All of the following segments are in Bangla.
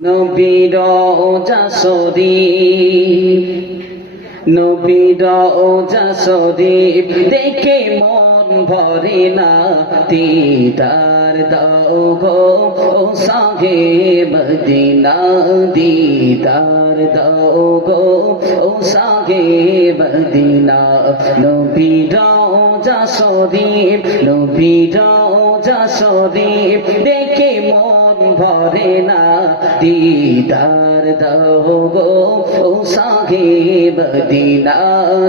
নবীর রওজা শরীফ, নবীর রওজা শরীফ দেখে মন ভরে না, দিদার দাও গো ও সাহে মদিনা, দিদার দাও গো ও সাহে মদিনা। নবীর রওজা শরীফ, নবীর রওজা শরীফ দেখে মন ভরে না, দিদার দাও গো ও সাহে মদিনা,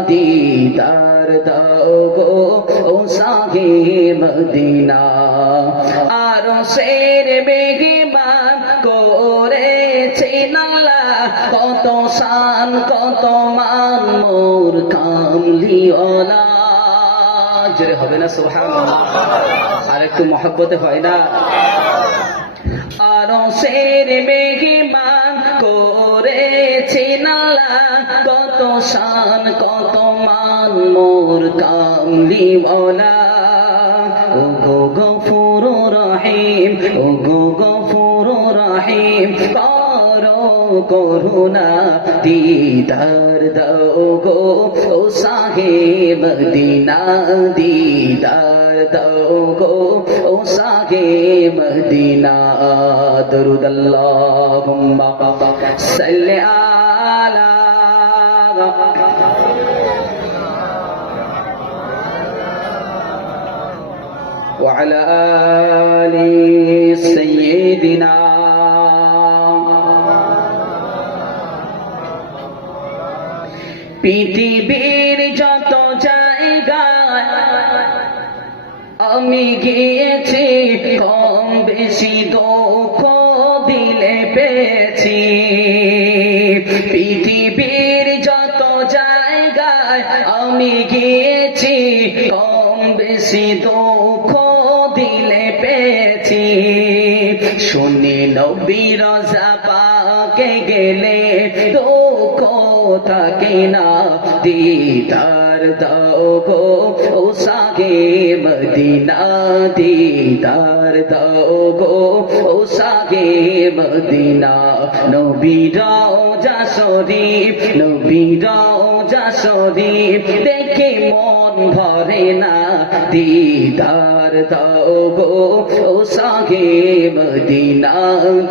দিদার দাও গো ও সাহে মদিনা। আরশের মেহমান করেছেন আল্লাহ, কত শান কত মান মোর কামলিওয়ালা। জোরে হবে না সুবহানাল্লাহ? আর একটু মহব্বতে হয় না? আরশের মেহমান করেছেন আল্লাহ, কত শান কত মান মোর কামলিওয়ালা। ও গো গফুর রহিম, ও গো গফুর রহিম, করো করুণা, দিদার দাও গো ও সাহে মদিনা, দিদার দাও গো ও সাহে মদিনা। দরুদ আল্লাহুম্মা সাল্লি আলা ওয়া আলা আলি সাইয়্যিদিনা। পৃথিবীর যত জায়গায় আমি গিয়েছি, কম বেশি দুঃখ দিলে পেয়েছি। পৃথিবীর যত জায়গায় আমি গিয়েছি, কম বেশি দুঃখ দিলে পেয়েছি। শুনি নবী রওজা পাকে গেলে দুঃখ থাকে না, দিদার দাও গো ও সাহে মদিনা, দিদার দাও গো ও সাহে মদিনা। নবীর রওজা শরীফ, নবীর রওজা শরীফ দেখে মন ভরে না, দিদার দাও গো ও সাহে মদিনা,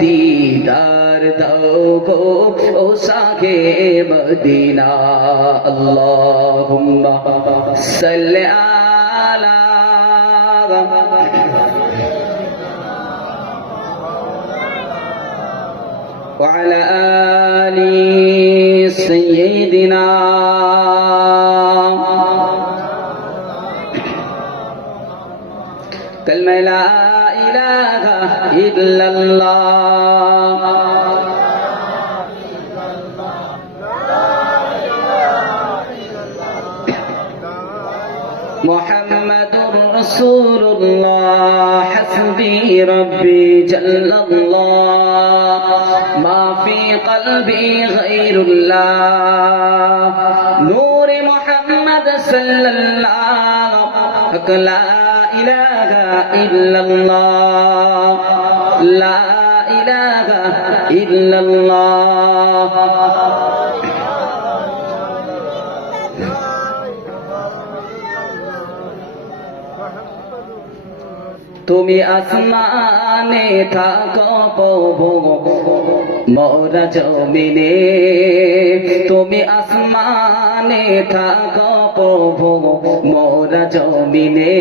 দিদার দাও গো ও সাহে মদিনা। আল্লাহুম্মা সাল্লি আলা ওয়া আলা আলি সাইয়্যিদিনা। কালমা লা ইলাহা ইল্লাল্লাহ, মুহাম্মাদুর রাসূলুল্লাহ, হাসবি রব্বি জাল্লাল্লাহ, মা ফি কলবি গায়রুল্লাহ, নূরে মুহাম্মদ সাল্লাল্লাহু লা ইলাহা ইল্লাল্লাহ, লা ইলাহা ইল্লাল্লাহ। তুমি আসমানে থাকো প্রভু, মোরা জমিনে। তুমি আসমানে থাকো প্রভু, মোরা জমিনে।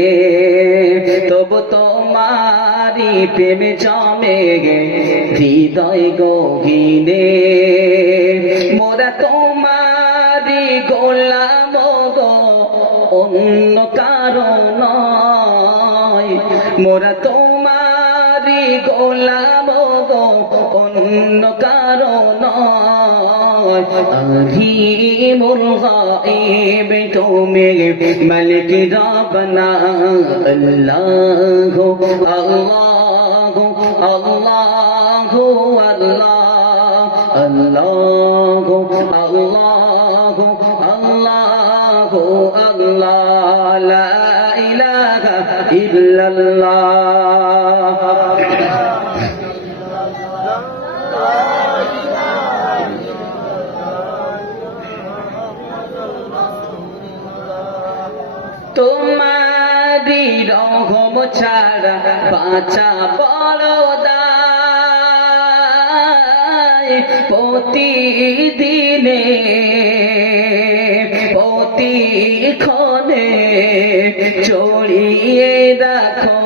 তবু তোমারি প্রেম জমে হৃদয় গহীনে। মোরা তোমারি গোলাম গো, অন্য কারণ মোরা তোমারি গোলাম গো, অন্য কারণ। আলিমুল গায়ব তুমি, মালিক রব্বানা। আল্লাহু আল্লাহু আল্লাহু আল্লাহ, আল্লাহু আল্লাহু আল্লাহু আল্লাহ, লা ইলাহা ইল্লাল্লাহ। নিয়ম ছাড়া বাঁচা বড় দায় প্রতিদিনে প্রতিক্ষণে চড়িয়ে রাখো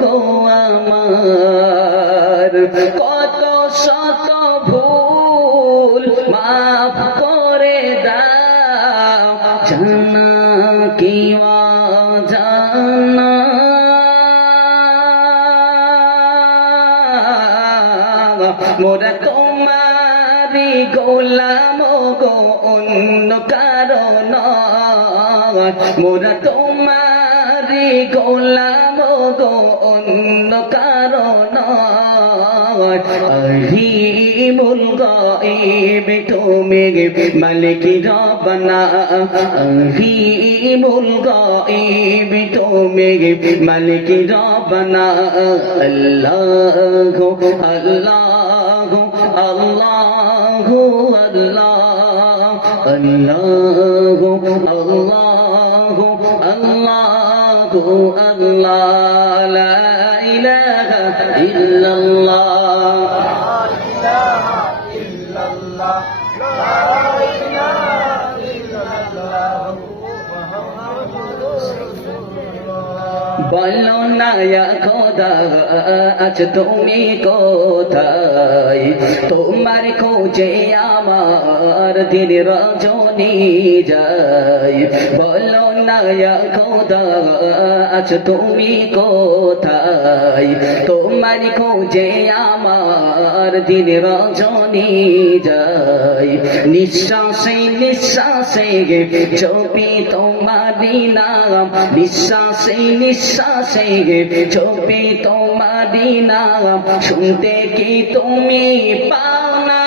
গো আমার কত শত ভুল মাফ করে দাও জানা কি অজানা মোরা তোমারি গোলাম গো অন্য কারণ মোরা তোমারি গোলাম গো অন্য কারণ আলিমুল গায়ব তুমি মালিক রব্বানা আলিমুল গায়ব তুমি মালিক রব্বানা আল্লাহু আল্লাহু আল্লাহু আল্লাহু আল্লাহু আল্লাহু আল্লাহ লা ইলাহা ইল্লাল্লাহ বলো না খোদা আজ তুমি কোথায় তোমার খোঁজে আমার দিন রজনী যায় বলো না খোদা আজ তুমি কোথায় তোমার খোঁজে আমার দিন রজনী যায় নিঃশ্বাসে নিঃশ্বাসে জপি তোমারি নাম নিঃশ্বাসে নিঃশ্বাসে জপি তোমারি নাম শুনতে কি তুমি পাও না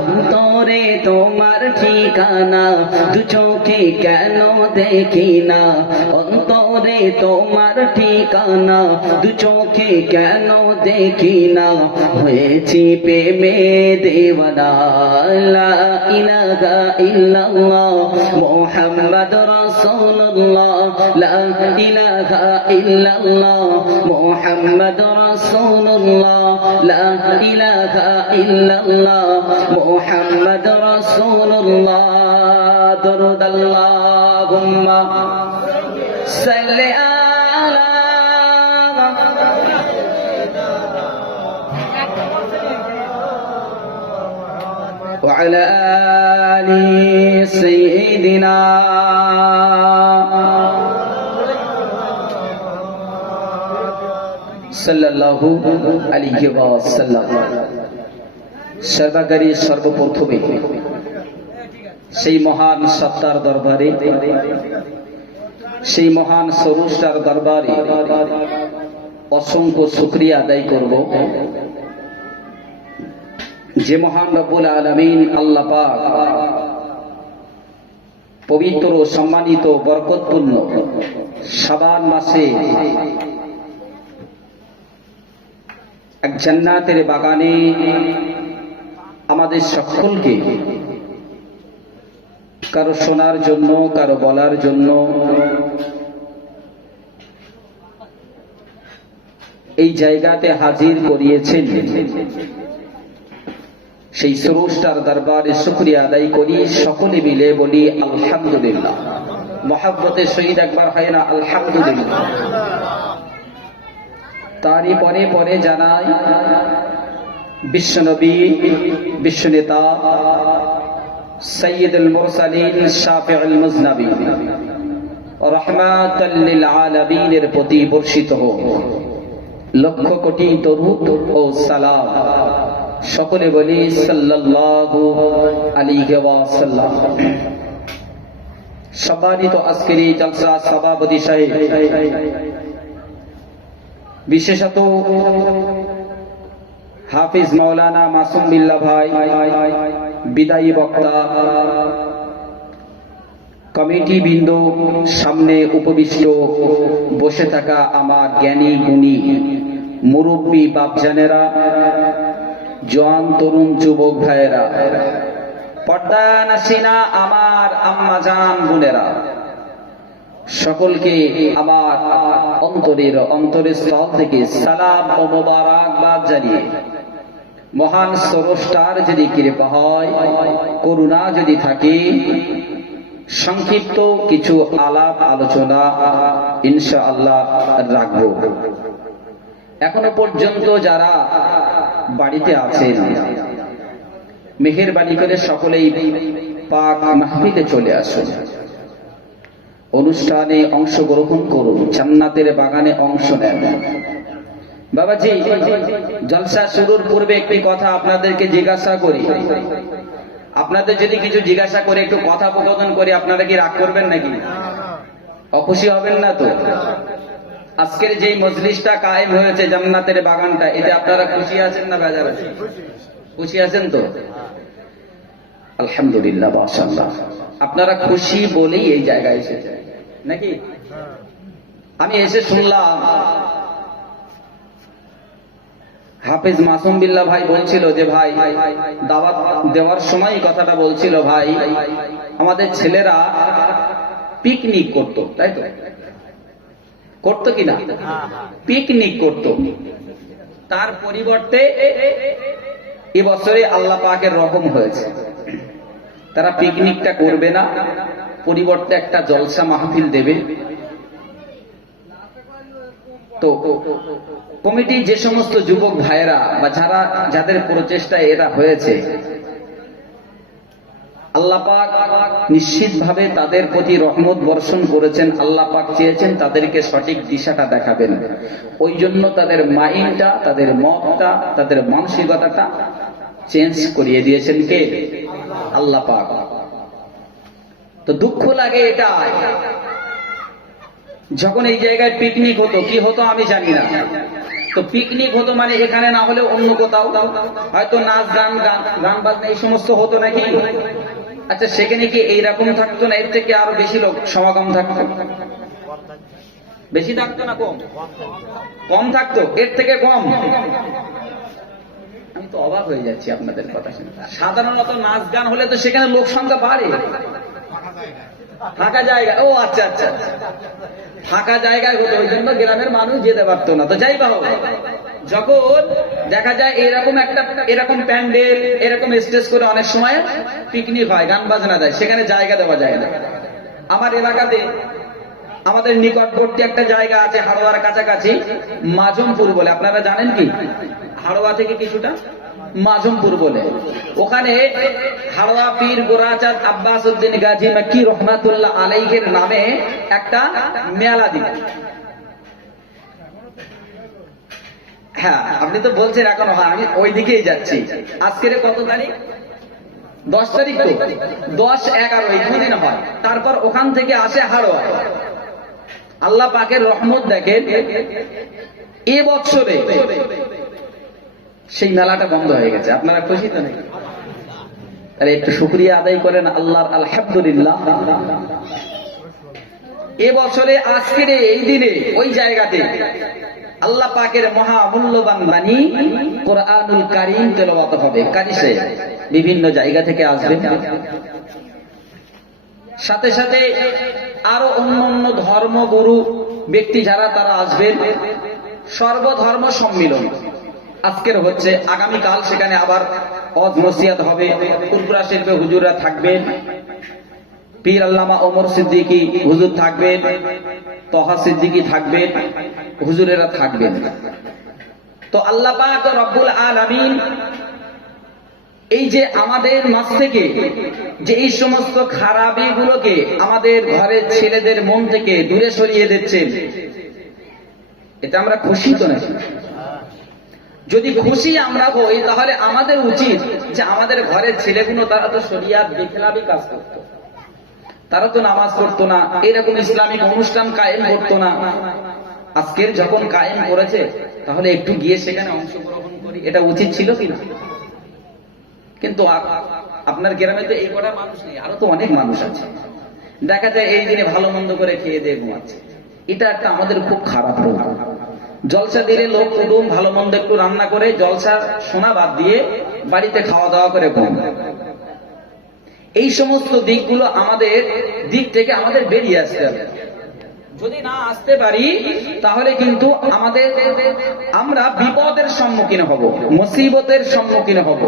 অন্তরে তোমার ঠিকানা দু চোখে কেন দেখি না অন্তরে তোমার ঠিকানা দু চোখে কেন দেখি না হয়েছি প্রেমে দেওয়ানা লা ইলাহা ইল্লাল্লাহ মুহাম্মদ রাসূলুল্লাহ লা ইলাহা ইল্লাল্লাহ মুহাম্মদ রাসূলুল্লাহ লা ইলাহা ইল্লাল্লাহ محمد رسول الله درود اللهم صل على وعلى آل سيدنا صلى الله عليه وسلم সর্বাগারী সর্বপ্রথমে সেই মহান সত্তার দরবারে সেই মহান স্রষ্টার দরবারে অসংখ্য শুকরিয়া আদায় করব যে মহান রব্বুল আলামিন আল্লাহ পাক পবিত্র সম্মানিত বরকতপূর্ণ শাবান মাসে এক জান্নাতের বাগানে আমাদের সকলকে কারো শোনার জন্য কারো বলার জন্য এই জায়গাতে হাজির করিয়েছেন সেই স্রষ্টার দরবারে শুকরিয়া আদায় করি সকলে মিলে বলি আলহামদুলিল্লাহ মহব্বতের সহিত একবার হয় না আলহামদুলিল্লাহ তারই পরে পরে জানাই বিশ্বনবী বিশ্বনেতা সৈয়দুল মুরসালিন শাফিউল মুজনবিন রাহমাতাল লিল আলামিনের প্রতি বর্ষিত হোক লক্ষ কোটি দরুদ ও সালাম সকলে বলি সাল্লাল্লাহু আলাইহি ওয়াসাল্লাম সম্মানিত আজকের এই জলসা সভাপতি সাহেব বিশেষত হাফিজ মাওলানা মাসুম বিল্লাহ ভাই বিদায়ী বক্তা কমিটি বৃন্দ সামনে উপবিষ্ট বসে থাকা আমার জ্ঞানী গুণী মুরব্বী বাপজানেরা জওয়ান তরুণ যুবক ভাইয়েরা পর্দানাসিনা আমার আম্মাজান বোনেরা সকলকে আমার অন্তরের স্থল থেকে সালাম ও মোবারকবাদ জানিয়ে মহান স্রষ্টার যদি কৃপা হয়, করুণা যদি থাকে, সংক্ষিপ্ত কিছু আলাপ আলোচনা ইনশাআল্লাহ রাখব। এখনো পর্যন্ত যারা বাড়িতে আছেন, মেহেরবানি করে সকলেই পাক মাহফিলে চলে আসুন, অনুষ্ঠানে অংশগ্রহণ করুন, জান্নাতের বাগানে অংশ নেন। বাবাজি, জলসা শুরুর পূর্বে একটি কথা আপনাদেরকে জিজ্ঞাসা করি। আপনাদের যদি কিছু জিজ্ঞাসা করে একটু কথোপকথন করে, আপনারা কি রাগ করবেন নাকি? অখুশি হবেন না তো? আজকের যেই মজলিসটা কায়েম হয়েছে, জান্নাতের বাগানটা, এতে আপনারা খুশি আছেন না বেজার আছেন? খুশি আছেন তো? আলহামদুলিল্লাহ, মাশাআল্লাহ। আপনারা খুশি বলেই এই জায়গায় এসেছেন নাকি? আমি এসে শুনলাম হাফেজ মাসুম বিল্লাহ ভাই বলছিল যে ভাই, দাওয়াত দেওয়ার সময় কথাটা বলছিল, ভাই আমাদের ছেলেরা পিকনিক করতো, তাই তো? করতো কিনা? পিকনিক করতো। তার পরিবর্তে এবছরে আল্লাহ পাকের রহম হয়েছে, তারা পিকনিকটা করবে না, পরিবর্তে একটা জলসা মাহফিল দেবে। তো কমিটির যে সমস্ত যুবক ভাইয়েরা বা যাদের প্রচেষ্টায় এটা হয়েছে, আল্লাহ পাক নিশ্চিতভাবে তাদের প্রতি রহমত বর্ষণ করেছেন। আল্লাহ পাক চেয়েছেন তাদেরকে সঠিক দিশাটা দেখাবেন, ওই জন্য তাদের মাইন্ডটা, তাদের মতটা, তাদের মানসিকতাটা চেঞ্জ করিয়ে দিয়েছেন কে? আল্লাহ পাক। তো দুঃখ লাগে এটা, যখন এই জায়গায় পিকনিক হতো, কি হতো আমি জানি না, তো পিকনিক হতো মানে এখানে না হলে অন্য কোথাও হয়তো নাচ গান বাজনা এই সমস্ত হতো নাকি? আচ্ছা, সেখানে কি এইরকম থাকতো না? এর থেকে আরো বেশি লোক সমাগম থাকতো? বেশি থাকতো না কম? কম থাকতো, এর থেকে কম। আমি তো অবাক হয়ে যাচ্ছি আপনাদের কথা শুনে। সাধারণত নাচ গান হলে তো সেখানে লোক সংখ্যা বাড়ে, ফাঁকা জায়গা। ও আচ্ছা আচ্ছা, ফাঁকা জায়গায় হতো, ওই জন্য গ্রামের মানুষ যেতে পারতো না। তো যাই বা হোক, যখন দেখা যায় এরকম প্যান্ডেল, এরকম স্টেজ করে অনেক সময় পিকনিক হয়, গান বাজনা দেয়, সেখানে জায়গা দেওয়া যায় না। আমার এলাকাতে আমাদের নিকটবর্তী একটা জায়গা আছে, হাড়োয়ার কাছাকাছি, মাজমপুর বলে, আপনারা জানেন কি? হাড়োয়া থেকে কিছুটা মাজমপুর বলে, ওখানে হাড়োয়া পীর গোরাচাঁদ আব্বাস উদ্দিন গাজী মাক্কি রহমাতুল্লাহ আলাইহির নামে একটা মেলা দিবে। হ্যাঁ, আপনি তো বলছেন এখনো, হ্যাঁ আমি ওই দিকেই যাচ্ছি। আজকের কত তারিখ? 10 তারিখ তো, 10, 11 এই দুদিন হয়। তারপর ওখান থেকে আসে হাড়োয়া। আল্লাহ পাকের রহমত দেখেন, এ বছরে সেই মেলাটা বন্ধ হয়ে গেছে। আপনারা খুশি তো নাকি? আরে একটু শুকরিয়া আদায় করেন আল্লাহর, আলহামদুলিল্লাহ। এ বছরে আজকের এই দিনে ওই জায়গাতে আল্লাহ পাকের মহা মূল্যবান বাণী কোরআনুল কারীম তেলাওয়াত হবে। কারি সাহেব বিভিন্ন জায়গা থেকে আসবেন, সাথে সাথে আরো অন্য ধর্মগুরু ব্যক্তি যারা তারা আসবেন। সর্বধর্ম সম্মিলন আজকের হচ্ছে, আগামীকাল সেখানে আবার ওয়াজ নসিহত হবে, কুরকুরা শিল্পে হুজুররা থাকবেন, পীর আল্লামা ওমর সিদ্দিকী হুজুর থাকবেন, তহা সিদ্দিকী থাকবেন, হুজুরেরা থাকবেন। তো আল্লাহ পাক রব্বুল আলামিন এই যে আমাদের মাঝ থেকে যে এই সমস্ত খারাপিগুলোকে আমাদের ঘরের ছেলেদের মন থেকে দূরে সরিয়ে দিচ্ছেন, এটা আমরা খুশি তো নাকি? যদি খুশি আমরা হই, তাহলে আমাদের উচিত যে আমাদের ঘরের ছেলেগুলো, তারা তো শরিয়াত বেখেলাফি কাজ করত, তারা তো নামাজ পড়তো না, এরকম ইসলামিক অনুষ্ঠান কায়েম করতো না। আজকের যখন কায়েম করেছে, তাহলে একটু গিয়ে সেখানে অংশগ্রহণ করি, এটা উচিত ছিল কিনা? কিন্তু আপনার গ্রামে তো এই কটা মানুষ নেই, আরো তো অনেক মানুষ আছে। দেখা যায় এই দিনে ভালো মন্দ করে খেয়ে দিয়ে ঘুমাচ্ছে। এটা একটা আমাদের খুব খারাপ রোগ। জলসা দিলে লোক কুটুম ভালো মন্দ একটু রান্না করে জলসার সোনা বাদ দিয়ে বাড়িতে খাওয়া দাওয়া করে ঘুমায়। এই সমস্ত দিকগুলো আমাদের দিক থেকে আমাদের বেরিয়ে আসতে হবে। যদি না আসতে পারি তাহলে কিন্তু আমরা বিপদের সম্মুখীন হব, মুসিবতের সম্মুখীন হব,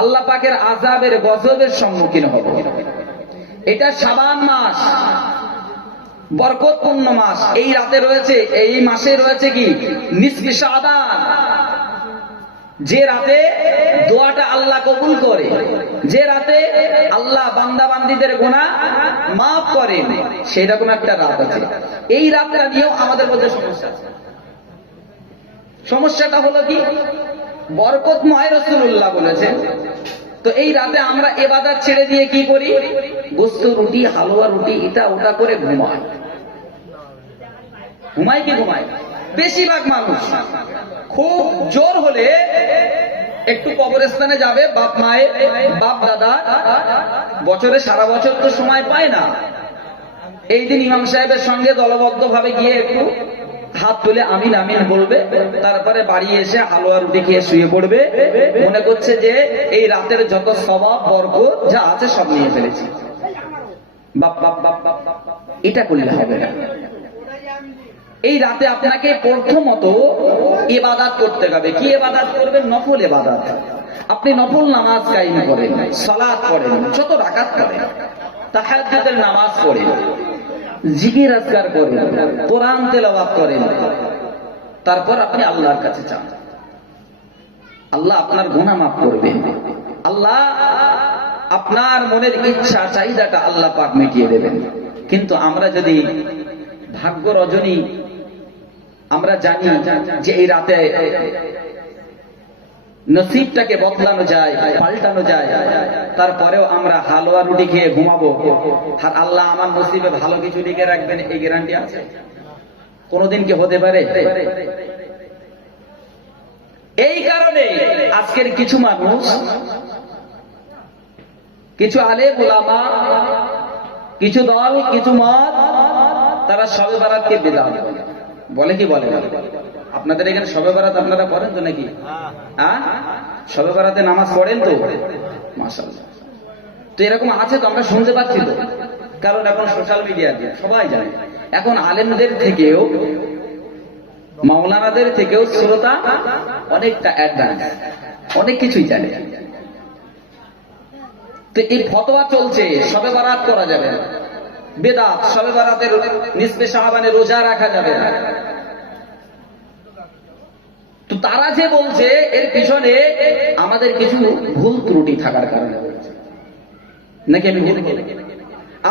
আল্লাহ পাকের আযাবের গজবের সম্মুখীন হব। এটা শাবান মাস, বরকতপূর্ণ মাস। এই রাতে রয়েছে, এই মাসে রয়েছে কি নিসফে শাবান, যে রাতে দোয়াটা আল্লাহ কবুল করে, যে রাতে আল্লাহ বান্দা বান্দীদের গুনাহ মাফ করেন, সেই রকম একটা রাত আছে। এই রাতটা নিয়েও আমাদের মধ্যে সমস্যা আছে। সমস্যাটা হলো কি, বরকতময় রাসূলুল্লাহ বলেছেন, তো এই রাতে আমরা ইবাদত ছেড়ে দিয়ে কি করি, গোস্ত রুটি, হালুয়া রুটি, এটা ওটা করে ঘুমাই। ঘুমাই কি ঘুমাই? বেশিরভাগ মানুষ খুব জোর হলে একটু কবরস্থানে যাবে, বাপ মায়ের, বাপ দাদা, বছরে সারা বছর তো সময় পায় না। এই দিন ইমাম সাহেবের সঙ্গে দলবদ্ধ ভাবে গিয়ে একটু হাত তুলে আমিন আমিন বলবে, তারপরে বাড়ি এসে হালুয়া রুটি খেয়ে শুয়ে পড়বে, মনে করছে যে এই রাতের যত সওয়াব বরকত যা আছে সব নিয়ে ফেলেছি। বাপ বাপ বাপ বাপ বাপ, এটা করলে হবে না। এই রাতে আপনাকে প্রথমত ইবাদত করতে হবে। কি ইবাদত করবেন? নফল ইবাদত। আপনি নফল নামাজ কায়েম করেন, সালাত পড়েন, যত রাকাত পড়েন, তাহাজ্জুদের নামাজ পড়েন, জিকির আজকার করেন, কোরআন তেলাওয়াত করেন, তারপর আপনি আল্লাহর কাছে চান। আল্লাহ আপনার গুনাহ মাফ করবেন, আল্লাহ আপনার মনের ইচ্ছা চাহিদাটা আল্লাহ পাক মিটিয়ে দেবেন। কিন্তু আমরা যদি ভাগ্য রজনী, আমরা জানি যে এই রাতে নসিবটাকে বদলানো যায়, পাল্টানো যায়, তারপরেও আমরা হালুয়া রুটি খেয়ে ঘুমাবো, আর আল্লাহ আমার নসিবে ভালো কিছু লিখে রাখবেন, এই গ্যারান্টি আছে? কোনদিন কি হতে পারে? এই কারণে আজকের কিছু মানুষ, কিছু আলেম ওলামা, কিছু দল, কিছু মত, তারা শবে বারাতকে বিদআত বলে। কি বলে? আপনাদের এখানে শবে বারাত আপনারা পড়েন তো নাকি? হ্যাঁ, শবে বারাতে নামাজ পড়েন তো? মাশাআল্লাহ। তো এরকম আছে তো, আমরা শুনতে পাচ্ছি তো, কারণ এখন সোশ্যাল মিডিয়া দিয়ে সবাই জানে। এখন আলেমদের থেকেও, মাওলানাদের থেকেও শ্রোতা অনেকটা অ্যাডভান্স, অনেক কিছুই জানে। তো এই ফতোয়া চলছে শবে বারাত করা যাবে না, বেদাত, শবে বারাতের নিসফে শাবানে রোজা রাখা যাবে না। তো তারা যে বলছে, এর পিছনে আমাদের কিছু ভুল ত্রুটি থাকার কারণে বলছে নাকি? আমি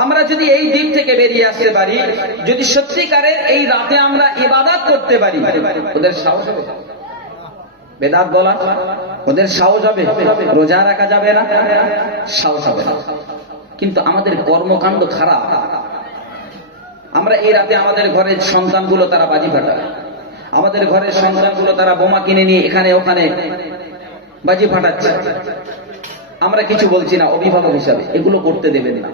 আমরা যদি এই দিক থেকে বেরিয়ে আসতে পারি, যদি সত্যিকারের এই রাতে আমরা ইবাদত করতে পারি, ওদের সাহস হবে বেদাত বলা, ওদের সাহস হবে? রোজা রাখা যাবে না, সাহস হবে না। কিন্তু আমাদের কর্মকাণ্ড খারাপ। আমরা এই রাতে আমাদের ঘরের সন্তানগুলো তারা বাজি ফাটায়, আমাদের ঘরের সন্তানগুলো তারা বোমা কিনে নিয়ে এখানে ওখানে বাজি ফাটাচ্ছে। আমরা কিছু বলছি না অভিভাবক হিসাবে, এগুলো করতে দেবেন না।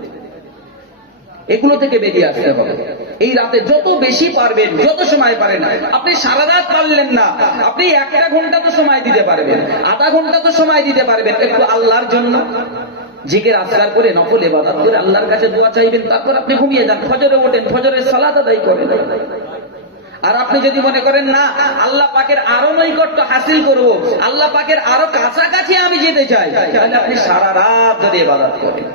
এগুলো থেকে বেরিয়ে আসতে হবে। এই রাতে যত বেশি পারবেন, যত সময় পারেন, আপনি সারা রাত পারলেন না, আপনি 1 ঘন্টা তো সময় দিতে পারবেন, আধা ঘন্টা তো সময় দিতে পারবেন, একটু আল্লাহর জন্য জিকির আজকার করে, নফল ইবাদত করে আল্লাহর কাছে দোয়া চাইবেন, তারপর আপনি ঘুমিয়ে যান, ফজরে ওঠেন, ফজরের সালাত আদায় করেন। আর আপনি যদি মনে করেন না আল্লাহ পাকের আরো নৈকট্য হাসিল করব, আল্লাহ পাকের আরো কাছাকাছি আমি যেতে চাই, তাহলে আপনি সারা রাত ধরে ইবাদত করেন,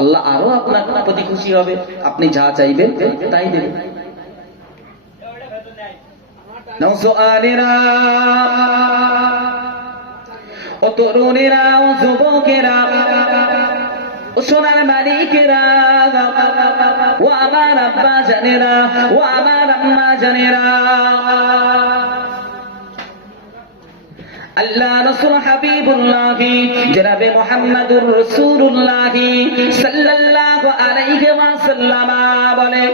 আল্লাহ আরো আপনার প্রতি খুশি হবে, আপনি যা চাইবেন তাই দেবেন। নওজোয়ানেরা, ও তরুণেরা, ও যুবকেরা, ও সোনার মালিকেরা, ও আমার আব্বা জানেরা, ও আমার আম্মা জানেরা, আল্লাহ রাসূল হাবিবুল্লাহ জনাবে মুহাম্মদুর রাসূলুল্লাহ সাল্লাল্লাহু আলাইহি ওয়াসাল্লাম বলে,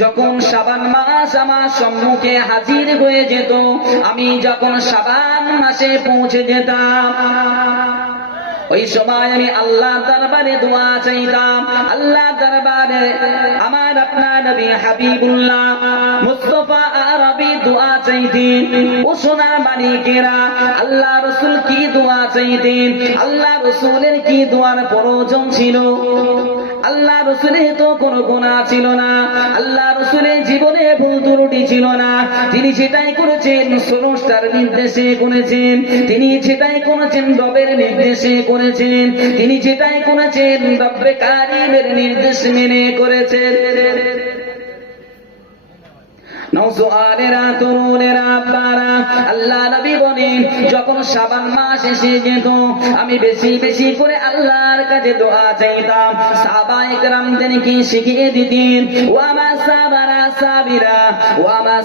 যখন শাবান মাস আমার সম্মুখে হাজির হয়ে যেত, আমি যখন শাবান মাসে পৌঁছে যেতাম, ওই সময় আমি আল্লাহ দরবারে দোয়া চাইতাম, আল্লাহ দরবারে আমার আপনার নবী হাবিবুল্লাহ মুস্তাফা আরবি দোয়া চাইতেন। ও সোনার মানিকেরা, আল্লাহ রাসূল কি দোয়া চাইতেন? আল্লাহ রাসূলের কি দোয়ার প্রয়োজন ছিল? আল্লাহ রাসূলের তো কোনো গুনাহ ছিল না, আল্লাহ রাসূলের জীবনে ভুল ত্রুটি ছিল না। তিনি যেটাই করেছেন স্রষ্টার নির্দেশে করেছেন, তিনি যেটাই করেছেন রবের নির্দেশে করেছেন, তিনি যেটাই করেছেন রব্বে কারীমের নির্দেশ মেনে করেছেন। নওজোয়ানেরা, তরুণেরা, আব্বারা, আল্লাহ নবী বলেন যখন শাবান মাস এসে যেত আমি বেশি বেশি করে আল্লাহর কাছে দোয়া চাইতাম। সাহাবায়ে কেরামদেরকে শিখিয়ে দিতেন, ও আমার সাহাবারা সাহাবীরা, ও আমার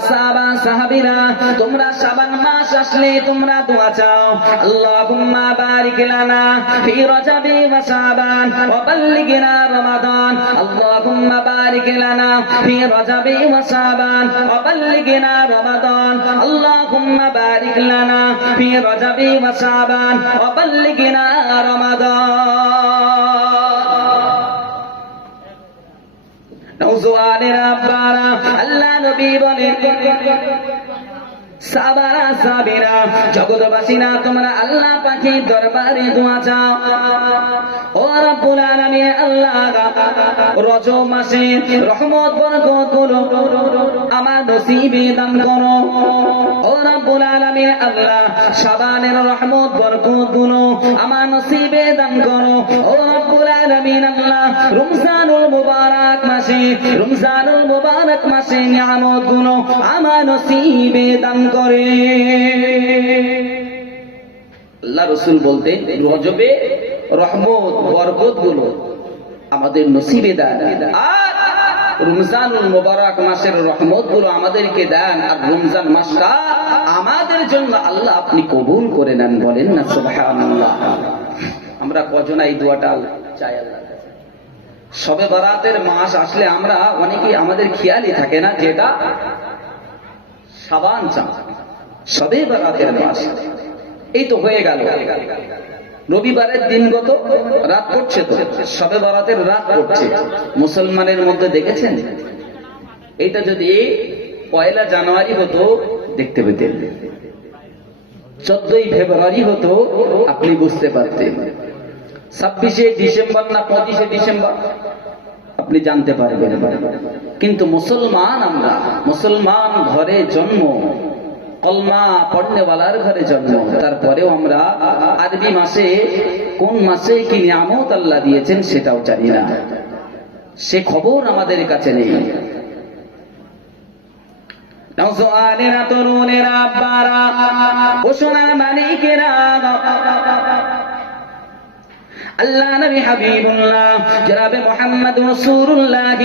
সাহাবীরা, তোমরা শাবান মাস আসলে তোমরা দোয়া চাও, আল্লাহুম্মা বারিক লানা ফি রজবি ওয়া শাবান ওয়া বাল্লিগনা রমাদান, আল্লাহুম্মা বারিক লানা ফি রজবি ওয়া শাবান وبلغنا رمضان اللهم بارك لنا في رجب وشعبان وبلغنا رمضان। নওজোয়ানেরা, আব্বারা, আল্লাহ নবী বলেন সাহাবারা সাহাবীরা, জগৎবাসীরা, তোমরা আল্লাহ পাকের দরবারে দোয়া চাও। ও রব্বুল আলামিন, আল্লাহ রজব মাসে রহমত বরকত করো, আমার নসিবে দান করো। ও রব্বুল আলামিন, আল্লাহ শাবানের রহমত বরকত গুলো আমার নসিবে দান করো। ও রব্বুল আলামিন, আল্লাহ রমজানুল মুবারক মাসে নিয়ামত গুলো আমার নসিবে দান করে। আল্লাহ রাসূল বলতেন রজবে রহমত বরকত গুলো আমাদের নসিবে দেন, আর রমজানুল মুবারক মাসের রহমত গুলো আমাদেরকে দেন, আর রমজান মাসটা আমাদের জন্য আল্লাহ আপনি কবুল করে নেন। বলেন না সুবহানাল্লাহ। আমরা কজন এই দোয়াটা চাই আল্লাহ? শবে বরাতের মাস আসলে আমরা অনেকেই আমাদের খেয়ালই থাকে না যেটা শাবান চাঁদ, শবে বরাতের মাস এই তো হয়ে গেল, রবিবারের দিনগত রাত পড়ছে, তো শবে বরাতের রাত পড়ছে মুসলমানের মধ্যে দেখেছেন? এটা যদি 1 জানুয়ারি হতো দেখতে পেতেন, 14 ফেব্রুয়ারি হতো আপনি বুঝতে পারতেন, 26 ডিসেম্বর না 25 ডিসেম্বর আপনি জানতে পারবেন। কিন্তু মুসলমান, আমরা মুসলমান ঘরে জন্ম, কলমা পড়নেওয়ালার ঘরে জন্ম, তারপরেও আমরা আরবি মাসে কোন মাসে কি নিয়ামত আল্লাহ দিয়েছেন সেটাও জানি না, সে খবর আমাদের কাছে নেই। নওজোয়ানেরা, তরুণেরা, আব্বারা, ও সোনার মানিকেরা, আল্লাহ নবী হাবিবুল্লাহ জনাবে মুহাম্মদ রাসূলুল্লাহ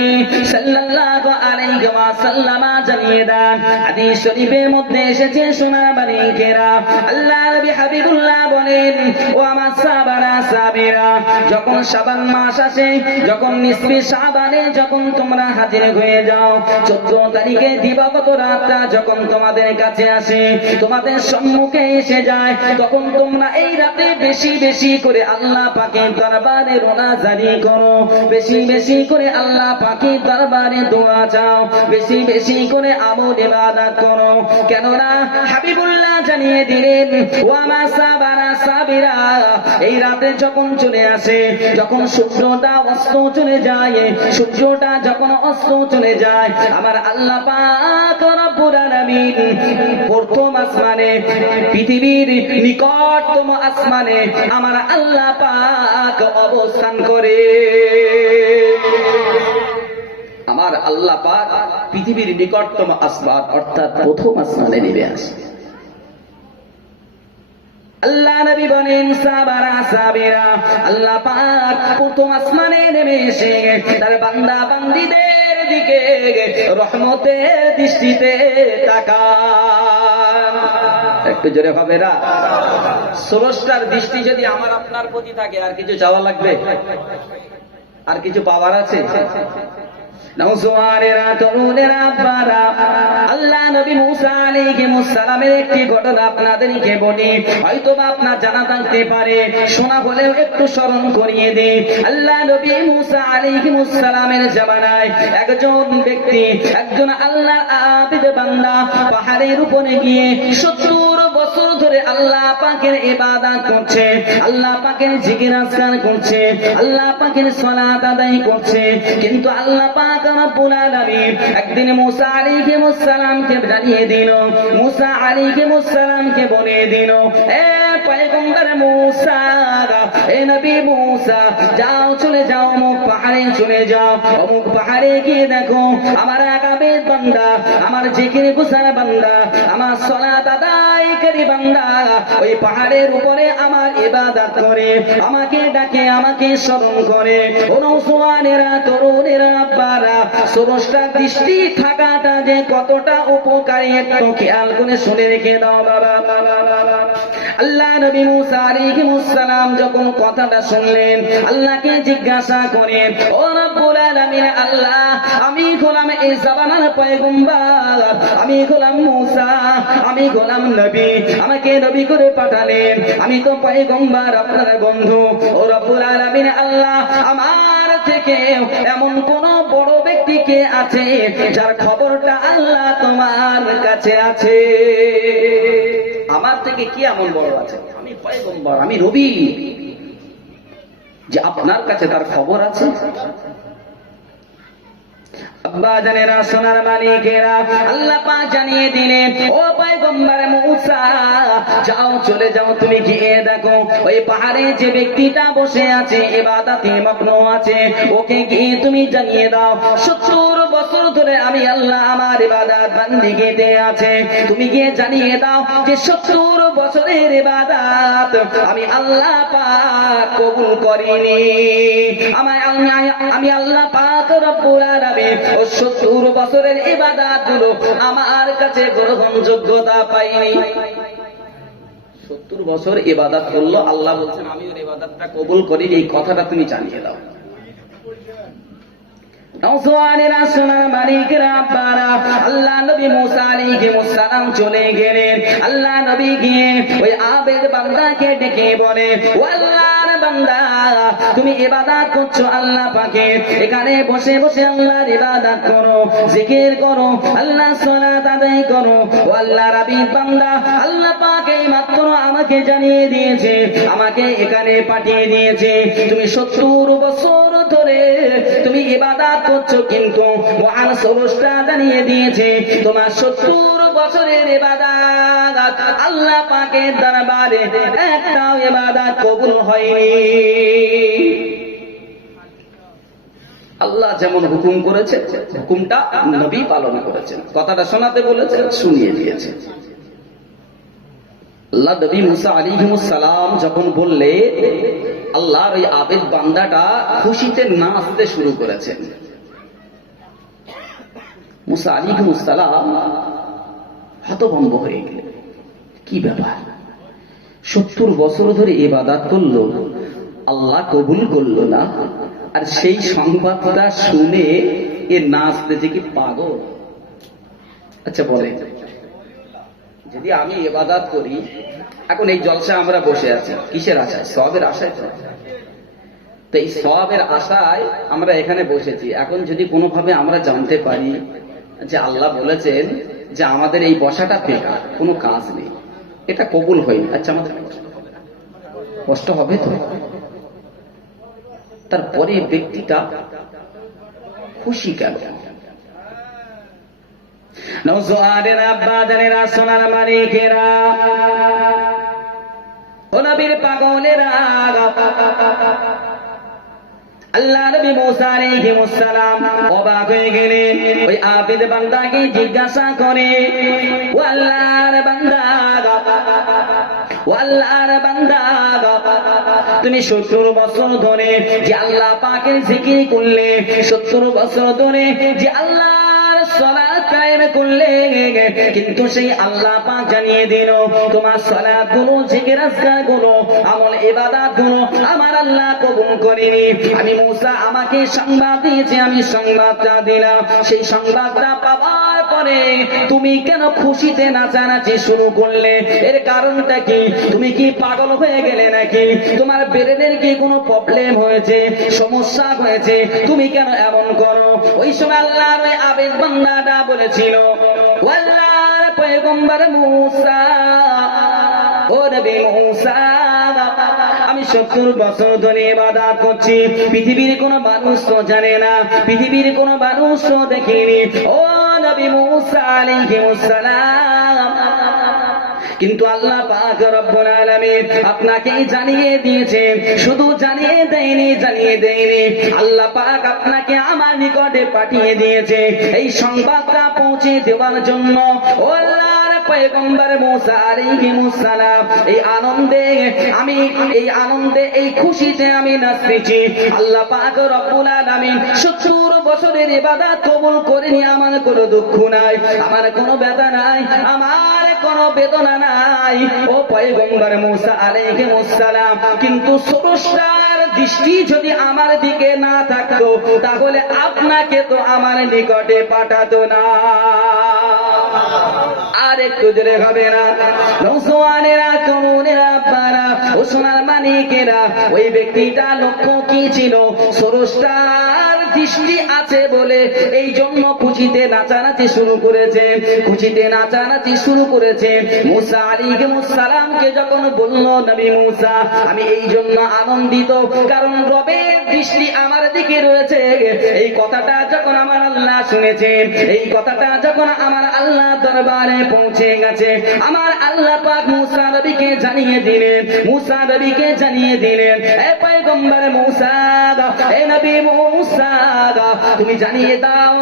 সাল্লাল্লাহু আলাইহি ওয়াসাল্লাম জানিয়ে দেন, হাদিস শরীফের মধ্যে এসেছে সোনার মানিকেরা, আল্লাহ নবী হাবিবুল্লাহ বলেন, ও আমার সাহাবারা সাহাবীরা, যখন শাবান মাস আসে, যখন নিসফে শাবানে যখন তোমরা হাজির হয়ে যাও, 14 তারিখে দিবাগত রাতটা যখন তোমাদের কাছে আসে, তোমাদের সম্মুখে এসে যায়, তখন তোমরা এই রাতে বেশি বেশি করে আল্লাহ পাকের দরবারে রোনাজারি করো, বেশি বেশি করে আল্লাহ পাকের দরবারে দোয়া চাও, বেশি বেশি করে আমল ইবাদত করো। কেননা হাবিবুল্লাহ জানিয়ে দিলেন, ও আমার সাহাবারা সাহাবীরা, এই রাতে যখন চলে আসে, যখন সূর্যটা অস্ত চলে যায়, সূর্যটা যখন অস্ত চলে যায়, আমার আল্লাহ পাক রব্বুল আলামিন প্রথম আসমানে, পৃথিবীর নিকটতম আসমানে আমার আল্লাহ পাক অবস্থান করে। আমার আল্লাহ পাক পৃথিবীর নিকটতম আসমান অর্থাৎ প্রথম আসমানে নেমে আসে। আল্লাহ নবী বলেন, সাহাবারা সাহাবীরা, আল্লাহ পাক প্রথম আসমানে নেমে এসে তার বান্দা বান্দীদের দিকে রহমতের দৃষ্টিতে তাকান। একটু জোরে হবে না? স্রষ্টার দৃষ্টি যদি আমার আপনার প্রতি থাকে, আর কিছু চাওয়া লাগবে? আর কিছু পাওয়ার আছে? নওজোয়ানেরা, তরুণেরা, আব্বারা, আল্লাহ নবী মুসা আলাইহিস সালামের একটি ঘটনা আপনাদেরকে বলি, হয়তো বা আপনার জানা থাকতে পারে, শোনা হলেও একটু স্মরণ করিয়ে দেই। আল্লাহ নবী মুসা আলাইহিস সালামের জামানায় একজন ব্যক্তি, একজন আল্লাহর আবিদ বান্দা পাহাড়ের উপরে গিয়ে 70 বছর ধরে আল্লাহ পাকের ইবাদত করছে, আল্লাহ পাকের জিকির আজকার করছে, আল্লাহ পাকের সালাত আদায় করছে। কিন্তু আল্লাহ পাক রব্বুল আলামিন একদিন মুসা আলাইহিস সালামকে জানিয়ে দিল, মুসা আলাইহিস সালামকে বলে দিল, এ পয়গম্বর মুসা, এ নবী মুসা, যাও চলে যাও অমুক পাহাড়ে চলে যাও, অমুক পাহাড়ে গিয়ে দেখো আমার আবিদ বান্দা, আমার জিকির গুজার বান্দা, আমার সালাত আদায়কারী বান্দা ওই পাহাড়ের উপরে আমার ইবাদত করে, আমাকে ডাকে, আমাকে স্মরণ করে। ও নওজওয়ানেরা, তরুণেরা, আব্বারা, স্রষ্টা দৃষ্টি থাকাটা যে কতটা উপকারী একটু খেয়াল করে শুনে রেখে দাও বাবা। আল্লাহ নবী মুসা আলাইহিস সালাম যখন কথাটা শুনলেন, আল্লাহকে জিজ্ঞাসা করেন, ও রব্বুল আলামিন, আল্লাহ আমি গোলাম এই জামানার পয়গম্বর, আমি গোলাম মুসা, আমি গোলাম নবী, আমাকে নবী করে পাঠালেন, আমি তো পয়গম্বর আপনার বন্ধু। ও রব্বুল আলামিন, আল্লাহ আমার থেকে এমন কোন বড় ব্যক্তি কে আছে যার খবরটা আল্লাহ তোমার কাছে আছে? আমার থেকে কি এমন বড় আছে? আমি পয়গম্বর, আমি নবী, যে আপনার কাছে তার খবর আছে? আব্বা জানেরা, সোনার মালিকেরা, আল্লাহ পাক জানিয়ে দিলেন, ও পয়গম্বর মুসা, যাও চলে যাও, তুমি গিয়ে দেখো ওই পাহাড়ে যে ব্যক্তিটা বসে আছে ইবাদতে মগ্ন আছে, ওকে গিয়ে তুমি জানিয়ে দাও 70 বছর ধরে আমি আল্লাহ আমার ইবাদত বান্দিগিতে আছে। তুমি গিয়ে জানিয়ে দাও যে 70 বছরের ইবাদত আমি আল্লাহ পাক কবুল করিনি, আমি আল্লাহ পাক রব্বুল আলামিন ও 70 বছরের ইবাদত গুলো আমার কাছে গ্রহণযোগ্যতা পাইনি। 70 বছর ইবাদত করলো, আল্লাহ বলছেন আমি ওর ইবাদতটা কবুল করি, এই কথাটা তুমি জানিয়ে দাও। নওজওয়ানেরা, সোনার মালিকেরা, আব্বারা, আল্লাহ নবী মুসা আলাইহিস সালাম চলে গেলেন। আল্লাহ নবী গিয়ে ওই আবেদ বান্দাকে ডেকে বলে, ও আল্লাহর বান্দা, তুমি ইবাদত করছো আল্লাহ পাকের, এখানে বসে বসে আল্লাহর ইবাদত করো, জিকির করো, আল্লাহ সালাত আদায় করো। ও আল্লাহর আবিদ বান্দা, আল্লাহ পাক এই মাত্র আমাকে জানিয়ে দিয়েছে, আমাকে এখানে পাঠিয়ে দিয়েছে, তুমি 70 বছর ধরে তুমি ইবাদত করছো, কিন্তু মহান স্রষ্টা জানিয়ে দিয়েছে তোমার 70 বছরের ইবাদত আল্লাহ পাকের দরবারে একটাও ইবাদত কবুল হয়নি। আল্লাহ যেমন হুকুম করেছে, হুকুমটা নবী পালন করেছেন, কথাটা শোনাতে বলেছেন, শুনিয়ে দিয়েছে। আল্লাহ নবী মুসা আলাইহিস সালাম যখন বললে, আল্লাহর ওই আবেদ বান্দাটা খুশিতে নাচতে শুরু করেছেন। মুসা আলাইহিস সালাম হতভম্ব হয়ে গেলেন, কি ব্যাপার, 70 বছর ধরে ইবাদত করলো, আল্লাহ কবুল করলো না, আর সেই সংবাদটা শুনে এ নাচতেছে, কি পাগল? আচ্ছা বলে, যদি আমি ইবাদত করি, এখন এই জলসা আমরা বসে আছি কিসের আশায়? সওয়াবের আশায়। তো এই সওয়াবের আশায় আমরা এখানে বসেছি। এখন যদি কোনোভাবে আমরা জানতে পারি যে আল্লাহ বলেছেন যে আমাদের এই বসাটা বেকার, কোনো কাজ নেই, এটা কবুল হয়নি, আচ্ছা আমাদের কষ্ট হবে তো? তারপরে ব্যক্তিটা খুশি কেন? নওজওয়ানেরা, আব্বা জানেরা, সোনার মালিকেরা, ও নবীর পাগলেরা, আল্লাহ নবী মুসা আলাইহিস সালাম অবাক হয়ে গেলেন। ওই আবেদ বান্দাকে জিজ্ঞাসা করে, ও আল্লাহর বান্দা, ও আল্লাহর বান্দা, তুমি 70 বছর ধরে যে আল্লাহ পাকের জিকির করলে, 70 বছর ধরে যে আল্লাহর সালাত কায়েম করলে, কিন্তু সেই আল্লাহ পাক জানিয়ে দিল তোমার সালাত গুলো, জিকির আজকার গুলো, আমল ইবাদত গুলো আমার আল্লাহ কবুল করেনি। আমি মুসা, আমাকে সংবাদ দিয়েছে, আমি সংবাদটা দিলাম, সেই সংবাদটা পাওয়ার পরে কারণে তুমি কেন খুশিতে নাচানাচি শুরু করলে? এর কারণটা কি? তুমি কি পাগল হয়ে গেলে নাকি? তোমার ব্রেনের কি কোনো প্রবলেম হয়েছে, সমস্যা হয়েছে? তুমি কেন এমন করো? ওই সময় আল্লাহর ওই আবেদ বান্দাটা বলেছিল, ও আল্লাহর পয়গম্বর মূসা, ও নবী মূসা, আমি 70 বছর ধরে ইবাদত করছি, পৃথিবীর কোনো মানুষ তো জানে না, পৃথিবীর কোনো মানুষ তো দেখেনি। ও নবী মূসা আলাইহিস সালাম, কিন্তু আল্লাহ পাক রব্বুল আলামিন আপনাকে জানিয়ে দিয়েছেন। শুধু জানিয়ে দেয়নি, আল্লাহ পাক আপনাকে আমার নিকটে পাঠিয়ে দিয়েছে এই সংবাদটা পৌঁছে দেওয়ার জন্য। ও আল্লাহর পয়গম্বর মূসা আলাইহিস সালাম, এই আনন্দে এই খুশিতে আমি নাচতেছি। আল্লাহ পাক রব্বুল আলামিন 70 বছরের ইবাদত কবুল করেনি। আমার কোনো দুঃখ নাই, আমার কোনো ব্যথা নাই, আমার কোনো বেদনা নাই। ও পয়গম্বর মূসা আলাইহিস সালাম, কিন্তু স্রষ্টার দৃষ্টি যদি আমার দিকে না থাকতো তাহলে আপনাকে তো আমার নিকটে পাঠাতো না। আর একটু জোরে হবে না? নৌসওয়ানেরা, তরুণেরা, আব্বারা, ও সোনার মানিকেরা, ওই ব্যক্তিটা লক্ষ্য কি ছিল? স্রষ্টার দৃষ্টি আছে বলে এই জন্য খুশিতে নাচানাচি শুরু করেছে। মূসা আলাইহিস সালামকে যখন বলল, নবী মূসা, আমি এই জন্য আনন্দিত কারণ রবের দৃষ্টি আমার দিকে রয়েছে। এই কথাটা যখন আমার আল্লাহ শুনেছেন, এই কথাটা যখন আমার আল্লাহ দরবারে পৌঁছে গেছে, আমার আল্লাহ পাক মূসা নবীকে জানিয়ে দিলেন, এ পয়গম্বর মূসা, এ নবী মূসা, তুমি জানিয়ে দাও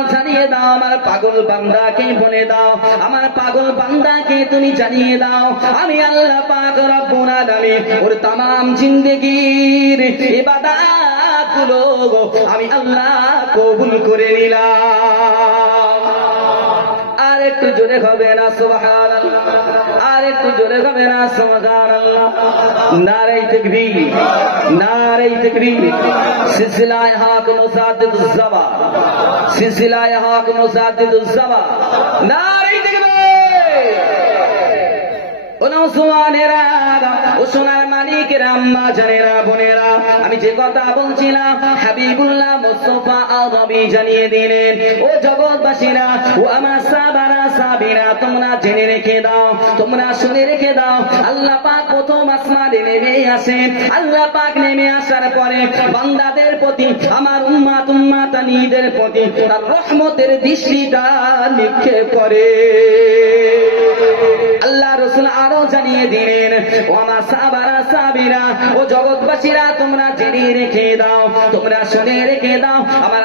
আমার পাগল বান্দাকে বলে দাও, আমার পাগল বান্দাকে তুমি জানিয়ে দাও, আমি আল্লাহ পাক রব্বুল আলামিন ওর तमाम জিন্দেগীর ইবাদত গুলো আমি আল্লাহ কবুল করে নিলাম। আর একটু জোরে হবে না সুবহানাল্লাহ? আর একটু জোরে হবে না সুবহানাল্লাহ? নারে তাকবীর, নারে তাকবীর। সিলসিলায়ে হক মুসাদ্দিদুজ জাবা, সিলসিলায়ে হক মুসাদ্দিদুজ জাবা, নারে তাকবীর। ও নওজওয়ানেরা, ও সোনার মানিকেরা, আম্মা জানেরা, বোনেরা, আমি যে কথা বলছিলাম হাবিবুল্লাহ মুস্তাফা আরবি জানিয়ে দিলেন। ও জগৎবাসীরা, ও আমার সাহাবারা, তোমরা জেনে রেখে দাও, তোমরা শুনে রেখে দাও, আল্লাহ পাক প্রথম আসমানে নেমে আসেন। আল্লাহ পাক নেমে আসার পরে বান্দাদের প্রতি, আমার উম্মাতানিদের প্রতি তার রহমতের দৃষ্টিটা নিক্ষেপ করে। আল্লাহ রাসূল আরো জানিয়ে দিলেন, ও আমার সাহাবারা, ও জগৎবাসীরা, তোমরা জেনে রেখে দাও, তোমরা শুনে রেখে দাও, আমার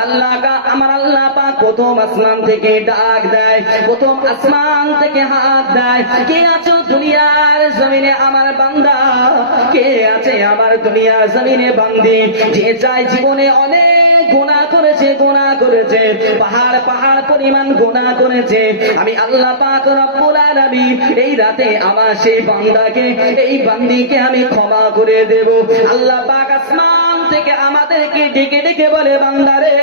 আল্লাহ পাক প্রথম আসমান থেকে ডাক দেয়, প্রথম আসমান থেকে হাত দেয়, কে আছো দুনিয়ার জমিনে আমার বান্দা? কে আছে আমার দুনিয়ার জমিনে বান্দি? যে চাই জীবনে অনেক গুনাহ করেছে, পাহাড় পরিমাণ গুনাহ করেছে, আমি আল্লাহ পাক রব্বুল আলামিন এই রাতে আমার সেই বান্দাকে, এই বান্দিকে আমি ক্ষমা করে দেব। আল্লাহ পাক আসমান থেকে আমাদেরকে ডেকে ডেকে বলে, বান্দারে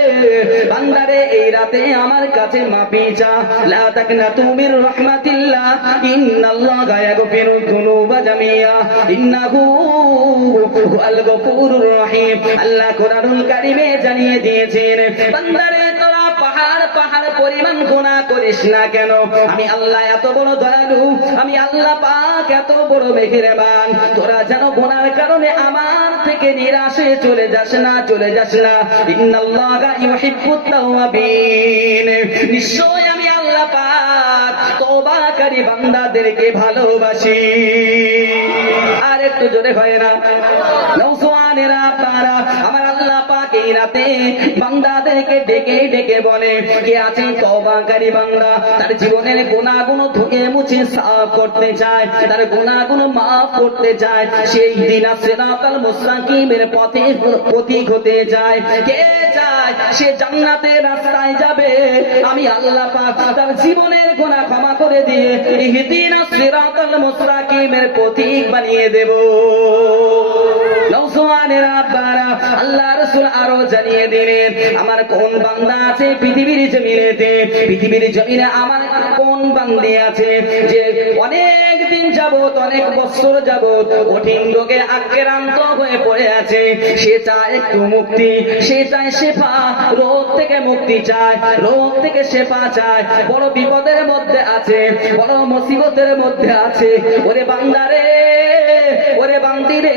এই রাতে আমার কাছে মাফি চা, লা তাকনাতু মির রাহমাতিল্লাহ, ইন্নাল্লাহা ইয়াগফিরুয যুনুবা জামিয়া, ইন্নাহু হুয়াল গফুরুর রহিম। আল্লাহ কোরআনুল কারীমে জানিয়ে দিয়েছেন, বান্দারে তোরা পাহাড় পরিমাণ গুনাহ করিস না কেন? আমি আল্লাহ এত বড় দয়ালু, আমি আল্লাহ পাক এত বড় মেহেরবান, তোরা যেন গুনাহর কারণে আমার থেকে নিরাশ হয়ে চলে যাস না। ইন্নাল্লাহা ইউহিব্বুত তাওয়াবিন, নিশ্চয় আমি আল্লাহ পাক তওবাকারী বান্দাদেরকে ভালোবাসি। আর একটু জোরে হয় না? নওজওয়ানেরা, আপনারা, আমার আল্লাহ পাক এই রাতে বান্দাদেরকে ডেকে ডেকে বলে, কে আছে তওবাকারী বান্দা, তার জীবনের গুনাহগুলো ধুয়ে মুছে সাফ করতে চায়, তার গুনাহগুলো মাফ করতে চায়, সেই দিন সিরাতাল মুস্তাকিমের পথিক হতে চায়। কে চায় সে জান্নাতের রাস্তায় যাবে? আমি আল্লাহ পাক তার জীবনের গুনাহ ক্ষমা করে দিয়ে ইহদিনাস সিরাতাল মুস্তাকিমের পথিক বানিয়ে দেব। নওজওয়ানের আব্বারা, আল্লাহ রাসূল আরো জানিয়ে দিলেন আমার কোন বান্দা আছে পৃথিবীর জমিনেতে, পৃথিবীর জমিনে আমার কোন বান্দী আছে যে অনেক দিন যাবত, অনেক বছর যাবত কঠিন রোগে আক্রান্ত হয়ে পড়ে আছে, সে চায় একটু মুক্তি, সে চায় শেফা, রোগ থেকে মুক্তি চায়, রোগ থেকে শেফা চায়, বড় বিপদের মধ্যে আছে, বড় মুসিবতের মধ্যে আছে। ওরে বান্দারে, ওরে বান্দি রে,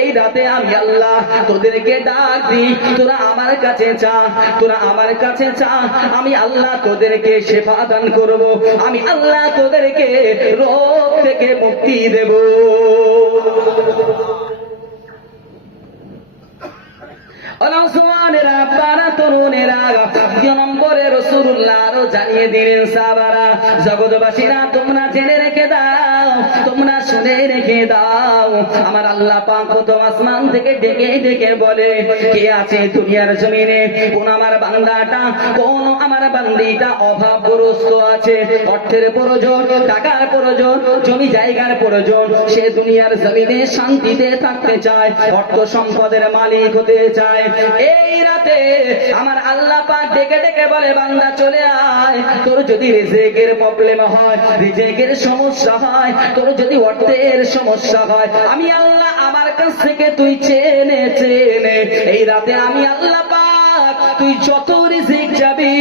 এই রাতে আমি আল্লাহ তোদেরকে ডাক দিই, তোরা আমার কাছে চা, তোরা আমার কাছে চা, আমি আল্লাহ তোদেরকে শেফা দান করব, আমি আল্লাহ তোদেরকে রোগ থেকে মুক্তি দেব। নওজওয়ানেরা, আব্বারা, তরুণেরা, 2 নম্বরে রাসূলুল্লাহ আরো জানিয়ে দিলেন সাহাবারা, জগৎবাসীরা তোমরা জেনে রেখে দাও, তোমরা শুনে রেখে দাও, আমার আল্লাহ পাক প্রথম আসমান থেকে ডেকে ডেকে বলে, কে আছে দুনিয়ার জমিনে, কোন আমার বান্দাটা, কোন আমার বান্দিটা অভাবগ্রস্ত আছে, অর্থের প্রয়োজন, টাকার প্রয়োজন, জমি জায়গার প্রয়োজন, সে দুনিয়ার জমিনে শান্তিতে থাকতে চায়, অর্থ সম্পদের মালিক হতে চায়। এই রাতে আমার আল্লাহ পাক ডেকে ডেকে বলে, বান্দা চলে আয়, তোর যদি রিজিকের প্রবলেম হয়, রিজিকের সমস্যা হয়, তোর যদি অর্থের সমস্যা হয়, আমি আল্লাহ আমার কাছ থেকে তুই চেনে চেনে এই রাতে আমি আল্লাহ পাক তুই যত রিজিক যাবি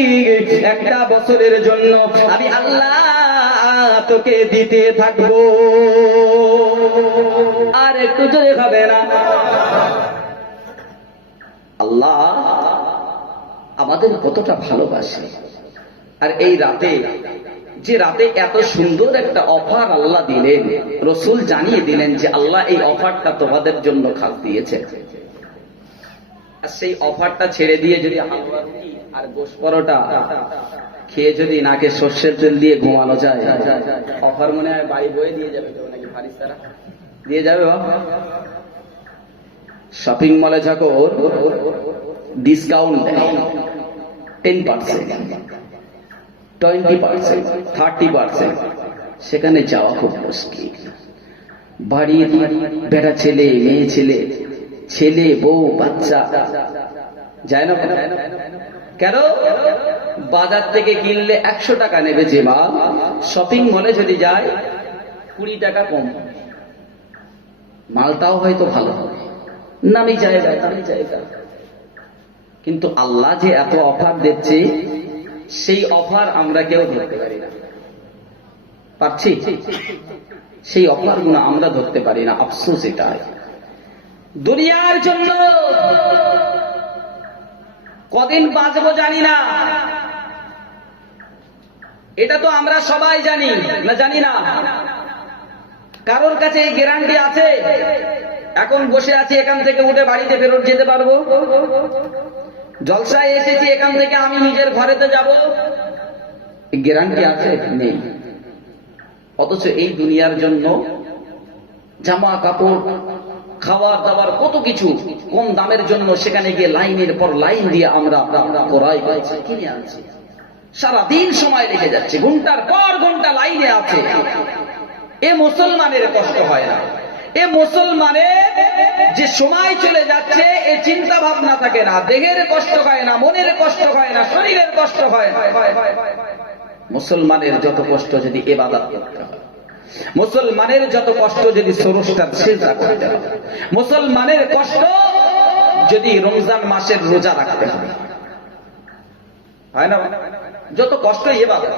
1 বছরের জন্য আমি আল্লাহ তোকে দিতে থাকবো। আর একটু জোরে হবে না? আল্লাহ আমাদের কতটা ভালোবাসে। আর এই রাতে, যে রাতে এত সুন্দর একটা অফার আল্লাহ দিলেন, রাসূল জানিয়ে দিলেন যে আল্লাহ এই অফারটা তোমাদের জন্য খাস দিয়েছে। আর সেই অফারটা ছেড়ে দিয়ে যদি হালুয়া রুটি আর গোশত পরোটা খেয়ে যদি নাকে সর্ষের তেল দিয়ে ঘুমানো যায়, অফার মনে হয় বাড়ি বয়ে দিয়ে যাবে তো নাকি, ফারিস্তারা দিয়ে যাবে। শপিং মলে যখন ডিসকাউন্ট 10%, 20%, 30%, সেখানে যাওয়া খুব মুশকিল। বাড়ির বেটা ছেলে, মেয়ে ছেলে, ছেলে বউ বাচ্চা যায় না কেন? বাজার থেকে কিনলে 100 টাকা নেবে যে মাল, শপিং মলে যদি যায় 20 টাকা কম, মালটাও হয়তো ভালো হবে, নামি জায়গা, দামি জায়গা। কিন্তু আল্লাহ যে এত অফার দিচ্ছে, সেই অফার আমরা কেউ ধরতে পারি না, পারছি? সেই অফার গুলো আমরা ধরতে পারি না। আফসোস এটাই। দুনিয়ার জন্য কদিন বাঁচবো জানি না, এটা তো আমরা সবাই জানি না, জানি না? কারোর কাছে এই গ্যারান্টি আছে এখন বসে আছি এখান থেকে উঠে বাড়িতে ফেরত যেতে পারবো? জলসায় এসেছি এখান থেকে আমি নিজের ঘরেতে যাব, গ্যারান্টি আছে? নেই। অথচ এই দুনিয়ার জন্য জামা কাপড়, খাবার দাবার, কত কিছু কম দামের জন্য সেখানে গিয়ে লাইনের পর লাইন দিয়ে আমরা ক্রয় করছি, কিনে আনছি। সারাদিন সময় লেগে যাচ্ছে, ঘন্টার পর ঘন্টা লাইনে আছে। এ মুসলমানের কষ্ট হয় না? এ মুসলমানের যে সময় চলে যাচ্ছে এ চিন্তা ভাবনা থাকে না, দেহের কষ্ট হয় না, মনের কষ্ট হয় না, শরীরের কষ্ট হয় না। মুসলমানের যত কষ্ট যদি ইবাদত করতে হয়, মুসলমানের যত কষ্ট যদি স্রষ্টার সিজদা করতে হয়, মুসলমানের কষ্ট যদি রমজান মাসের রোজা রাখতে হয়, হয় না? যত কষ্ট ইবাদত।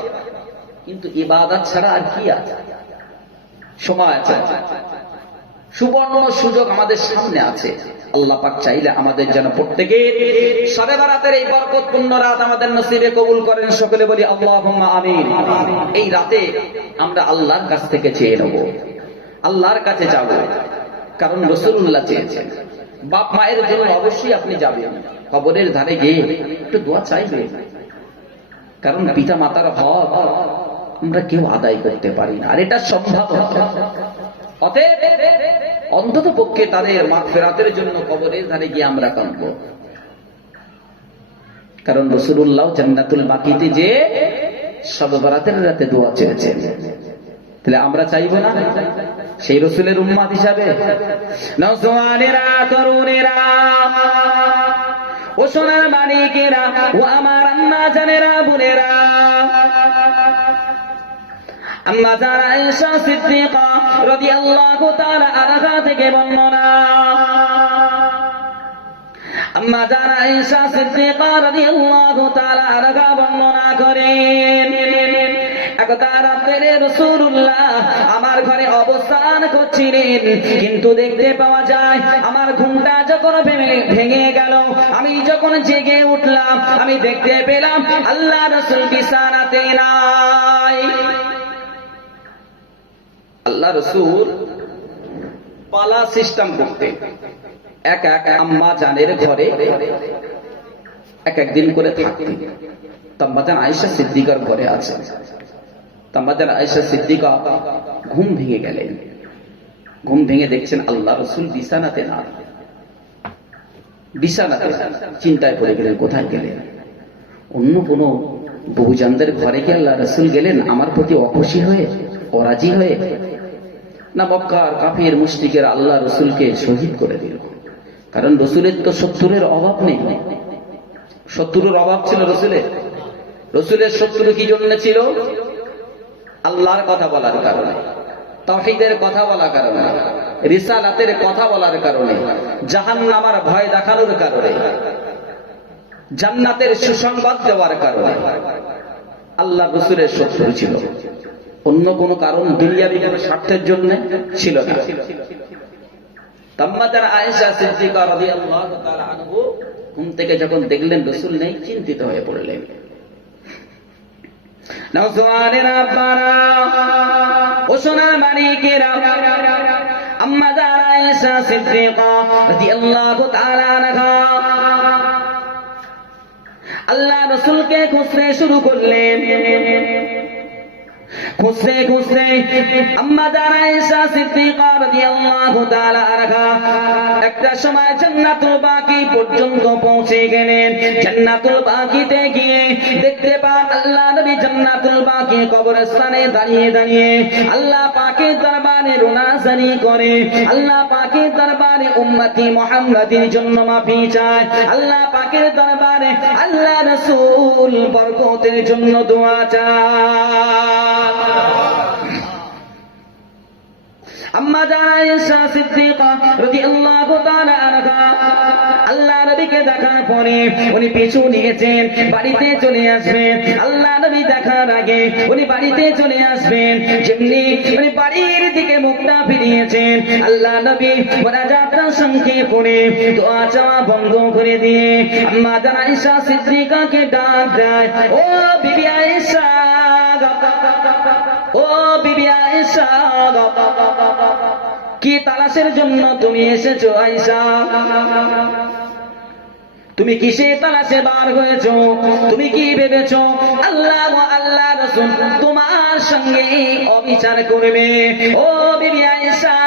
কিন্তু ইবাদত ছাড়া আর কি আছে? সময় আছে, সুবর্ণ সুযোগ আমাদের সামনে আছে। আল্লাহ পাক চাইলে আমাদের যেন প্রত্যেকে শবে বরাতের এই বরকতপূর্ণ রাত আমাদের নসিবে কবুল করেন। সকলে বলি আল্লাহুম্মা আমিন। এই রাতে আমরা আল্লাহর কাছ থেকে চেয়ে নেব, আল্লাহর কাছে যাব, কারণ রাসূলুল্লাহ চেয়েছেন। বাপ মায়ের জন্য অবশ্যই আপনি যাবেন, কবরের ধারে গিয়ে একটু দোয়া চাইবেন, কারণ পিতা মাতার হক আমরা কেউ আদায় করতে পারি না, আর এটা সম্ভব। অতএব অন্তত পক্ষে তাদের মাগফিরাতের জন্য কবরের ধারে গিয়ে আমরা কাঁদব, কারণ রাসূলুল্লাহ জান্নাতুল বাকিতে যে শবে বরাতের রাতে দোয়া চেয়েছেন। তাহলে আমরা চাইবো না সেই রসুলের উম্মত হিসাবে? নওজওয়ানেরা, তরুণেরা, ও সোনার মানিকেরা, ও আমার আম্মা জানেরা, বোনেরা, আম্মা জান আয়েশা সিদ্দিকা রাদিয়াল্লাহু তাআলা আনহা থেকে বর্ণনা, আম্মা জান আয়েশা সিদ্দিকা রাদিয়াল্লাহু তাআলা আনহা বর্ণনা করেন, একদা রাতে রাসূলুল্লাহ আমার ঘরে অবস্থান করছিলেন, কিন্তু দেখতে পাওয়া যায় আমার ঘুমটা যখন ভেঙে গেল, আমি যখন জেগে উঠলাম, আমি দেখতে পেলাম আল্লাহ রাসূল বিছানাতে নাই। আল্লাহ রাসূল পালা সিস্টেম করতে এক এক আম্মা জানের ঘরে এক একদিন করে থাকতেন। আম্মা জান আয়েশা সিদ্দিকার ঘরে আছে। আম্মা জান আয়েশা সিদ্দিকা ঘুম ভেঙে গেলেন, ঘুম ভেঙে দেখছেন আল্লাহ রাসূল বিছানাতে না, বিছানাতে। চিন্তায় পড়ে গেলেন, কোথায় গেলেন? অন্য কোনো বহুজানদের ঘরে কি আল্লাহ রাসূল গেলেন আমার প্রতি অখুশি হয়ে, অরাজি হয়ে, না মক্কার কাফির মুশরিকের আল্লাহ রাসূলকে শহীদ করে দিল? কারণ রাসূলের তো শত্রুর অভাব নেই। শত্রুর অভাব ছিল রাসূলের? রাসূলের শত্রু কি জন্য ছিল? আল্লাহর কথা বলার কারণে, তাওহীদের কথা বলার কারণে, রিসালাতের কথা বলার কারণে, জাহান্নামের ভয় দেখানোর কারণে, জান্নাতের সুসংবাদ দেওয়ার কারণে আল্লাহ রাসূলের শত্রু ছিল। অন্য কোনো কারণ দুনিয়াবি কোনো স্বার্থের জন্য ছিল না। আম্মা জান আয়েশা সিদ্দিকা রাদিয়াল্লাহু তাআলা আনহু ঘুম থেকে যখন দেখলেন রাসূল নেই, চিন্তিত হয়ে পড়লেন। নওজওয়ানেরা, আব্বারা, ও সোনার মানিকেরা, আম্মা জান আয়েশা সিদ্দিকা রাদিয়াল্লাহু তাআলা আনহা আল্লাহ রাসূলকে খুঁজতে শুরু করলেন। খুঁজতে খুঁজতে আম্মা জান আয়েশা সিদ্দিকা রাদিয়াল্লাহু তাআলা আনহা একটা সময় জান্নাতুল বাকি পর্যন্ত পৌঁছে গেলেন। জান্নাতুল বাকিতে গিয়ে দেখতে পান আল্লাহ নবী জান্নাতুল বাকি কবরস্থানে দাঁড়িয়ে দাঁড়িয়ে আল্লাহ পাকের দরবারে রোনাজারি করে, আল্লাহ পাকের দরবারে উম্মতি মুহাম্মাদের জন্য মাফি চায়, আল্লাহ পাকের দরবারে আল্লাহ রাসূল বরকতের জন্য দোয়া চায়। আম্মা জান আয়েশা সিদ্দিকা রাদিয়াল্লাহু তাআলা আনহা আল্লাহ নবীকে দেখার পরে উনি পিছু নিয়েছেন, বাড়িতে চলে আসবেন। আল্লাহ নবী দেখার আগে উনি বাড়িতে চলে আসবেন। যেমনি উনি বাড়ির দিকে মুখটা ফিরিয়েছেন, আল্লাহ নবী মুনাজাতটা সংক্ষেপ করে দোয়া চাওয়া বন্ধ করে দিয়ে আম্মা জান আয়েশা সিদ্দিকাকে ডাক দেয়, ও বিবি আয়েশা, ও বিবি আয়েশা, কি তালাশের জন্য তুমি এসেছো আয়েশা? তুমি কিসে তালাশে বার হয়েছো? তুমি কি ভেবেছো আল্লাহ ও আল্লাহ রাসূল তোমার সঙ্গে অবিচার করবে? ও বিবি আয়েশা,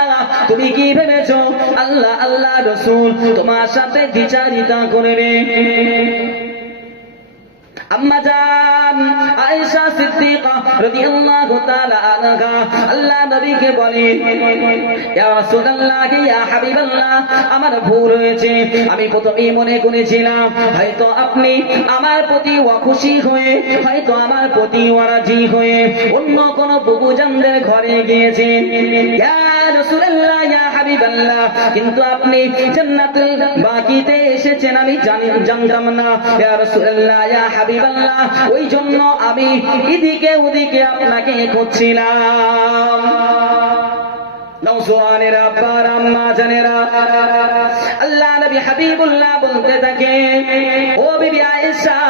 তুমি কি ভেবেছো আল্লাহ আল্লাহ রাসূল তোমার সাথে বিচারিতা করবে? আম্মা জান আয়েশা সিদ্দিকা রাদিয়াল্লাহু তাআলা আনহা আল্লাহ নবীকে বলেন, ইয়া রাসূলুল্লাহ, ইয়া হাবিবাল্লাহ, আমার ভুল হয়েছে। আমি প্রথমেই মনে করেছিলাম হয়তো আপনি আমার প্রতি অখুশি হয়ে, হয়তো আমার প্রতি অরাজি হয়ে অন্য কোন বুবুজানদের ঘরে গিয়েছেন। ইয়া রাসূলুল্লাহ, ইয়া হাবিবাল্লাহ, কিন্তু আপনি জান্নাতুল বাকিতে এসেছেন আমি জানতাম না। ইয়া রাসূলুল্লাহ, ইয়া হাবিবাল্লাহ, ওই জন্য আমি এদিকে ওদিকে আপনাকে খুঁজছিলাম। নওজওয়ানেরা, আব্বারা, আম্মা জানেরা, আল্লাহ নবী হাবিবুল্লাহ বলতে থাকে, ও বিবি আয়েশা,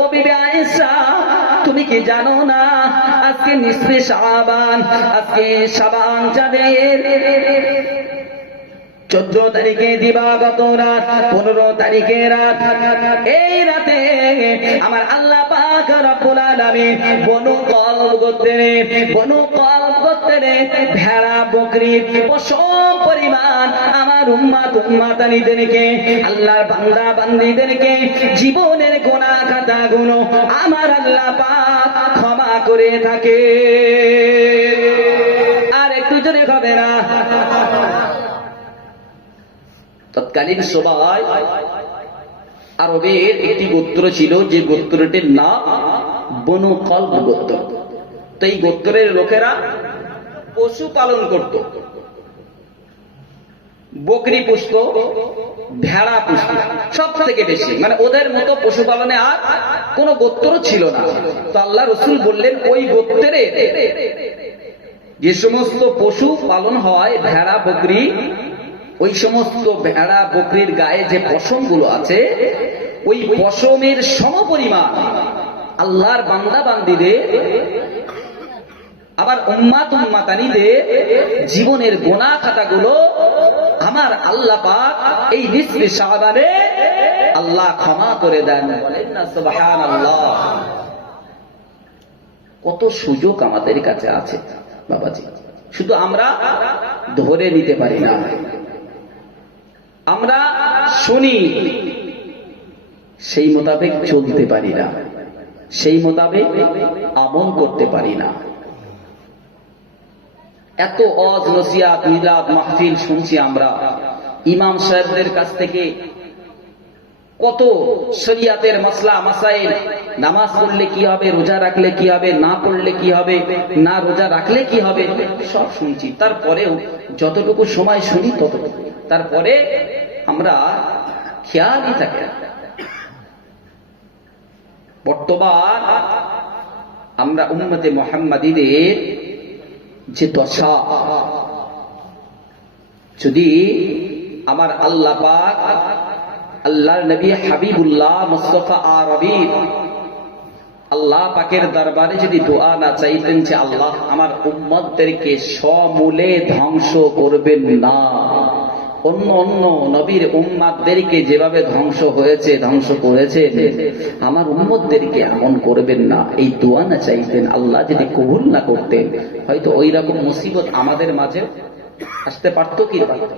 ও বিবি আয়েশা, তুমি কি জানো না আজকে নিসফে শাবান, আজকে শাবান চাঁদের 14 তারিখে দিবাগত রাত, 15 তারিখে রাত। এই রাতে আমার আল্লাহ পাক রব্বুল আলামিন বনু কলব গোত্রে ভেড়া বকরি পশম পরিমাণ আমার উম্মতানিদেরকে, আল্লাহর বান্দা বান্দীদেরকে জীবনের গুনাহ খাতাগুলো আমার আল্লাহ পাক ক্ষমা করে থাকে। হবে না। তৎকালীন সবাই আরবের একটি গোত্র ছিল, যে গোত্রটির নাম বনু কলব গোত্র। তো এই গোত্রের লোকেরা পশু পালন করত, বকরি পুষত, ভেড়া পুষত সব থেকে বেশি, মানে ওদের মতো পশুপালনে আর কোন গোত্র ছিল না। তো আল্লাহ রসুল বললেন ওই গোত্রের যে সমস্ত পশু পালন হয়, ভেড়া বকরি, ওই সমস্ত ভেড়া বকরির গায়ে যে পশম গুলো আছে, ওই পশমের সমপরিমাণ আল্লাহর বান্দা বান্দিদের, আবার উম্মাত উম্মাতানিদের জীবনের গোনা খাতাগুলো আমার আল্লাহ পাক এই নিসফে শাবানে আল্লাহ ক্ষমা করে দেন। বলেন না সুবহানাল্লাহ। কত সুযোগ আমাদের কাছে আছে বাবাজি, শুধু আমরা ধরে নিতে পারি না। আমরা শুনি, সেই মোতাবেক চলতে পারি না, সেই মোতাবেক আমল করতে পারি না। এত ওয়াজ নসিহত মিলাদ মাহফিল শুনছি আমরা, ইমাম সাহেবদের কাছ থেকে কত শরিয়াতের মাসলা মাসাইল, নামাজ পড়লে কি হবে, রোজা রাখলে কি হবে, না পড়লে কি হবে, না রোজা রাখলে কি হবে, সব শুনছি। তারপরেও যতটুকু সময় শুনি ততটুকু, তারপরে আমরা খেয়ালই থাকে। বর্তমান আমরা উম্মতে মুহাম্মাদীদের যে দশা, যদি আমার আল্লাহ পাক আল্লাহর নবী হাবিবুল্লাহ মুস্তাফা আরবি আল্লাহ পাকের দরবারে যদি দোয়া না চাইতেন যে আল্লাহ আমার উম্মতদেরকে সমূলে ধ্বংস করবেন না, অন্য অন্য নবীর উম্মতদেরকে যেভাবে ধ্বংস হয়েছে ধ্বংস করেছেন, আমার উম্মতদেরকে এমন করবেন না, এই দোয়া না চাইতেন, আল্লাহ যদি কবুল না করতেন, হয়তো ওই রকম মুসিবত আমাদের মাঝে আসতে পারতো কি পারত।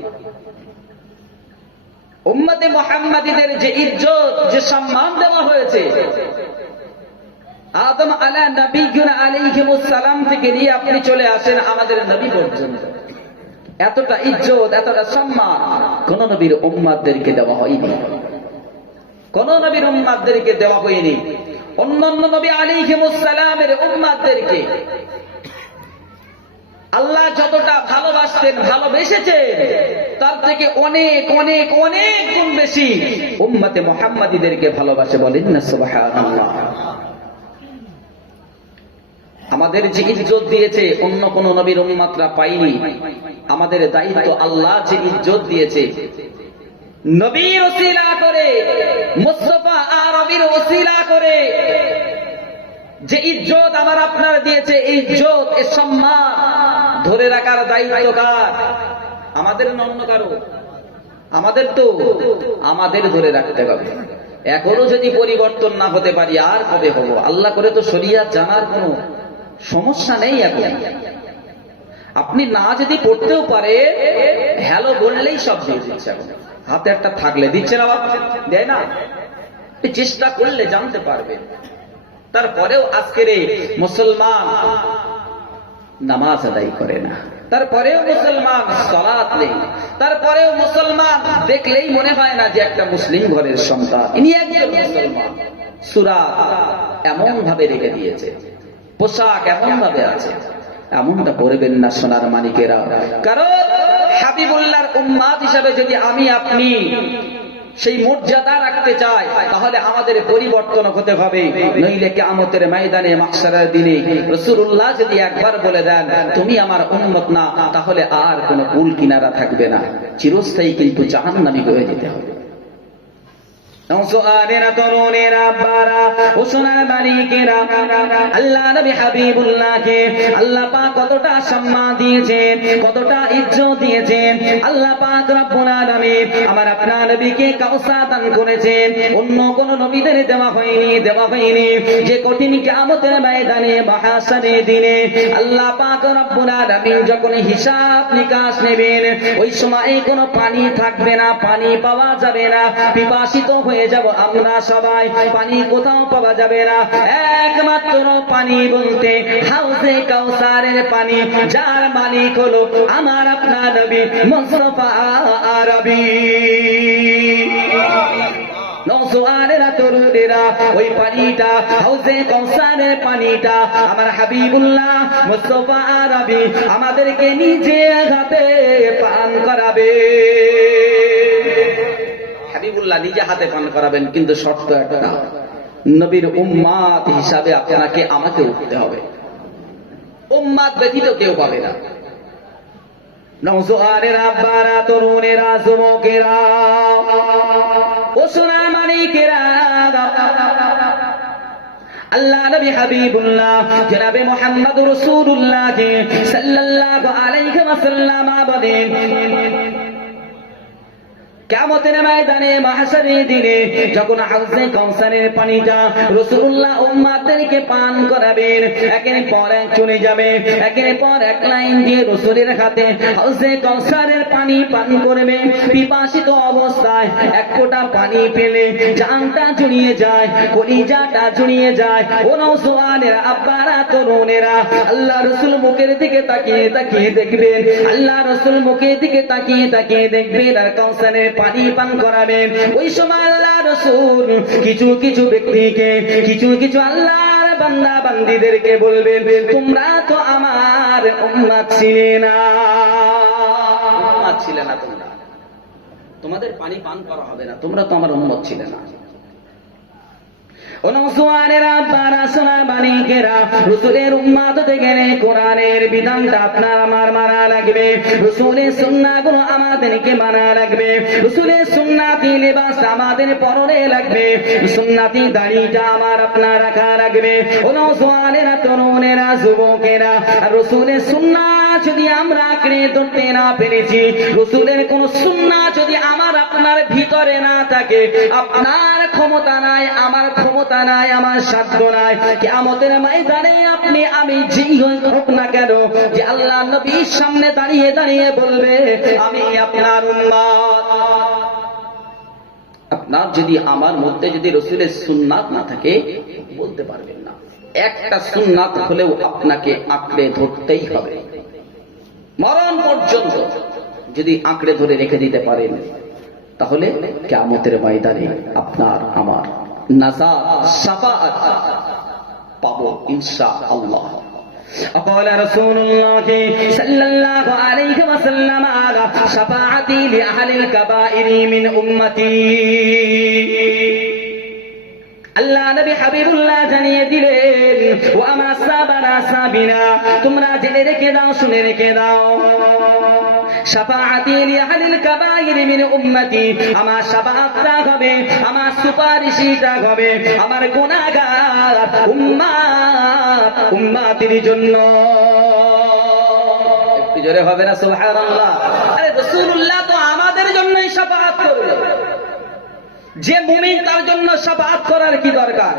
উম্মতে মুহাম্মাদীদের যে ইজ্জত, যে সম্মান দেওয়া হয়েছে, আদম আলা নবিয়্যুনা আলাইহিমুস সালাম থেকে নিয়ে আপনি চলে আসেন আমাদের নবী পর্যন্ত, এতটা ইজ্জত, এতটা সম্মান কোন নবীর উম্মতদেরকে দেওয়া হয়নি, কোন নবীর উম্মতদেরকে দেওয়া হয়নি। অন্যান্য নবী আলাইহিমুস সালামের উম্মতদেরকে আল্লাহ যতটা ভালোবাসতেন, ভালোবেসেছেন, তার থেকে অনেক অনেক অনেক গুণ বেশি উম্মতে মুহাম্মাদীদেরকে ভালোবাসে। বলেন না সুবহানাল্লাহ। আমাদের যে ইজ্জত দিয়েছে অন্য কোন নবীর উম্মতরা পায়নি। আমাদের দায়িত্ব আল্লাহ যে ইজ্জত দিয়েছে নবীর ওসিলা করে, মুস্তাফা আরবির ওসিলা করে যে ইজ্জত আমার আপনার দিয়েছে, এই ইজ্জত, এই সম্মান ধরে রাখার দায়িত্ব কার? আমাদের না অন্য কারো? আমাদের তো, আমাদের ধরে রাখতে হবে। এখনো যদি পরিবর্তন না হতে পারি আর কবে হবো? আল্লাহ করে তো শরিয়াত জানার কোনো সমস্যা নেই এখন। আপনি না যদি পড়তেও পারে, হ্যালো বললেই সব দিয়ে দিচ্ছে। এখন হাতে একটা থাকলে দিচ্ছে না, বাবা দেয় না, চেষ্টা করলে জানতে পারবে। তারপরেও আজকের মুসলমান নামাজ আদায় করে না, তারপরেও মুসলমান সালাত নেই, তারপরেও মুসলমান দেখলেই মনে হয় না যে একটা মুসলিম ঘরের সন্তান, ইনি একজন মুসলমান। সূরা এমন ভাবে রেখে দিয়েছে, পোশাক এমন ভাবে আছে, এমনটা করবেন না সোনার মানিকেরা। কারণ হাবিবুল্লাহর উম্মত হিসাবে যদি আমি আপনি সেই মর্যাদা রাখতে চাই, তাহলে আমাদের পরিবর্তন হতে হবে। নইলে কিয়ামতের ময়দানে মাহশারের দিনে রাসূলুল্লাহ যদি একবার বলে দেন তুমি আমার উম্মত না, তাহলে আর কোনো কুল কিনারা থাকবে না, চিরস্থায়ী কিন্তু জাহান্নামী হয়ে যেতে হবে। আল্লাহ নবী হাবিবুল্লাহকে আল্লাহ পাক কতটা সম্মান দিয়েছেন, কতটা ইজ্জত দিয়েছেন। আল্লাহ পাক রব্বুল আলামিন আমার আপনার নবীকে কাউসার দান করেছেন, অন্য কোন নবীদের দেওয়া হয়নি। যে কঠিন কিয়ামতের ময়দানে মাহশারের দিনে আল্লাহ পাক রব্বুল আলামিন যখন হিসাব নিকাশ নেবেন, ওই সময় কোনো পানি থাকবে না, পানি পাওয়া যাবে না, পিপাসিত হয়ে হয়ে যাব আমরা সবাই। পানি কোথাও পাওয়া যাবে না, একমাত্র পানি বলতে হাউজে কাউসারের পানি, যার মালিক হলো আমার আপনার নবী মুস্তাফা আরবি। নওজোয়ানেরা তরুণেরা, ওই পানিটা হাউজে কাউসারের পানিটা আমার হাবিবুল্লাহ মুস্তাফা আরবি আমাদেরকে নিজে হাতে পান করাবে। হাবিবুল্লাহ নিজে হাতে পান করাবেন, কিন্তু শর্ত একটা, নবীর উম্মাত হিসাবে আপনাকে আমাকে উঠতে হবে, উম্মাত ব্যতীত কেউ পাবে না। নওজোয়ানেরা, আব্বারা, তরুণেরা, যুবকেরা, ও সোনার মানিকেরা, আল্লাহ নবী হাবিবুল্লাহ জনাবে মুহাম্মদ রাসূলুল্লাহ সাল্লাল্লাহু আলাইহি ওয়াসাল্লাম বলেন, কিয়ামতের ময়দানে মাহশারের দিনে যখন হাউজে কাউসারের পানিটা রাসূলুল্লাহ উম্মতদেরকে পান করাবেন, একের পর এক চলে যাবে, একের পর এক লাইন দিয়ে রাসূলের হাতে হাউজে কাউসারের পানি পান করবে। পিপাসিত অবস্থায় এক ফোঁটা পানি পেলে জানটা জুড়িয়ে যায়, কলিজাটা জুড়িয়ে যায়। ও নওজোয়ানেরা, আব্বারা, তরুণেরা, আল্লাহ রাসূল মুখের দিকে তাকিয়ে তাকিয়ে দেখবেন, আল্লাহ রাসূল মুখের দিকে তাকিয়ে তাকিয়ে দেখবেন আর কাউসারের পানি পান করাবেন। ওই সময় আল্লাহ রাসূল কিছু কিছু ব্যক্তিকে, কিছু কিছু আল্লাহর বান্দা বান্দীদেরকে বলবেন, তোমরা তো আমার উম্মত ছিলে না, উম্মত ছিলে না, তোমরা, তোমাদের পানি পান করা হবে না, তোমরা তো আমার উম্মত ছিলে না। রাসূলের উম্মত হতে গেলে কোরআনের বিধানটা আপনার আমার মানা লাগবে, রাসূলের সুন্নাহগুলো আমাদেরকে মানা লাগবে, রাসূলের সুন্নাতি লিবাস আমাদের পরনে লাগবে, সুন্নাতি দাড়িটা আমার আপনার রাখা লাগবে। ও নওজোয়ানেরা, তরুণেরা, যুবকেরা, রাসূলের সুন্নাহ যদি আমরা আঁকড়ে ধরতে না পেরেছি, রাসূলের কোন সুন্নাহ যদি আমার আপনার ভিতরে না থাকে, আপনার ক্ষমতা নাই, আমার ক্ষমতা নাই, আমার সাধ্য নাই, কিয়ামতের ময়দানে আপনি আমি যেই হোক না কেন, যে আল্লাহ নবীর সামনে দাঁড়িয়ে দাঁড়িয়ে বলবে আমি আপনার উম্মত। আপনার যদি আমার মধ্যে যদি রাসূলের সুন্নাত না থাকে বলতে পারবেন না, একটা সুন্নাত হলেও আপনাকে আঁকড়ে ধরতেই হবে, মরণ পর্যন্ত যদি আঁকড়ে ধরে রেখে দিতে পারেন, তাহলে কিয়ামতের ময়দানে আপনার আমার নাজাত, শাফাআত পাবো ইনশাআল্লাহ। قال رسول الله صلى الله عليه وسلم شفاعتي لأهل الكبائر من أمتي। আল্লাহ নবী হাবিবুল্লাহ জানিয়ে দিলেন, ও আমার সাহাবারা সাহাবীরা, তোমরা জেনে রেখে দাও, শুনে রেখে দাও, শাফাআতি লিআহলিল কাবাইর মিন উম্মতি, আমার শাফাআতটা হবে, আমার সুপারিশটা হবে আমার গুনাহগার উম্মতের জন্য। একটু জোরে হবে না সুবহানাল্লাহ? আরে রাসূলুল্লাহ তো আমাদের জন্যই শাফাআত করবে, যে মুমিন তার জন্য শাফাআত করার কি দরকার?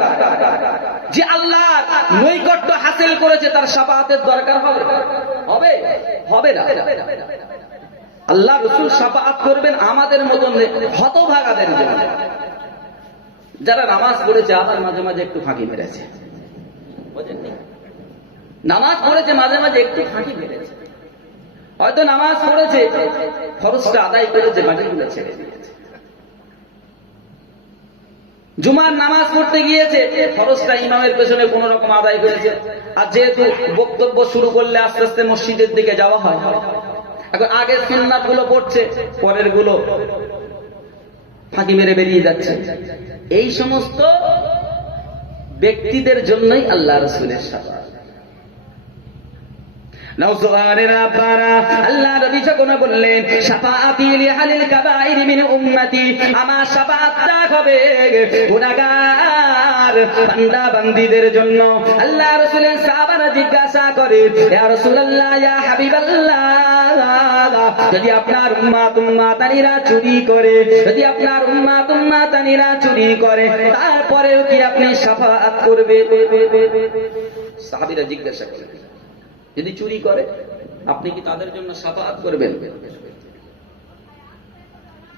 যে আল্লাহর নৈকট্য হাসিল করেছে তার শাফাআতের দরকার হবে? হবে? হবে না। আল্লাহ রাসূল শাফাআত করবেন আমাদের মতন হতভাগাদের জন্য, যারা নামাজ পড়েছে আবার মাঝে মাঝে একটু ফাঁকি মেরেছে, নামাজ পড়েছে মাঝে মাঝে একটু ফাঁকি মেরেছে, হয়তো নামাজ পড়েছে ফরজটা আদায় করেছে, বাকিগুলো ছেড়ে দিয়েছে, জুমার নামাজ পড়তে গিয়েছে ফরজটা ইমামের পেছনে কোন রকম আদায় করেছে, আর যেহেতু বক্তব্য শুরু করলে আস্তে আস্তে মসজিদের দিকে যাওয়া হয়, এখন আগে সুন্নাত গুলো পড়ছে, পরের গুলো ফাঁকি মেরে বেরিয়ে যাচ্ছে। এই সমস্ত ব্যক্তিদের জন্যই আল্লাহ রাসূলের শাফাআত। নওজোয়ানেরা, আব্বারা, আল্লাহ নবী যখন বললেন শাফাআতি লিআহলিল কাবাইর মিন উম্মতি, আমার শাফাআতটা হবে গুনাহগার বান্দা বান্দীদের জন্য। আল্লাহ রাসূলের সাহাবারা জিজ্ঞাসা করে, ইয়া রাসূলুল্লাহ, ইয়া হাবিবাল্লাহ, যদি আপনার উম্মাতানিরা চুরি করে, যদি আপনার উম্মাতানিরা চুরি করে, তারপরেও কি আপনি শাফাআত করবেন? সাহাবীরা জিজ্ঞাসা করে, যদি চুরি করে আপনি কি তাদের জন্য শাফাআত করবেন?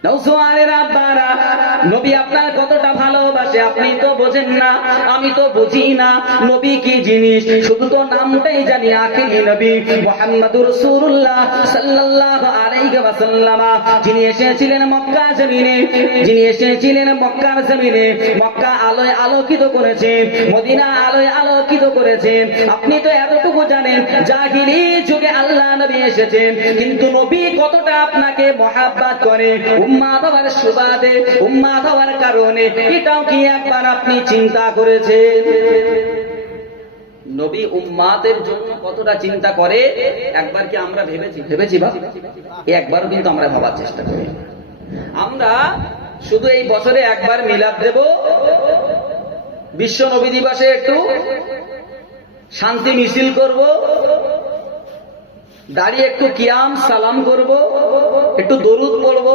নওজোয়ানের আব্বারা, নবী আপনার কতটা ভালোবাসে আপনি তো বোঝেন না, আমি তো বুঝি না। নবী কি জিনিস শুধু তো নামটাই জানি, আখিরি নবী মুহাম্মদুর রাসূলুল্লাহ সাল্লাল্লাহু আলাইহি ওয়াসাল্লাম, যিনি এসেছিলেন মক্কা জমিনে, যিনি এসেছিলেন মক্কার জমিনে। মক্কা আলোয় আলোকিত করেছেন, মদিনা আলোয় আলোকিত করেছেন। আপনি তো এতটুকু জানেন জাহিলি যুগে আল্লাহ নবী এসেছেন, কিন্তু নবী কতটা আপনাকে মহাব্বত করে উম্মাত হওয়ার সুবাদে, উম্মাত হওয়ার কারণে। এটাও কি একবার আপনি চিন্তা করেছেন? নবী উম্মাতের জন্য কতটা চিন্তা করে একবার কি আমরা ভেবেছি বা একবারও কিন্তু আমরা ভাবার চেষ্টা করি। আমরা শুধু এই বছরে একবার মিলাদ দেব, বিশ্ব নবী দিবসে একটু শান্তি মিছিল করব, দাঁড়িয়ে একটু কিয়াম সালাম করব, একটু দরুদ পড়ব।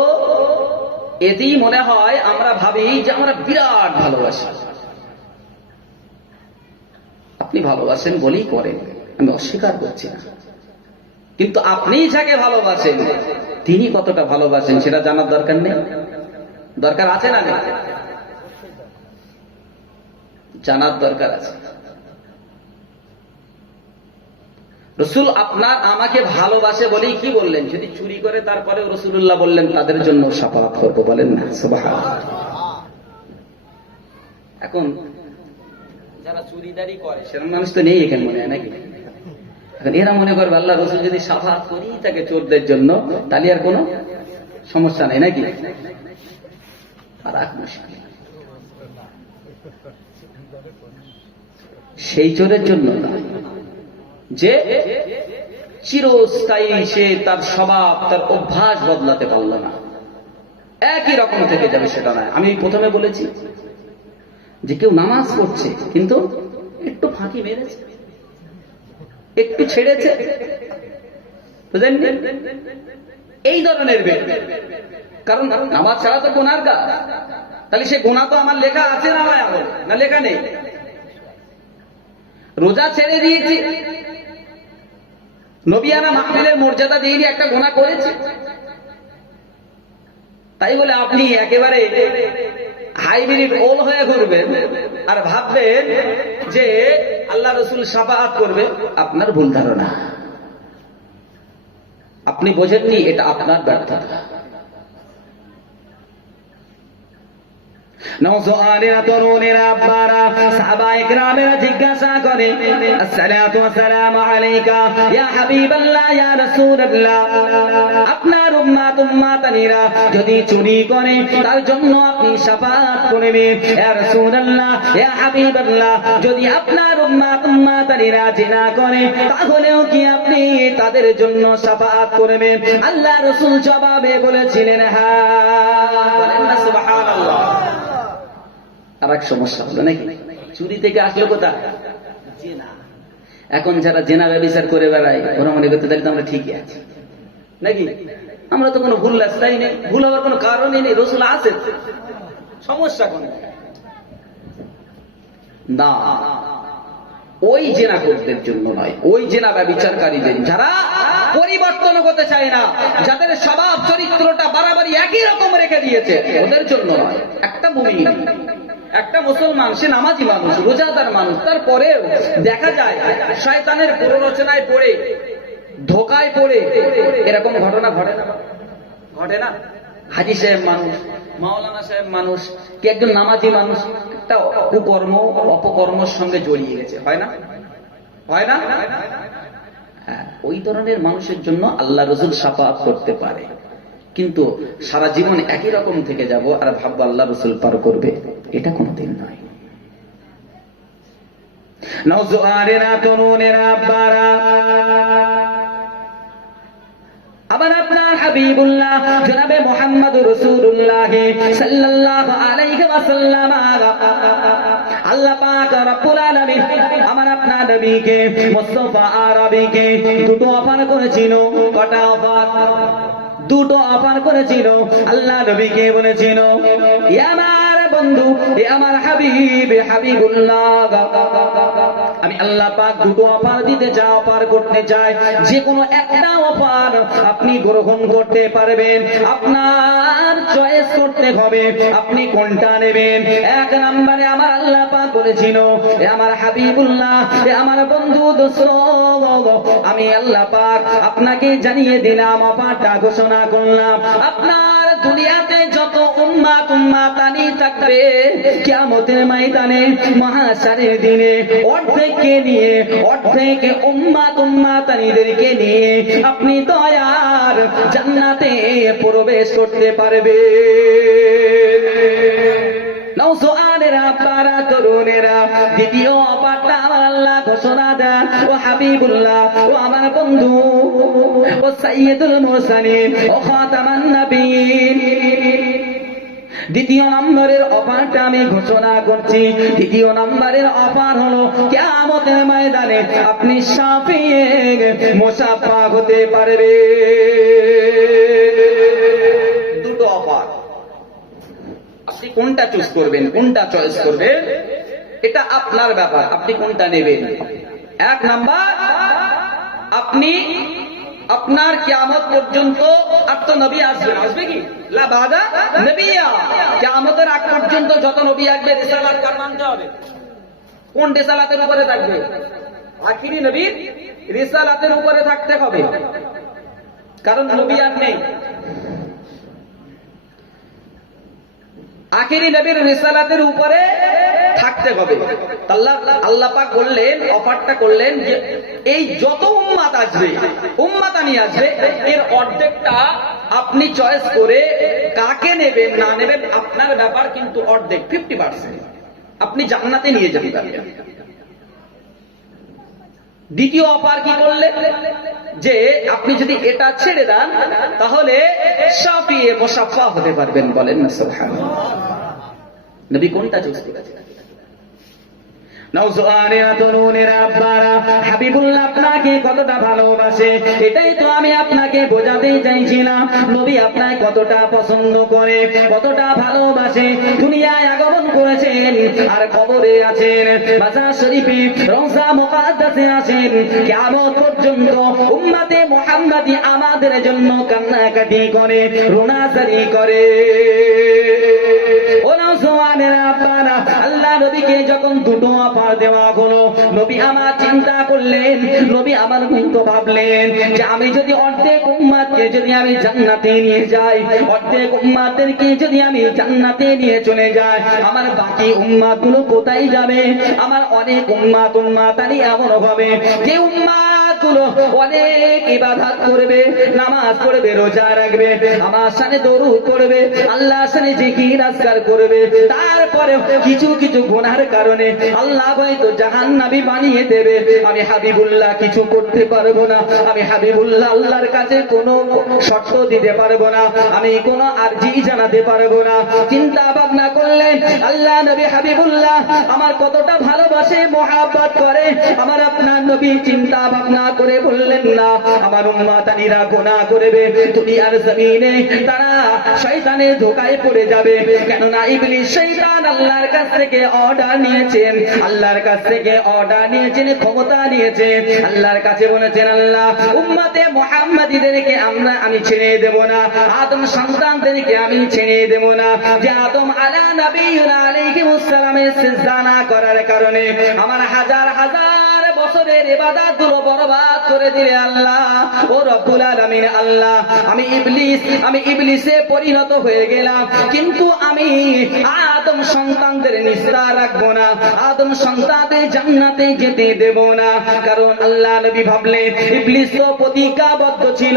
এতেই মনে হয় আমরা ভাবি যে আমরা বিরাট ভালোবাসি। আপনি ভালোবাসেন বলেই করেন, আমি অস্বীকার করছি না, কিন্তু আপনি যাকে ভালোবাসেন তিনি কতটা ভালোবাসেন সেটা জানার দরকার নেই? দরকার আছে না? জানার দরকার আছে। রসুল আপনার আমাকে ভালোবাসে বলেই কি বললেন? যদি চুরি করে তারপরে রসুল্লাহ বললেন তাদের জন্য শাফাআত করবো, বলেন না সুবহানাল্লাহ। এখন যারা চুরিদারি করে সেরকম মানুষ তো নেই এখানে, মনে হয় নাকি? এখন এরা মনে করবে আল্লাহ রসুল যদি শাফাআত করি তাকে চোরদের জন্য, তাহলে আর কোনো সমস্যা নেই নাকি? আর এক মুশকিল, সেই চোরের জন্য না যে চিরস্থায়ী সে তার স্বভাব তার অভ্যাস বদলাতে পারল না, একই রকম থেকে যাবে সেটা নয়। আমি প্রথমে বলেছি যে কেউ নামাজ পড়ছে কিন্তু একটু ফাঁকি মেরেছে, একটু ছেড়েছে, বুঝলেন? এই ধরনের কারণ নামাজ ছাড়া তো গুনার কাজ, তাহলে সে গুনাহ তো আমার লেখা আছে না না লেখা নেই? রোজা ছেড়ে দিয়েছি, নবিয়ানা মাহফিলের মর্যাদা দিয়ে একটা গুনাহ করেছে, তাই বলে আপনি একেবারে হাইব্রিড ওল হয়ে ঘুরবেন আর ভাববেন যে আল্লাহ রসুল শাফাআত করবে? আপনার ভুল ধারণা, আপনি বোঝেননি, এটা আপনার ব্যর্থতা। নওজোয়ানেরা, তরুণেরা, আব্বারা, সাহাবায়ে কেরামেরা জিজ্ঞাসা করে, আসসালাতু ওয়াসসালামু আলাইকা ইয়া হাবিবাল্লাহ ইয়া রাসূলুল্লাহ, আপনার উম্মাতানিরা যদি চুরি করে তার জন্য আপনি শাফাআত করবেন। ইয়া রাসূলুল্লাহ ইয়া হাবিবাল্লাহ, যদি আপনার উম্মাতানিরা জিনা করে তাহলেও কি আপনি তাদের জন্য শাফাআত করবেন? আল্লাহ রাসূল জবাবে বলেছিলেন হ্যাঁ। বলেন না সুবহানাল্লাহ। আর এক সমস্যা হলো নাকি? চুরি থেকে আসলো কোথায়? জেনা। এখন যারা জেনা ব্যভিচার করে বেড়ায় ওরা মনে করতে তাহলে তো আমরা ঠিকই আছি নাকি? আমরা তো কোনো ভুল রাস্তাই নেই, ভুল হওয়ার কোনো কারণই নেই, রসুল আছে, সমস্যা কোন? না, ওই জেনা করদের জন্য নয়, ওই জেনা ব্যভিচারকারীদের যারা পরিবর্তন করতে চায় না, যাদের স্বভাব চরিত্রটা বাড়াবাড়ি একই রকম রেখে দিয়েছে, ওদের জন্য নয়। একটা মুমিন, একটা মুসলমান, সে নামাজি মানুষ, রোজাদার মানুষ, তারপরেও দেখা যায় শয়তানের প্ররোচনায় পড়ে, ধোকায় পড়ে এরকম ঘটনা ঘটে না? ঘটে না? হাজী সাহেব মানুষ, মাওলানা সাহেব মানুষ, কি একজন নামাজি মানুষ একটা কুকর্ম অপকর্মের সঙ্গে জড়িয়ে গেছে, হয় না? হয় না? হ্যাঁ, ওই ধরনের মানুষের জন্য আল্লাহ রাসূল শাফাআত করতে পারে, কিন্তু সারা জীবন একই রকম থেকে যাব আর ভাববো আল্লাহ রাসূল পার করবে, এটা কোনদিন নয়। নওজোয়ানেরা, তরুণেরা, আব্বারা, আবার আপনার হাবিবুল্লাহ জনাবে মুহাম্মদুর রাসূলুল্লাহ সাল্লাল্লাহু আলাইহি ওয়াসাল্লাম, আল্লাহ পাক রব্বুল আলামিন আমার আপনার নবীকে মুস্তাফা আরবীকে দুটো অফার করেছিল। কটা অফার? দুটো অফার করেছিল। আল্লাহ নবীকে বলেছিল, আমার বন্ধু, এ আমার হাবিব, হাবিবুল্লাহ, আমি আল্লাহ পাক দুটো অফার দিতে চাই, অফার করতে চাই। যে কোনো একটা অফার আপনি গ্রহণ করতে পারবেন, আপনার চয়েস করতে হবে আপনি কোনটা নেবেন। এক নম্বরে আমার আল্লাহ পাক বলেছিল, এ আমার হাবিবুল্লাহ, এ আমার বন্ধু দোস্ত, আমি আল্লাহ পাক আপনাকে জানিয়ে দিলাম, অফারটা ঘোষণা করলাম, আপনার দুনিয়াতে যত উম্মাত উম্মাতানি থাকবে, কিয়ামতের ময়দানে মহাশারের দিনে অর্ধেককে নিয়ে, অর্ধেক উম্মাত উম্মাতানিদেরকে নিয়ে আপনি দয়ার জান্নাতে প্রবেশ করতে পারবে। নওজোয়ানেরা, পাড়া তরুণেরা, দ্বিতীয় অফারটা আমার আল্লাহ ঘোষণা দেন, ও হাবিবুল্লাহ, ও আমার বন্ধু, ও সাইয়্যিদুল মুরসালিন, ও খাতামান নবীন। দ্বিতীয় নম্বরের অফারটা আমি ঘোষণা করছি। দ্বিতীয় নম্বরের অফার হলো কিয়ামতের ময়দানে আপনি শাফিয়ে মুশাফা হতে পারবে। দুটো অফার, আপনি কোনটা চুজ করবেন, কোনটা চয়েস করবেন, এটা আপনার ব্যাপার, আপনি কোনটা নেবেন। এক নাম্বার, আপনি আপনার কিয়ামত পর্যন্ত আর তো নবী আসবেন, আসবে কি লা বাদা নবিয়া, কিয়ামতের আগ পর্যন্ত যত নবী আসবে রিসালাত কার মানতে হবে, কোন রিসালাতের উপরে থাকবে, আখিরি নবীর রিসালাতের উপরে থাকতে হবে, কারণ নবী আর নেই। আখিরি নবীর রিসালাতের উপরে থাকতে হবে। আল্লাহ পাক বললেন, অফারটা করলেন যে এই যত উম্মাত আসবে, উম্মাতানি আসবে, এর অর্ধেকটা আপনি চয়েস করে কাকে নেবেন না নেবেন আপনার ব্যাপার, কিন্তু অর্ধেক 50% আপনি জান্নাতে নিয়ে যেতে পারবেন। দ্বিতীয় অফার কি করলেন, যে আপনি যদি এটা ছেড়ে দেন তাহলে শাফিয়ে মুশাফফা হতে পারবেন। বলেন না সুবহানাল্লাহ। নবী কোনটা চুজ করেছেন? নওজোয়ানেরা, তরুণেরা, আব্বারা, হাবিবুল্লাহ আপনাকে কতটা ভালোবাসে এটাই তো আমি আপনাকে বোঝাতে চাইছিলাম। নবী আপনাকে কতটা পছন্দ করে, কতটা ভালোবাসে। দুনিয়ায় আগমন করেছেন আর কবরে আছেন, মাজার শরীফে রওজা মুকাদ্দাসে আছেন। কিয়ামত পর্যন্ত উম্মতে মুহাম্মাদি আমাদের জন্য কান্নাকাটি করে, রোনাজারি করে। ও নওজোয়ানেরা, আব্বারা, আল্লাহ নবীকে যখন দুটো অফার দেওয়া হলো, নবী আমার চিন্তা করলেন, নবী আমার কিন্তু ভাবলেন যে আমি যদি অর্ধেক উম্মাতকে যদি আমি জান্নাতে নিয়ে যাই, অর্ধেক উম্মাতদেরকে যদি আমি জান্নাতে নিয়ে চলে যাই, আমার বাকি উম্মাত গুলো কোথায় যাবে? আমার অনেক উম্মাত উম্মাতানি এমন হবে যে উম্মাত গুলো অনেক ইবাদত করবে, নামাজ পড়বে, রোজা রাখবে, আমার সামনে দরুদ পড়বে, আল্লাহর সামনে জিকির আজকার করবে, তারপরে কিছু কিছু গুনাহের কারণে আল্লাহ হয়তো জাহান্নামী বানিয়ে দেবে। আমি হাবিবুল্লাহ কিছু করতে পারবো না, আমি হাবিবুল্লাহ আল্লাহর কাছে কোনো শর্ত দিতে পারবো না, আমি কোনো আরজি জানাতে পারবো না। চিন্তা ভাবনা করলেন, আল্লাহ নবী হাবিবুল্লাহ আমার কতটা ভালোবাসে, মহাব্বত করে আমার আপনার নবী। চিন্তা ভাবনা করে বললেন, না, আমার উম্মাতানিরা গুনাহ করবে, দুনিয়ার জমিনে তারা শয়তানের ধোঁকায় পড়ে যাবে। কেননা ইবলিস শয়তান আল্লাহর কাছ থেকে অর্ডার নিয়েছেন, আল্লাহর কাছ থেকে অর্ডার নিয়েছেন, ক্ষমতা নিয়েছেন। আল্লাহর কাছে বলেছেন, আল্লাহ উম্মতে মুহাম্মাদীদেরকে আমি ছেড়ে দেব না, আদম সন্তানদেরকে আমি ছেড়ে দেব না। যে আদম আলা নবিয়্যিনা আলাইহিস সালামের সিজদা না করার কারণে আমার হাজার হাজার বছরের ইবাদত গুলো বরবাদ করে দিলে আল্লাহ, ও রব্বুল আলামিন, আল্লাহ আমি ইবলিসে পরিণত হয়ে গেলাম, কিন্তু আমি আদম সন্তানদের নিস্তার রাখবো না, আদম সন্তানদের জান্নাতে যেতে দেব না। কারণ আল্লাহ নবী ভাবলেন ইবলিস তো প্রতিজ্ঞাবদ্ধ ছিল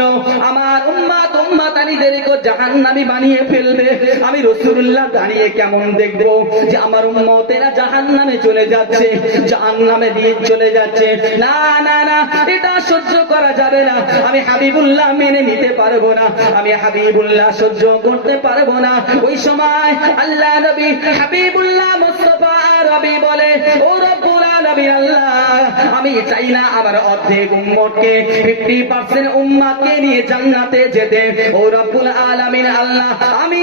আমার উম্মাত উম্মাতানিদেরকে জাহান্নামী বানিয়ে ফেলবে। আমি রাসূলুল্লাহ দাঁড়িয়ে কেমন দেখবো যে আমার উম্মতেরা জাহান্নামে চলে যাচ্ছে, জাহান্নামে দিয়ে চলে যাচ্ছে। না না না, এটা সহ্য করা যাবে না, আমি হাবিবুল্লাহ মেনে নিতে পারবো না, আমি হাবিবুল্লাহ সহ্য করতে পারবো না। ওই সময় আল্লাহ নবী হাবিবুল্লাহ মুস্তাফা রবি বলে, ও রব্বুল আলামিন, আলামিন আল্লাহ, আমি চাই না আমার অর্ধেক উম্মতকে 50% উম্মতকে নিয়ে জান্নাতে যেতে। ও রব্বুল আলামিন আল্লাহ, আমি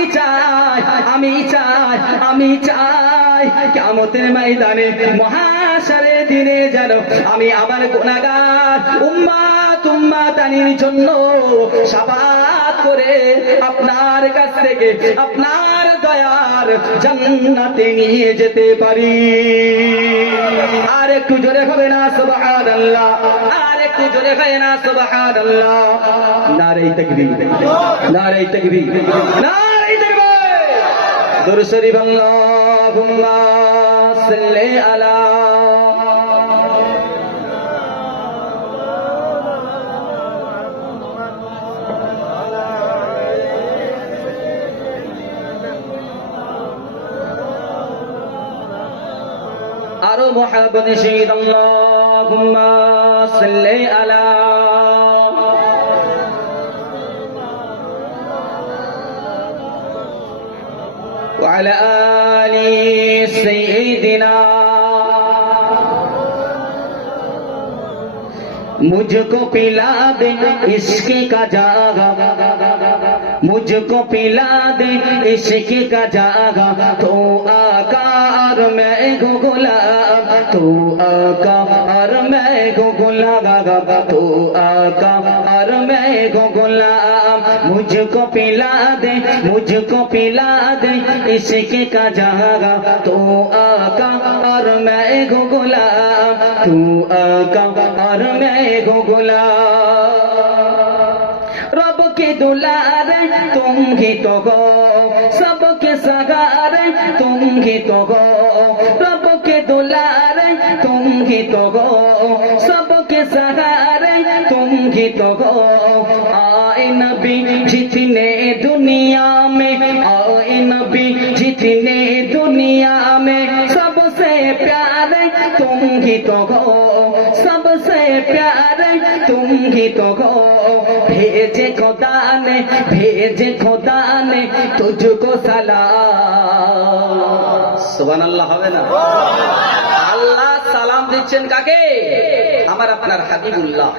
চাই কিয়ামতের ময়দানে মহাশারের দিনে যেন আমি আমার গুনাহগার উম্মাতানির জন্য শাফাআত করে আপনার কাছ থেকে আপনার দয়ার জান্নাতে নিয়ে যেতে পারি। আর একটু জোরে হবে না সুবহানাল্লাহ, আর একটু জোরে হয় না সুবহানাল্লাহ। নারে তাকবীর, নারে তাকবীর, নারে তাকবীর। দুরূদ শরীফ আল্লাহুম্মা সাল্লি আলা আরো মুহাব্বতে শহীদ আল্লাহুম্মা সাল্লি আলা ওয়া আলা আলি সাইয়্যিদিনা। मुझको पिला दे इश्क का जागा, मुझको पिला दे इश्क का जागा, तो आका और मैं गो गुलाम, तो आका और मैं गो गुलाम, तो आका और मैं गो गुलाम। मुझको पिला दे, मुझको पिला दे इश्क का जागा, तो आका और मैं गो गुलाम, तो आका और मैं गो गुलाम। रब के दुलारे तुम ही तो हो, सबके सगारे तुम ही तो हो, रब के दुलारे तुम ही तो हो, सबके सहारे तुम ही तो हो। आए नबी जितने दुनिया में, आए नबी जितने दुनिया में, सबसे प्यारे तुम ही तो हो, सबसे प्यारे तुम ही तो हो। भेजे खुदा ने तुझको सलाम। सुबहानाल्लाह হবে না? আল্লাহ সালাম দিচ্ছেন কাকে? আমার আপনার হাবিবুল্লাহ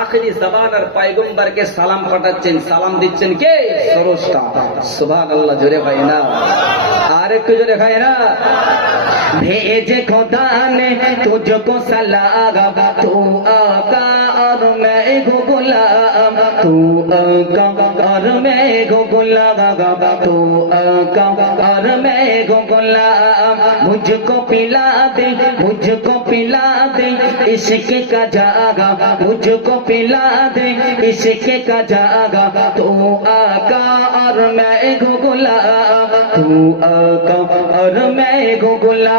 আখিরি জামানার পয়গম্বরকে সালাম পাঠাচ্ছেন, সালাম দিচ্ছেন কে? স্রষ্টা। সুবহানাল্লাহ জোরে ভাই না, আর একটু জোরে ভাই না। भेजे खुदा ने तुझको सलाम, तू आका और मैं गो गुलाम, तू आका और मैं गो गुलाम, तू आका और मैं गो गुलाम। मुझको पिला दे, मुझको पिला दे इश्क का जागा, मुझको पिला दे इश्क का जागा, तू आका और मैं गो गुलाम, तू आका और मैं गो गुलाम,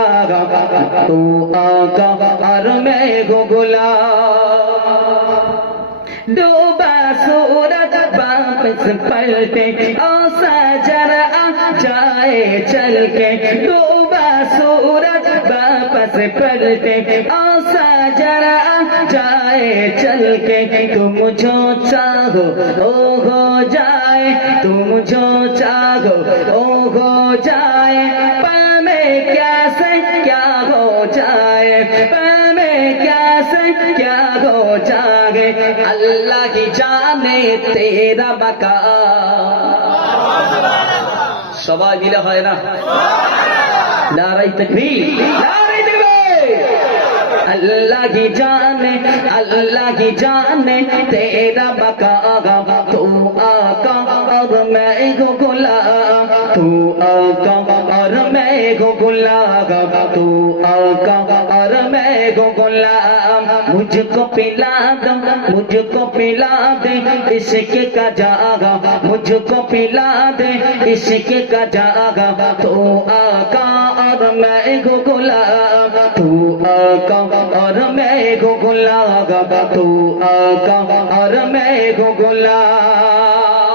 तू आका और मैं गो गुलाम। डूबा सूरज वापस पलटे और साजर आ जाए चल के, डूबा सूरज वापस पलटे और साजर आ जाए चल के। तुम जो चाहो ओ हो जाए, तुम जो चाहो ओ हो जाए, पामे क्या से क्या हो जाए, पामे क्या से क्या हो जाए। अल्लाह ही जाने तेरा बका। সবাই মিলে হয় না? নারায়ে তাকবীর, নারায়ে তাকবীর। अल्लाह की जाने तेरा बका, तू आका और मैं गो गुलाम, तू आका और मैं गो गुलाम, तू आका और मैं गो गुलाम। मुझको पिला दो, मुझको पिला दे इश्क का जागा, मुझको पिला दे इश्क का जागा, तू आका और मैं गो गुलाम, तू आका और मैं गो गुलाम, तू आका और मैं गो गुलाम।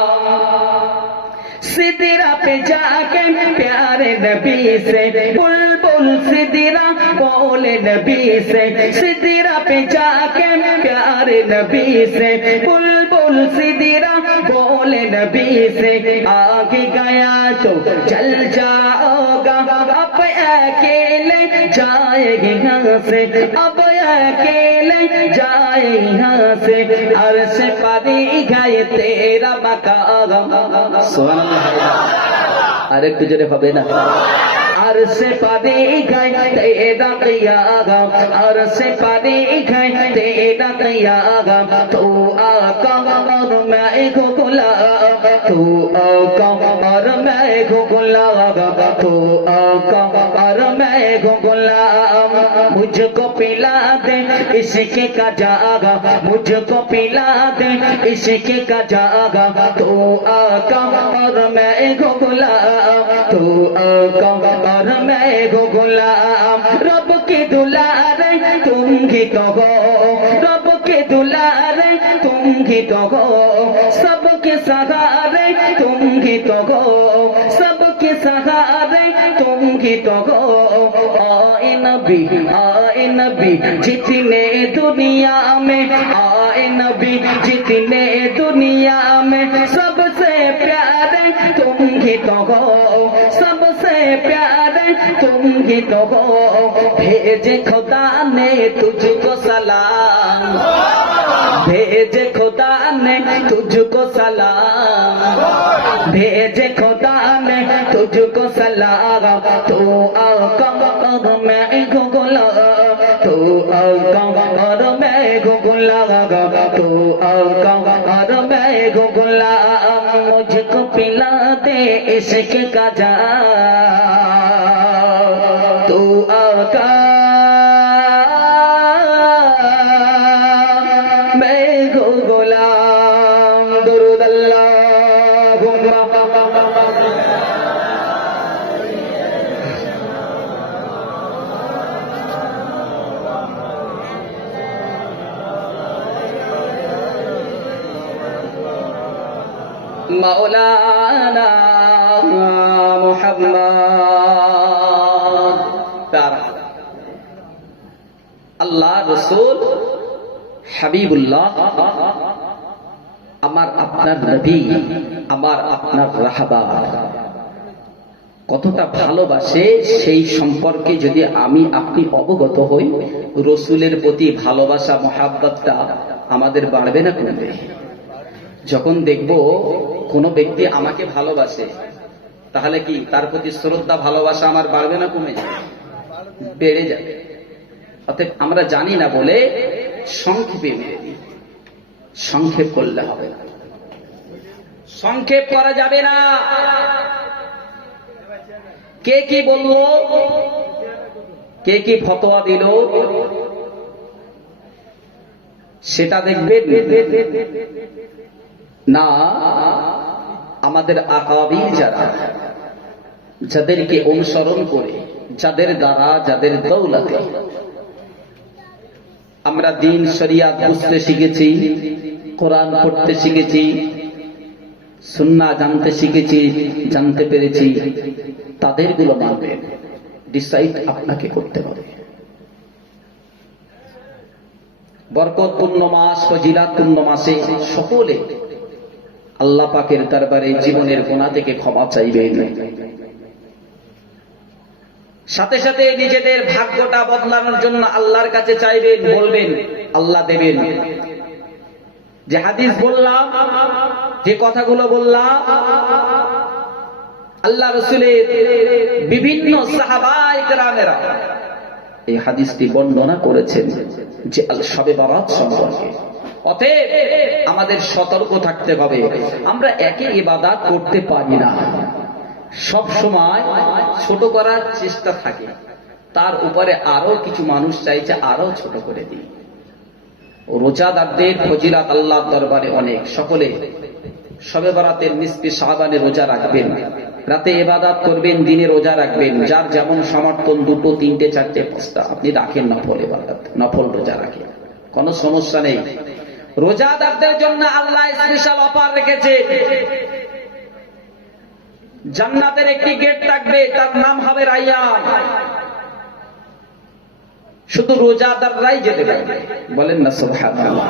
सिदरा पे जाके प्यारे नबी से बुलबुल सिदरा बोले नबी से, सिदरा पे जाके प्यारे नबी से बुलबुल सिदरा बोले नबी से। आगे गया तो जल जाओगा, अब अकेले जाए यहाँ से अब अकेले जाए यहाँ से अर्श पारी गए तेरा मकाम सुभान अल्लाह আরেকটু জোরে হবে না अर्श पारी गए तेरा क़याम अर्श पारी गए तेरा क़याम तू आका और मैं को गुलाम तू आका और मैं को गुलाम तू आका और मैं को गुलाम मुझको पिला दे इश्क़ का जागा मुझको पिला दे इश्क़ का जागा तू आका और मैं को गुलाम तू आका और मैं को गुलाम रब के दुलारे तुम ही तो हो रब के दुलारे तुम ही तो हो सबके सहारे तुम ही तो हो सबके सहारे तुम ही तो हो आए नबी जितने दुनिया में आए नबी जितने दुनिया में सबसे प्यारे तुम ही तो हो सबसे प्यारे तुम ही तो हो भेजे खुदा ने तुझको सलाम भेजे खुदा ने तुझको सलाम भेजे खुदा ने तुझको सलाम तू आका और मैं को गुलाम तू आका और मैं को गुलाम तू आका और मैं को गुलाम मुझको पिला दे इश्क़ का जाम तू आका मैं को गुलाम दुरूद अल्लाहुम्मा मौलाना मुहम्मद अल्लाह रसूल হাবিবুল্লাহ আমার আপনার নবী আমার আপনার রাহবার কতটা ভালোবাসে সেই সম্পর্কে যদি আমি আপনি অবগত হই রসুলের প্রতি ভালোবাসা মহাব্বতটা আমাদের বাড়বে না কমবে যখন দেখব কোন ব্যক্তি আমাকে ভালোবাসে তাহলে কি তার প্রতি শ্রদ্ধা ভালোবাসা আমার বাড়বে না কমে যাবে বেড়ে যাবে অতএব আমরা জানি না বলে সংক্ষেপে মেরে দিই সংক্ষেপ করলে হবে না সংক্ষেপ করা যাবে না কে কি বললো কে কি ফতোয়া দিল সেটা দেখবেন না আমাদের আকাবির যারা যাদেরকে অনুসরণ করে যাদের দ্বারা যাদের দৌলতে আমরা দিন শরিয়াত বুঝতে শিখেছি কোরআন পড়তে শিখেছি সুন্নাহ জানতে শিখেছি জানতে পেরেছি তাদেরগুলো মানবেন ডিসাইড আপনাকে করতে হবে বরকতপূর্ণ মাস ফজিলাতপূর্ণ মাসে সকলে আল্লাহ পাকের দরবারে জীবনের গুনাহ থেকে ক্ষমা চাইবেন সাথে সাথে নিজেদের ভাগ্যটা বদলানোর জন্য আল্লাহর কাছে চাইবেন বলবেন আল্লাহ দেবেন যে হাদিস বললাম যে কথাগুলো বললাম আল্লাহ রাসূলের বিভিন্ন সাহাবায়ে কেরামেরা এই হাদিসটি বর্ণনা করেছেন যে শবে বরাত সম্পর্কে অতএব আমাদের সতর্ক থাকতে হবে আমরা একই ইবাদত করতে পারি না সব সময় ছোট করার চেষ্টা থাকে তার উপরে আরো কিছু মানুষ চাইছে আরো ছোট করে দিই রোজাদারদের ফজিলত আল্লাহর দরবারে অনেক সকলে শবে বরাতের নিসফে শাবানে রোজা রাখবেন রাতে ইবাদত করবেন দিনে রোজা রাখবেন যার যেমন সমর্থন দুটো তিনটে চারটে পাঁচটা আপনি রাখেন নফল ইবাদত নফল রোজা রাখেন কোনো সমস্যা নেই রোজাদারদের জন্য আল্লাহ স্পেশাল অফার রেখেছে জান্নাতের একটি গেট থাকবে তার নাম হবে রায়্যান শুধু রোজাদাররাই যেতে পারবে বলেন না সুবহানাল্লাহ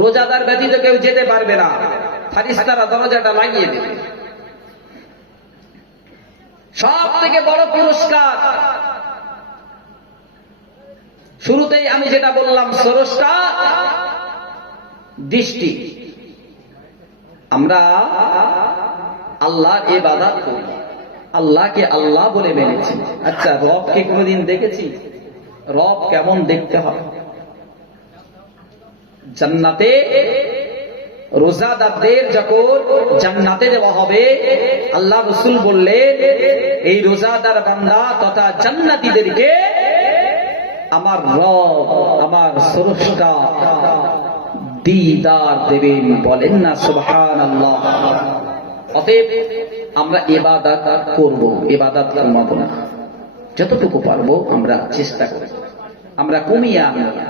রোজাদার ব্যতীত কেউ যেতে পারবে না ফেরেশতারা দরজাটা লাগিয়ে দেবে সব থেকে বড় পুরস্কার শুরুতেই আমি যেটা বললাম, স্রষ্টা দৃষ্টি। আমরা আল্লাহর ইবাদত করি, আল্লাহকে আল্লাহ বলে মেনেছি। আচ্ছা, রবকে কোনোদিন দেখেছি? রব কেমন দেখতে হয়? জান্নাতে রোজাদারদের যখন জান্নাতে দেওয়া হবে, আল্লাহ রাসূল বললেন, এই রোজাদার বান্দা তথা জান্নাতীদেরকে আমার রব, আমার স্রষ্টা দিদার দেবেন। বলেন না সুবহানাল্লাহ। অতএব আমরা ইবাদত করব, ইবাদত কমাবো না। যতটুকু পারবো আমরা চেষ্টা করব, আমরা কমিয়ে আনবো না।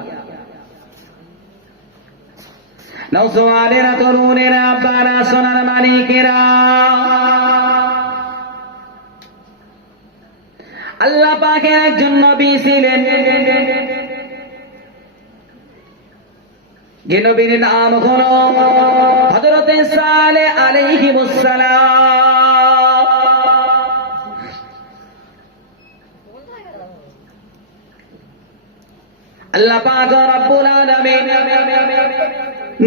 নওজওয়ানেরা, তরুণেরা, আব্বারা, সোনার মানিকেরা, আল্লাহ পাকের একজন নবী ছিলেন, যে নবীর নাম হলো হযরত সালেহ আলাইহিস সালাম। আল্লাহ পাক রব্বুল আলামিন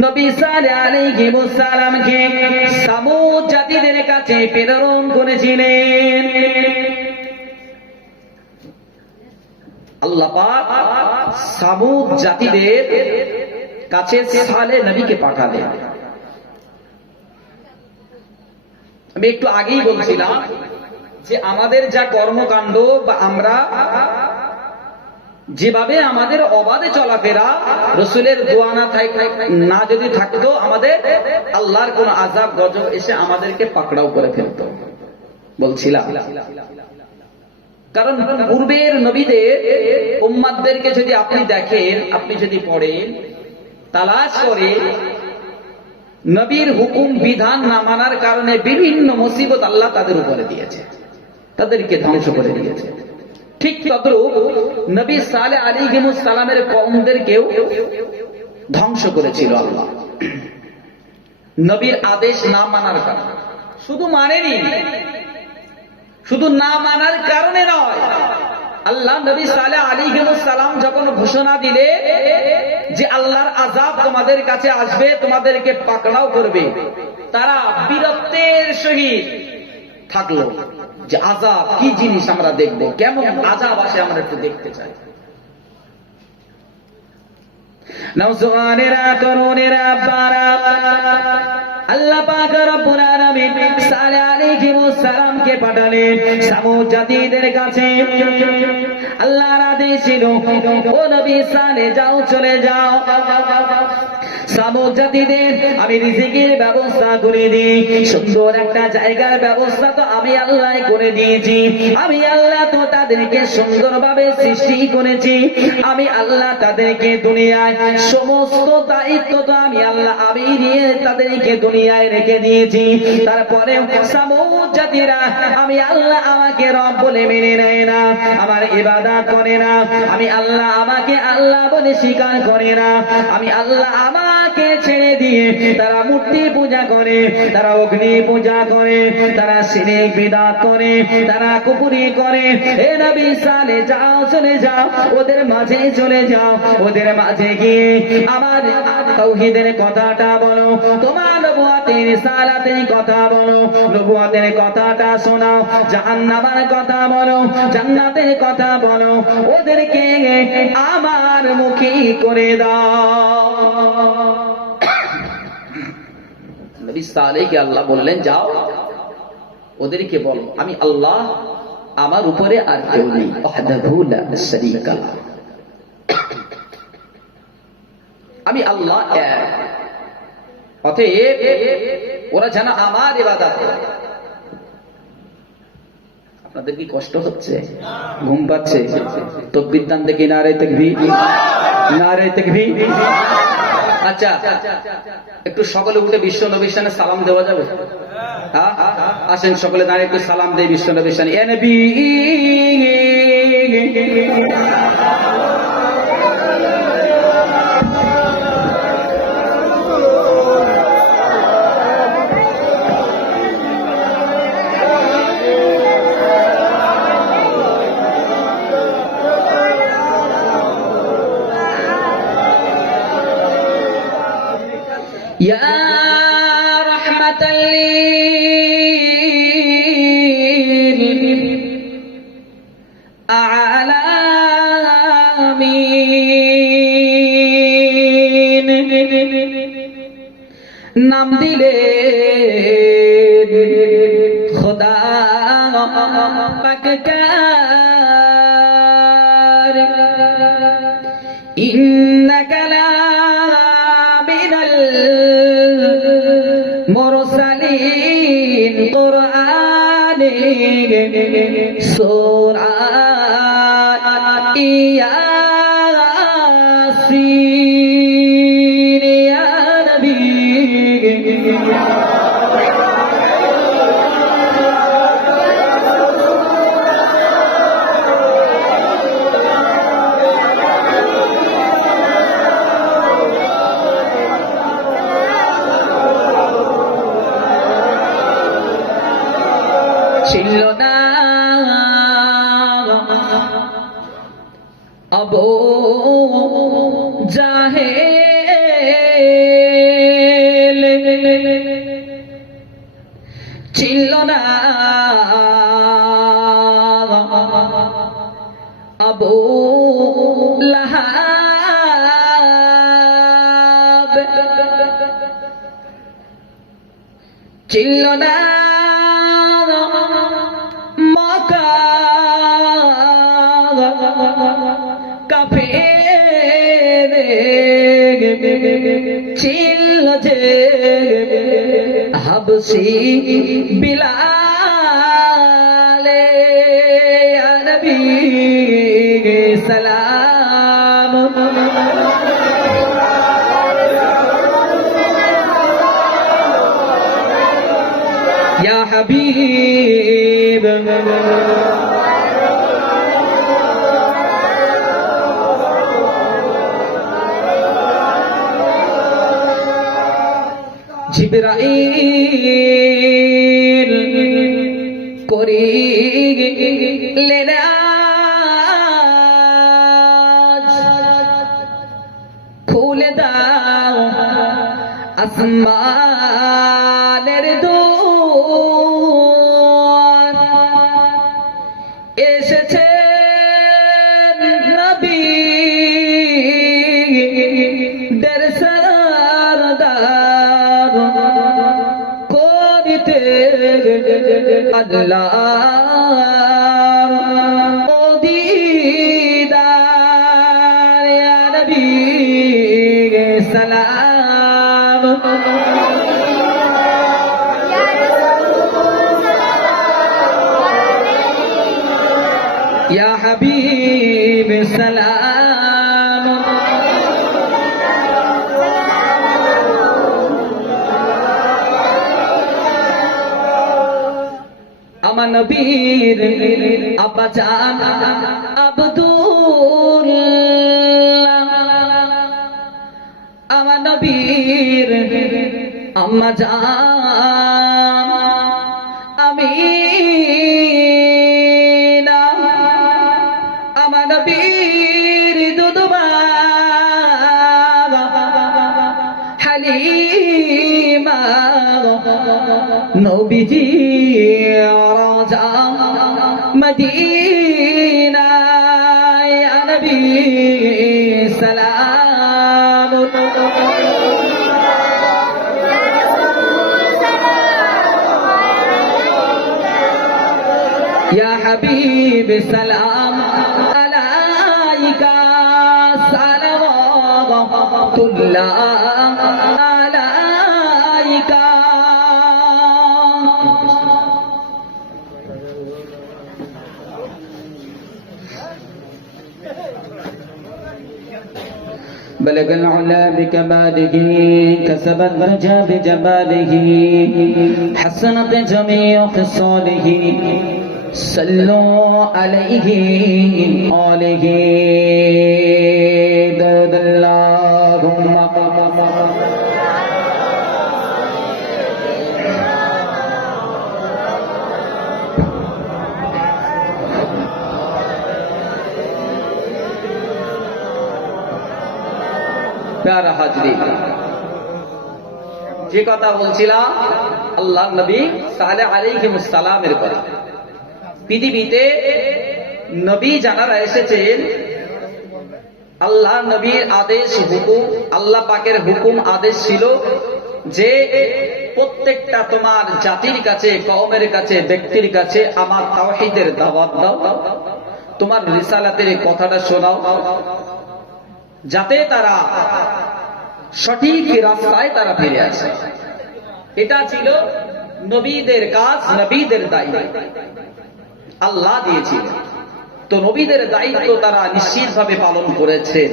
নবী সালেহ আলাইহিস সালামকে সামুদ জাতিদের কাছে প্রেরণ করেছিলেন। আল্লাহ পাক সামুদ জাতিদের কাছে সালেহ নবীকে পাঠালেন। আমি একটু আগেই বলছিলাম যে আমাদের যা কর্মকাণ্ড বা আমরা যেভাবে আমাদের অবাধে চলাফেরা, রসুলের দোয়া না যদি থাকতো, আমাদের আল্লাহর কোন আযাব গজব এসে আমাদেরকে পাকড়াও করে ফেলতো। বলছিলাম কারণ পূর্বের নবীদের উম্মতদেরকে যদি আপনি দেখেন, আপনি যদি পড়েন, তালাশ করে, নবীর হুকুম বিধান না মানার কারণে বিভিন্ন মুসিবত আল্লাহ তাদের উপরে দিয়েছে, তাদেরকে ধ্বংস করে দিয়েছে। ঠিক তদ্রূপ নবী সালেহ আলাইহিস সালামের কওমদেরকেও ধ্বংস করেছিল আল্লাহ, নবীর আদেশ না মানার কারণে। শুধু মানেনি, শুধু না মানার কারণে নয়, আল্লাহ নবী সালেহ আলাইহিস সালাম যখন ঘোষণা দিলে যে আল্লাহর আযাব তোমাদের কাছে আসবে, তোমাদেরকে পাকড়াও করবে, তারা বীরত্বের সহিত থাকলো যে আযাব কি জিনিস আমরা দেখব, কেমন আযাব আসে আমরা একটু দেখতে চাই। নওজওয়ানেরা, তরুণেরা, আব্বারা, আল্লাহ পাক রব্বুল আলামিন সালেহ আলাইহিস সালামকে পাঠালেন সামুদ জাতিদের কাছে। আল্লাহর আদেশ ছিল, ও নবী সালেহ, যাও, চলে যাও, সামুদ জাতিদের আমি রিজিকের ব্যবস্থা করে দিই, সুন্দর একটা জায়গার ব্যবস্থা তো আমি আল্লাহ করে দিয়েছি। আমি আল্লাহ তো তাদেরকে সুন্দরভাবে সৃষ্টি করেছি। আমি আল্লাহ তাদেরকে দুনিয়ায় সমস্ত দায়িত্ব তো আমি আল্লাহ আমি নিয়ে তাদেরকে দুনিয়ায় রেখে দিয়েছি। তারপরে সামুদ জাতিরা আমি আল্লাহ আমাকে রব বলে মেনে নেয় না, আমার ইবাদত করে না, আমি আল্লাহ আমাকে আল্লাহ বলে স্বীকার করে না। আমি আল্লাহ আমাকে ছেড়ে দিয়ে তারা মূর্তি পূজা করে, তারা অগ্নি পূজা করে, তারা শিরক বিদআত করে, তারা কুফরি করে। হে নবী সালেহ, যাও, চলে যাও, ওদের মাঝে চলে যাও, ওদের মাঝে গিয়ে আমার তাওহীদের কথাটা বলো, তোমার নবুয়তের রিসালাতের কথা বলো, নবুয়তের কথাটা শোনাও, জাহান্নামের কথা বলো, জান্নাতের কথা বলো, ওদেরকে আমার মুখী করে দাও। নবী সালেহকে আল্লাহ বললেন, যাও, ওদেরকে বলো আমি আল্লাহ, আমার উপরে আর কেউ নেই, ওয়াহদাহু লা শারীকা লাহ, আমি আল্লাহ এক। অতএব ওরা যেন আমার ইবাদত করে। আপনাদের কি কষ্ট হচ্ছে? ঘুম পাচ্ছে? তাকবীর দান দেখি, নারে তাকবীর, নারে তাকবীর। আচ্ছা, একটু সকলে উঠে বিশ্ব নবীর শানে সালাম দেওয়া যাবে? হ্যাঁ, আসেন সকলে দাঁড়িয়ে একটু সালাম দেয় বিশ্ব নবীর শানে। এ নবী رحمة للعالمين নাম দিলেন খোদা পাককার ইন্নাকা লামিনাল মুরসালিন কুরআনে সূরা ইয়াসিন ইয়া নবী ছিল না আবু জাহেল, ছিল না আবু লাহাব, ছিল না কাফের, ছিল যে হাবশি বিলাল, ইয়া নবী সালাম। ইয়া হাবিব জিবরাইল করিলেন আজ, খুলে দাও আসমানের দুয়ার, এসেছে নবী দের সরদার করিতে আল্লাহর ও দিদার, ইয়া নবী সালাম। ইয়া হাবিব সালাম। আমার নবীর আব্বা জান আব্দুল্লাহ, আমার নবীর আম্মা জান আমিনা, আমার নবীর দুধমা হালিমা, নবীজি রাজা মদিনা, ইয়া নবী সালাম। ইয়া হাবিব সালাম আলাইকা, সালাওয়াতুল্লাহ আলাইকা। بلغ العلا بكماله، كسب الرجا بجماله، حسنت جميع خصاله، صلوا عليه آله داد اللهم प्यारा हाजरी যে কথা বলছিলাম আল্লাহ নবী সালেহ আলাইহিস সালামের কথা। পৃথিবীতে নবী যারা এসেছেন, আল্লাহ নবীর আদেশ হুকুম, আল্লাহ পাকের হুকুম আদেশ ছিল যে প্রত্যেকটা তোমার জাতির কাছে, কওমের কাছে, ব্যক্তির কাছে আমার তাওহীদের দাওয়াত দাও, তোমার রিসালাতের কথাটা শোনাও, যাতে তারা সঠিক রাস্তায় তারা ফিরে আসে। এটা ছিল নবীদের কাজ, নবীদের দায়িত্ব আল্লাহ দিয়েছিলেন। তো নবীদের দায়িত্ব তারা নিশ্চিতভাবে পালন করেছেন।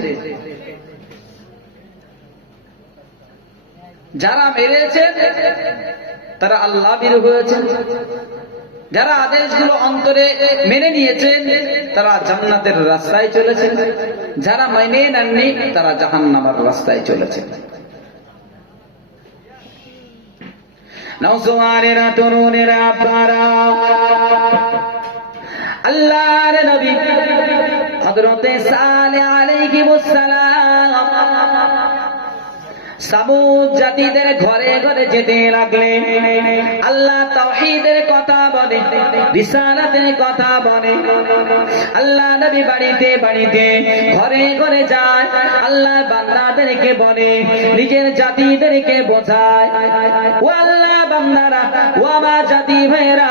যারা মেরেছেন তারা আল্লাহ বিরোধী হয়েছেন, যারা আদেশগুলো অন্তরে মেনে নিয়েছেন তারা জান্নাতের রাস্তায় চলেছেন, যারা মেনে নেননি তারা জাহান্নামের রাস্তায় চলেছেন। নওজওয়ানেরা, তরুণেরা, আপনারা আল্লাহর নবী হযরতে সালেহ আলাইহিস সালাম সামুদ জাতিদের ঘরে ঘরে যেতে লাগলেন। আল্লাহ তাওহীদের কথা বলে, রিসালাতের কথা বলে। আল্লাহ নবী বাড়িতে বাড়িতে, ঘরে ঘরে যায়, আল্লাহ বান্দাদেরকে বলে, নিজের জাতিদেরকে বোঝায়, ও আল্লাহ বান্দারা, ও আমার জাতি ভাইরা,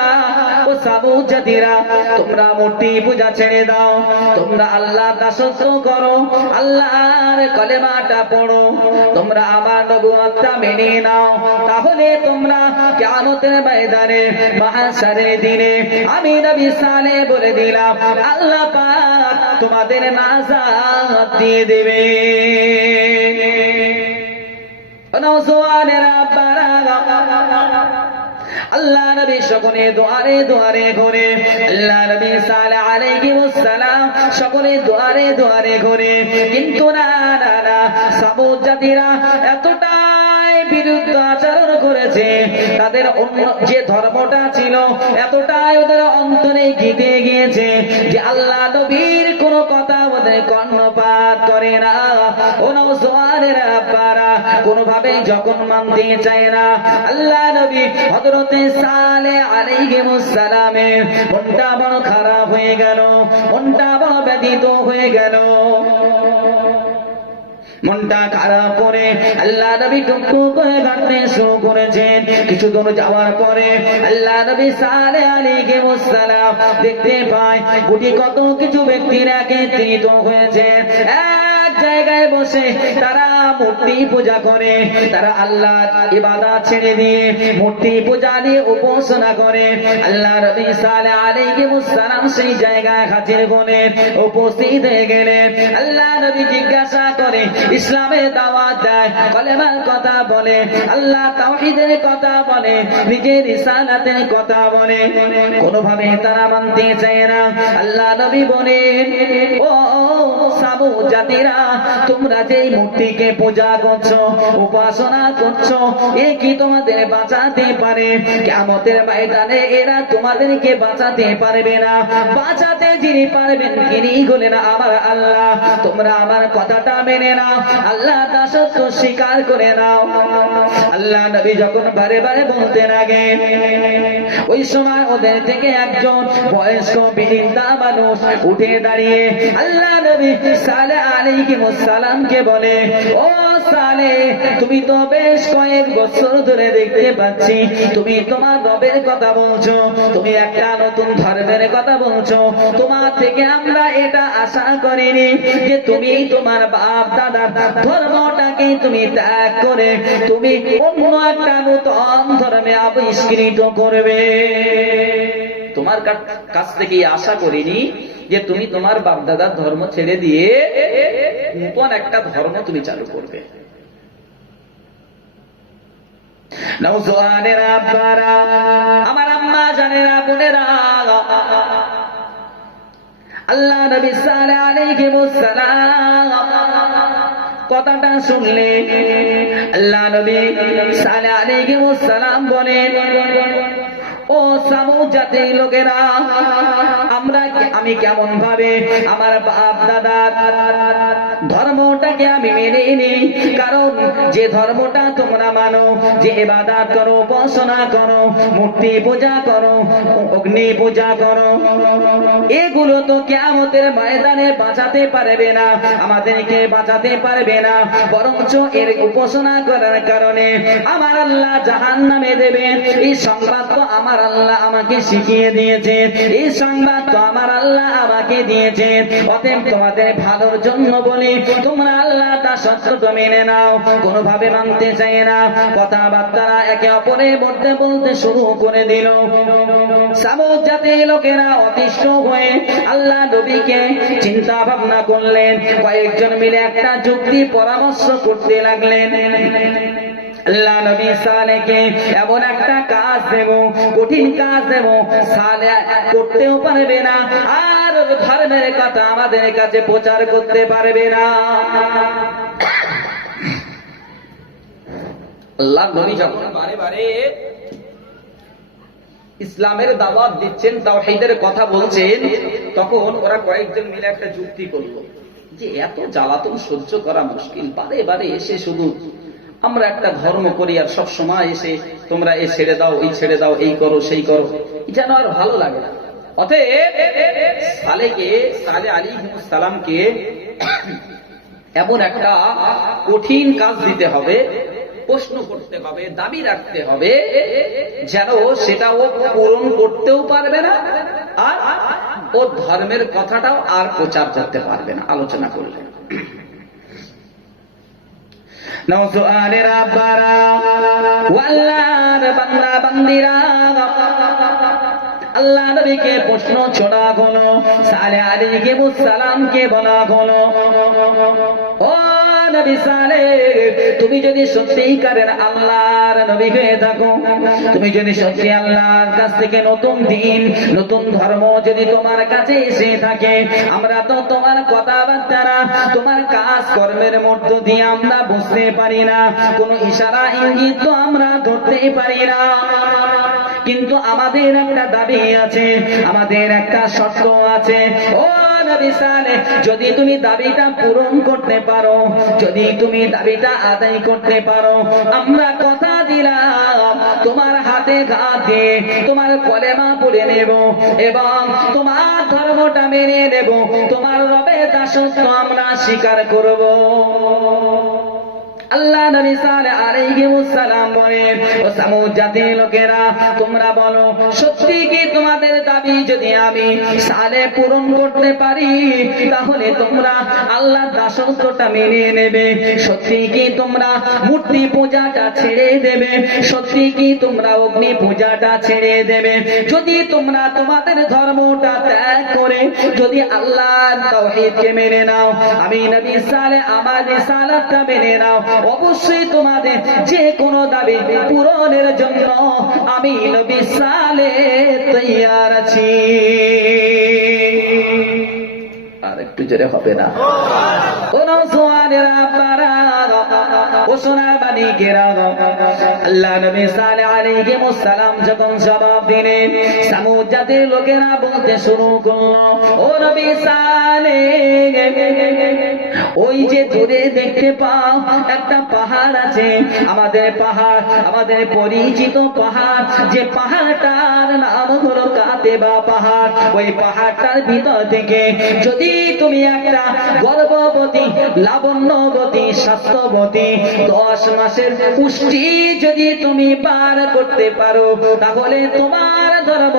ও সামুদ জাতিরা, তোমরা মূর্তি পূজা ছেড়ে দাও, তোমরা আল্লাহ দাসত্ব করো, আল্লাহর কলেমাটা পড়ো, তোমরা আমার নবুয়তটা মেনে নাও, তাহলে তোমরা কিয়ামতের ময়দানে, মাহশারের দিনে আমি নবী সালেহ বলে দিলাম আল্লাহ পাক তোমাদের নাজাত দিয়ে দেবে। নওজওয়ানেরা, আপনারা আল্লাহ নবী সকলে দুয়ারে দুয়ারে ঘুরে, আল্লাহ নবী সালেহ আলাইহিস সালাম সকলে দুয়ারে দুয়ারে ঘুরে, কিন্তু না না না, সামুদ জাতিরা এতটাই বিরুদ্ধ আচরণ করেছে, তাদের অন্য যে ধর্মটা ছিল এতটাই ওদের অন্তরে গেঁথে গিয়েছে যে আল্লাহ নবীর কোনো কথা ওদের কর্ণপাত করে না। ও নওজওয়ানেরা, আপনারা কোনোভাবে যখন মানতে চায় না, আল্লাহ নবী হযরতে সালেহ আলাইহিস সালামের মনটা বড় খারাপ হয়ে গেল, মনটা বড় ব্যথিত হয়ে গেল। মনটা খারাপ করে আল্লাহ নবী টুকটুক করে কাঁদতে শুরু করেছেন। কিছু দূর যাওয়ার পরে আল্লাহ নবী সালেহ আলাইহিস সালাম দেখতে পায় গুটি কত কিছু ব্যক্তিরা একত্রিত হয়েছে, এক জায়গায় বসে তারা মূর্তি পূজা করে, তারা আল্লাহর ইবাদত ছেড়ে দিয়ে মূর্তি পূজা নিয়ে উপাসনা করে। আল্লাহ নবী সালেহ আলাইহিস সালাম সেই জায়গায় হাজির হলেন, উপস্থিত হয়ে গেলেন। আল্লাহ নবী জিজ্ঞাসা করে, ইসলামের দাওয়াত দেয়, কলেমার কথা বলে, আল্লাহ তাওহীদের কথা বলে, নিজের রিসালাতের কথা বলে, কোনোভাবে তারা মানতে চায় না। আল্লাহ নবী বলেন, ও সামুদ জাতিরা, তোমরা যেই মূর্তিকে পূজা করছো, উপাসনা করছো, এ কি তোমাদের বাঁচাতে পারে? কিয়ামতের ময়দানে এরা তোমাদেরকে বাঁচাতে পারবে না। বাঁচাতে যিনি পারবেন তিনি হলেন আমার আল্লাহ। তোমরা আমার কথাটা মেনে নাও, আল্লাহ দাসত্ব স্বীকার করে নাও। আল্লাহ নবী যখন বারে বারে বলতে লাগে, ওই সময় ওদের থেকে একজন বয়স্ক বৃদ্ধা মানুষ উঠে দাঁড়িয়ে আল্লাহ নবী সালেহ আলাইহিস সালামকে বলে, ও সালেহ, তুমি তো বেশ কয়েক বছর ধরে দেখতে পাচ্ছি তুমি তোমার রবের কথা বলছো, তুমি একটা নতুন ধর্মের কথা বলছো, তোমার থেকে আমরা এটা আশা করিনি যে তুমি তোমার বাপ দাদার ধর্মটাকে তুমি ত্যাগ করে তুমি অন্য একটা নতুন ধর্মে আবিষ্কৃত করবে। তোমার কাছ থেকে আশা করিনি যে তুমি তোমার বাপ দাদার ধর্ম ছেড়ে দিয়ে নতুন একটা ধর্ম তুমি চালু করবে। নওজওয়ানেরা, আপনারা আমার আম্মা জানেরা, বোনেরা, আল্লাহ নবী সালেহ আলাইহিস সালাম কথাটা শুনলেন। আল্লাহ নবী সালেহ আলাইহিস সালাম বলেন, ও ও সামুদ জাতির লোকেরা, আমি কেমন ভাবে আমার বাপ দাদার ধর্মটাকে আমি মেনে নিই, কারণ যে ধর্মটা তোমরা মানো, যে ইবাদত করো, উপাসনা করো, মূর্তি পূজা করো, অগ্নি পূজা করো, এগুলো তো কিয়ামতের ময়দানে বাঁচাতে পারবে না, আমাদেরকে বাঁচাতে পারবে না, বরঞ্চ এর উপাসনা করার কারণে আমার আল্লাহ জাহান্নামে দেবে। এই সংবাদ তো আমার আল্লাহ আমাকে শিখিয়ে দিয়েছে, এই সংবাদ তো আমার আল্লাহ আমাকে দিয়েছে। অতএব তোমাদের ভালোর জন্য বলি, তোমরা আল্লাহ তা সত্য মেনে নাও। কোনোভাবে মানতে চায় না, কথাবার্তা একে অপরে বলতে শুরু করে দিল। সামুদ জাতির লোকেরা অতিষ্ঠ হয়ে আল্লাহ নবীকে চিন্তা ভাবনা করলেন, কয়েকজন মিলে একটা যুক্তি পরামর্শ করতে লাগলেন। আল্লাহ নবী সালেহকে এমন একটা কাজ দেব, কঠিন কাজ দেব, সালেহ করতেও পারবে না, আর ধর্মের কথা আমাদের কাছে প্রচার করতে পারবে না। আল্লাহ নবী যখন বারে বারে ইসলামের দাওয়াত দিচ্ছেন, তাওহীদের কথা বলছেন, তখন ওরা কয়েকজন মিলে একটা যুক্তি করলো যে এত জ্বালাতন সহ্য করা মুশকিল, বারে বারে এসে শুধু আমরা একটা ধর্ম করি আর সব সময় এসে তোমরা এই ছেড়ে দাও, এই ছেড়ে দাও, এই করো, সেই করো, যেন আর ভালো লাগে না। অতএব সালেহ আলাইহিস সালামকে এমন একটা কঠিন কাজ দিতে হবে, প্রশ্ন করতে হবে, দাবি রাখতে হবে, যেন সেটা ও পূরণ করতেও পারবে না, আর ও ধর্মের কথাটাও আর প্রচার করতে পারবে না। আলোচনা করলেন। নওজোয়ানের আব্বারা, ওয়াল্লাহর বান্দা বান্দিরা, আল্লাহ নবীকে প্রশ্ন ছোড়া হলো, সালেহ আলাইহিস সালামকে বলা হলো, ও নবী সালেহ, তুমি যদি সত্যিকারের আল্লাহর নবী হয়ে থাকো, তুমি যদি সত্যি আল্লাহর কাছ থেকে নতুন দিন, নতুন ধর্ম যদি তোমার কাছে এসে থাকে, আমরা তো তোমার কথাবার্তা, তোমার কাজ কর্মের মধ্য দিয়ে আমরা বুঝতে পারি না, কোন ইশারা ইঙ্গিত তো আমরা ধরতে পারি না, কিন্তু আমাদের একটা দাবি আছে, আমাদের একটা শর্ত আছে। ও নবী সালেহ, যদি তুমি দাবিটা পূরণ করতে পারো, যদি তুমি দাবিটা আদায় করতে পারো, আমরা কথা দিলাম তোমার হাতে হাত দিয়ে তোমার কলেমা পড়ে নেব এবং তোমার ধর্মটা মেনে নেব, তোমার রবের দাসত্ব আমরা স্বীকার করব। আল্লাহ নবী সালেহ আলাইহিস সালাম বলেন, ও সামুদ জাতির লোকেরা, তোমরা বলো, সত্যি কি তোমাদের দাবি যদি আমি সালেহ পূরণ করতে পারি, তাহলে তোমরা আল্লাহর দাসত্বটা মেনে নেবে? সত্যি কি তোমরা মূর্তি পূজাটা ছেড়ে দেবে? সত্যি কি তোমরা অগ্নি পূজাটা ছেড়ে দেবে? যদি তোমরা তোমাদের ধর্মটা ত্যাগ করে যদি আল্লাহর তাওহীদকে মেনে নাও, আমি নবী সালেহ আমার রিসালাতটা মেনে নাও, অবশ্যই তোমাদের যে কোনো দাবি পূরণের জন্য আমি নবী সালেহ তৈয়ার আছি। আর একটু জোরে হবে না? ও নওজোয়ানেরা, আপনারা ও সোনার বাণীকেরা, আল্লাহ নবী সালেহ আলাইহিস সালাম যখন জবাব দিলেন, সামুদ জাতির লোকেরা বলতে শুরু করলো, ও নবী সালেহ, ওই যে দূরে দেখতে পাও একটা পাহাড় আছে, আমাদের পাহাড়, আমাদের পরিচিত পাহাড়, যে পাহাড়টার নাম হলো কাতেবা পাহাড়, ওই পাহাড়টার ভিতর থেকে যদি তুমি একটা গর্ভবতী, লাবণ্যবতী, স্বাস্থ্যবতী 10 মাসের পুষ্টি যদি তুমি পার করতে পারো, তাহলে তোমার ধর্ম,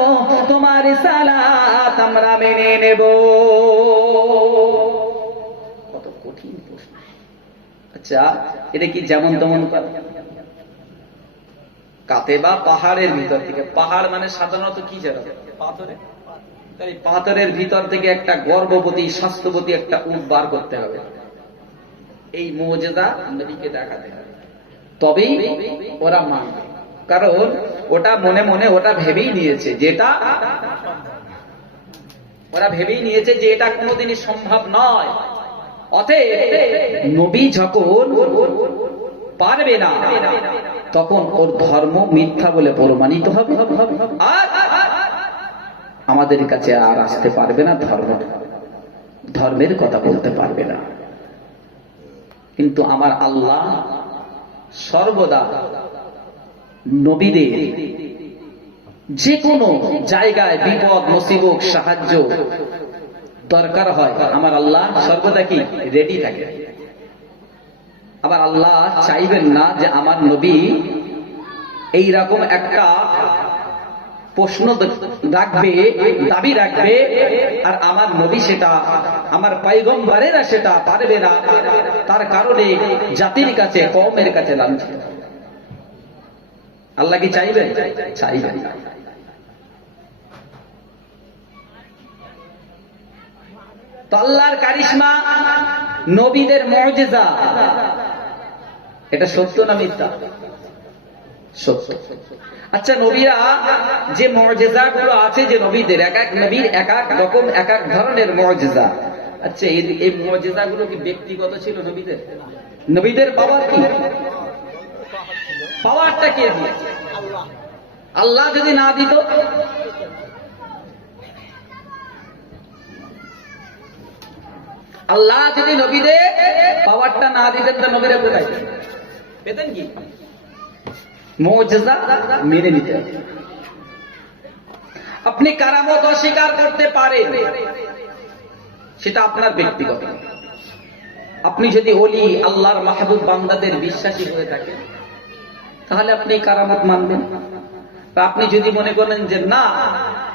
তোমার রিসালাত আমরা মেনে নেব। কত কঠিন প্রশ্ন। আচ্ছা, এটা কি যেমন তেমন কাতেবা পাহাড়ের ভিতর থেকে, পাহাড় মানে সাধারণত কি জানো, পাথরে, তাই পাথরের ভিতর থেকে একটা গর্ভবতী, স্বাস্থ্যবতী একটা উট বার করতে হবে, এই মুজিজা নবীকে দেখাতে হবে, তবেই ওরা মানবে। কারণ ওটা মনে মনে ওটা ভেবেই নিয়েছে, যেটা ওরা ভেবেই নিয়েছে যে এটা কোনোদিনই সম্ভব নয়। অতএব নবী যখন পারবে না, তখন ওর ধর্ম মিথ্যা বলে প্রমাণিত হবে, আর আমাদের কাছে আর আসতে পারবে না, ধর্মের কথা বলতে পারবে না। কিন্তু আমার আল্লাহ সর্বদা নবীদের যে কোনো জায়গায় বিপদ মুসিবত সাহায্য দরকার হয়, আমার আল্লাহ সর্বদা কি রেডি থাকে। আবার আল্লাহ চাইবেন না যে আমার নবী এই রকম একটা প্রশ্ন রাখবে, দাবি রাখবে, আর আমার নবী সেটা, আমার পয়গম্বরেরা সেটা পারবে না, তার কারণে জাতির কাছে, কওমের কাছে লাঞ্ছিত। আল্লাহ কি চাইবেন? চাইবেন না। তো আল্লাহর কারিশমা, নবীদের মুজিজা, এটা সত্য না মিথ্যা? সত্য। আচ্ছা, নবীরা যে মুজিজা গুলো আছে, যে নবীদের এক এক নবীর এক এক রকম এক এক ধরনের মুজিজা, আচ্ছা এই মুজিজা গুলো কি ব্যক্তিগত ছিল নবীদের? নবীদের পাওয়ার কি? পাওয়ারটা কে দিয়েছে? আল্লাহ যদি না দিত, আল্লাহ যদি নবীদের পাওয়ারটা না দিতেন, তো নবীরা কোথায় পেতেন? কি মুজিজা মেনে নিতেন। আপনি কারামত অস্বীকার করতে পারেন, সেটা আপনার ব্যক্তিগত। আপনি যদি ওলি, আল্লাহর মাহবুব বান্দাদের বিশ্বাসী হয়ে থাকেন, তাহলে আপনি কারামত মানবেন। আপনি যদি মনে করেন যে না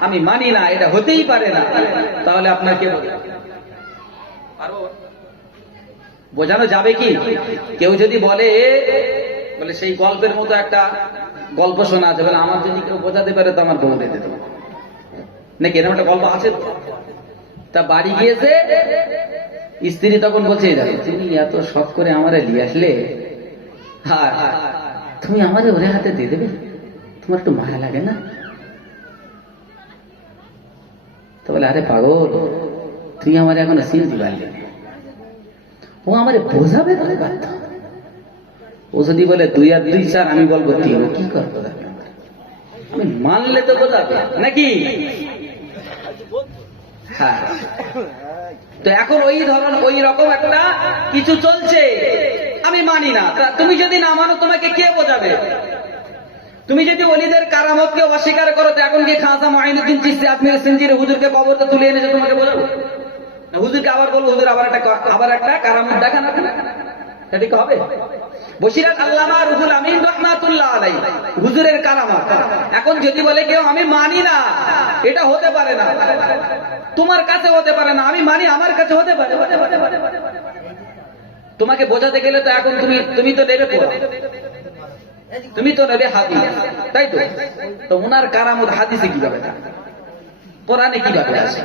আমি মানি না, এটা হতেই পারে না, তাহলে আপনার কে বোঝানো যাবে কি? কেউ যদি বলে সেই গল্পের মতো একটা গল্প শোনা আছে, বলে আমার যদি কেউ বোঝাতে পারে তো আমার বউ দিতে দেবো নাকি, এরকম একটা গল্প আছে। তা বাড়ি গিয়েছে, স্ত্রী তখন বলছে তুমি এত শখ করে আমারে নিয়ে আসলে, হ্যাঁ তুমি আমাদের ওরে হাতে দিয়ে দেবে, তোমার একটু মায়া লাগে না? তো বলে আরে পাগল, তুই আমার এখনো চিনতে পারলি না, ও আমারে বোঝাবে বলে বাধ্য। ও যদি বলে 2 আর 2 4, আমি বলবো 3, ও কি করবো? আমি মানলে তো বোঝাবে নাকি? হ্যাঁ। তো এখন ওই রকম একটা কিছু চলছে, আমি মানি না। তুমি যদি না মানো, তোমাকে কে বোঝাবে? তুমি যদি ওলিদের কারামতকে অস্বীকার করো, তো এখন কি খাজা মাইনুদ্দিন চিশতি আজমির সিনজির হুজুরকে কবরতে তুলে এনেছে তোমাকে বোঝাবো? হুজুরকে আবার বলবো হুজুর আবার একটা কারামত দেখান, এটা কি হবে? বশিরাত আল্লামা রুহুল আমিন রাহমাতুল্লাহ আলাইহি হুজুরের কারামত। এখন যদি বলে কেউ আমি মানি না, এটা হতে পারে না, তোমার কাছে হতে পারে না, আমি মানি আমার কাছে হতে পারে। তোমাকে বোঝাতে গেলে তো এখন তুমি তো নেবে কোরআন, তুমি তো নেবে হাদিস, তাই তো? তো ওনার কারামত হাদিসে কিভাবে থাকে, কোরআনে কিভাবে আসে?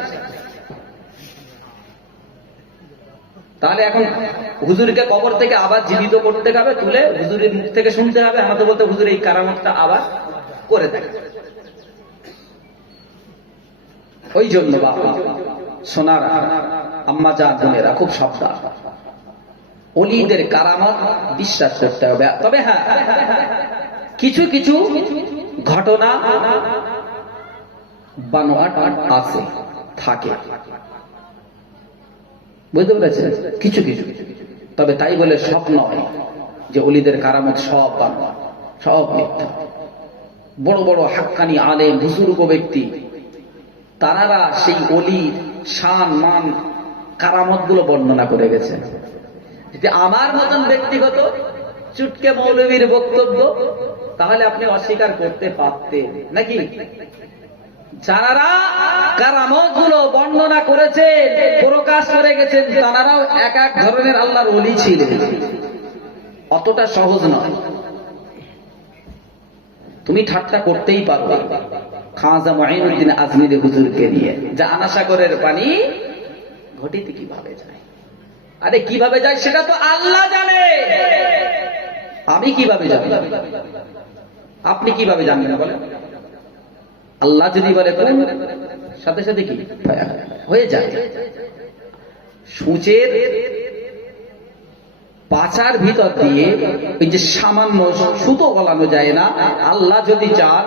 তাহলে এখন হুজুরকে কবর থেকে আবার জীবিত করতে হবে, তুলে হুজুরের মুখ থেকে শুনতে হবে, আমাদের বলতে হুজুর এই কারামতটা আবার করে দেয়। ওই জন্য বাবা সোনারা, আম্মা জান, বোনেরা, খুব সাবধান। ওলিদের কারামত বিশ্বাস করতে হবে। তবে হ্যাঁ, কিছু কিছু ঘটনা বানোয়াট আছে, থাকে, বুঝতে পেরেছেন? কিছু কিছু। তবে তাই বলে সব নয় যে ওলিদের কারামত সব বানোয়াট, সব মিথ্যা। বড় বড় হাক্কানি আলেম, বুজুর্গ ব্যক্তি, তারা সেই অলির শান মান কারামত গুলো বর্ণনা করে গেছেন। যদি আমার মতন ব্যক্তিগত চুটকে মৌলবীর বক্তব্য, তাহলে আপনি অস্বীকার করতে পারতেন নাকি? যারা কারামত গুলো বর্ণনা করেছেন, প্রকাশ করে গেছেন, তারাও এক এক ধরনের আল্লাহর ওলি ছিলেন। অতটা সহজ নয়। তুমি ঠাট্টা করতেই পারবে খাজা মাইনুদ্দিন আজমির হুজুরকে নিয়ে, যা আনাসাগরের পানি ঘটিতে কিভাবে যায়। আরে কিভাবে যায় সেটা তো আল্লাহ জানে, আমি কিভাবে জানি? আপনি কিভাবে জানবেন বলেন? আল্লাহ যদি বলে সাথে সাথে কি হয়ে যায়। সূচের পাচার ভিতর দিয়ে ওই যে সামান্য সুতো গলানো যায় না, আল্লাহ যদি চান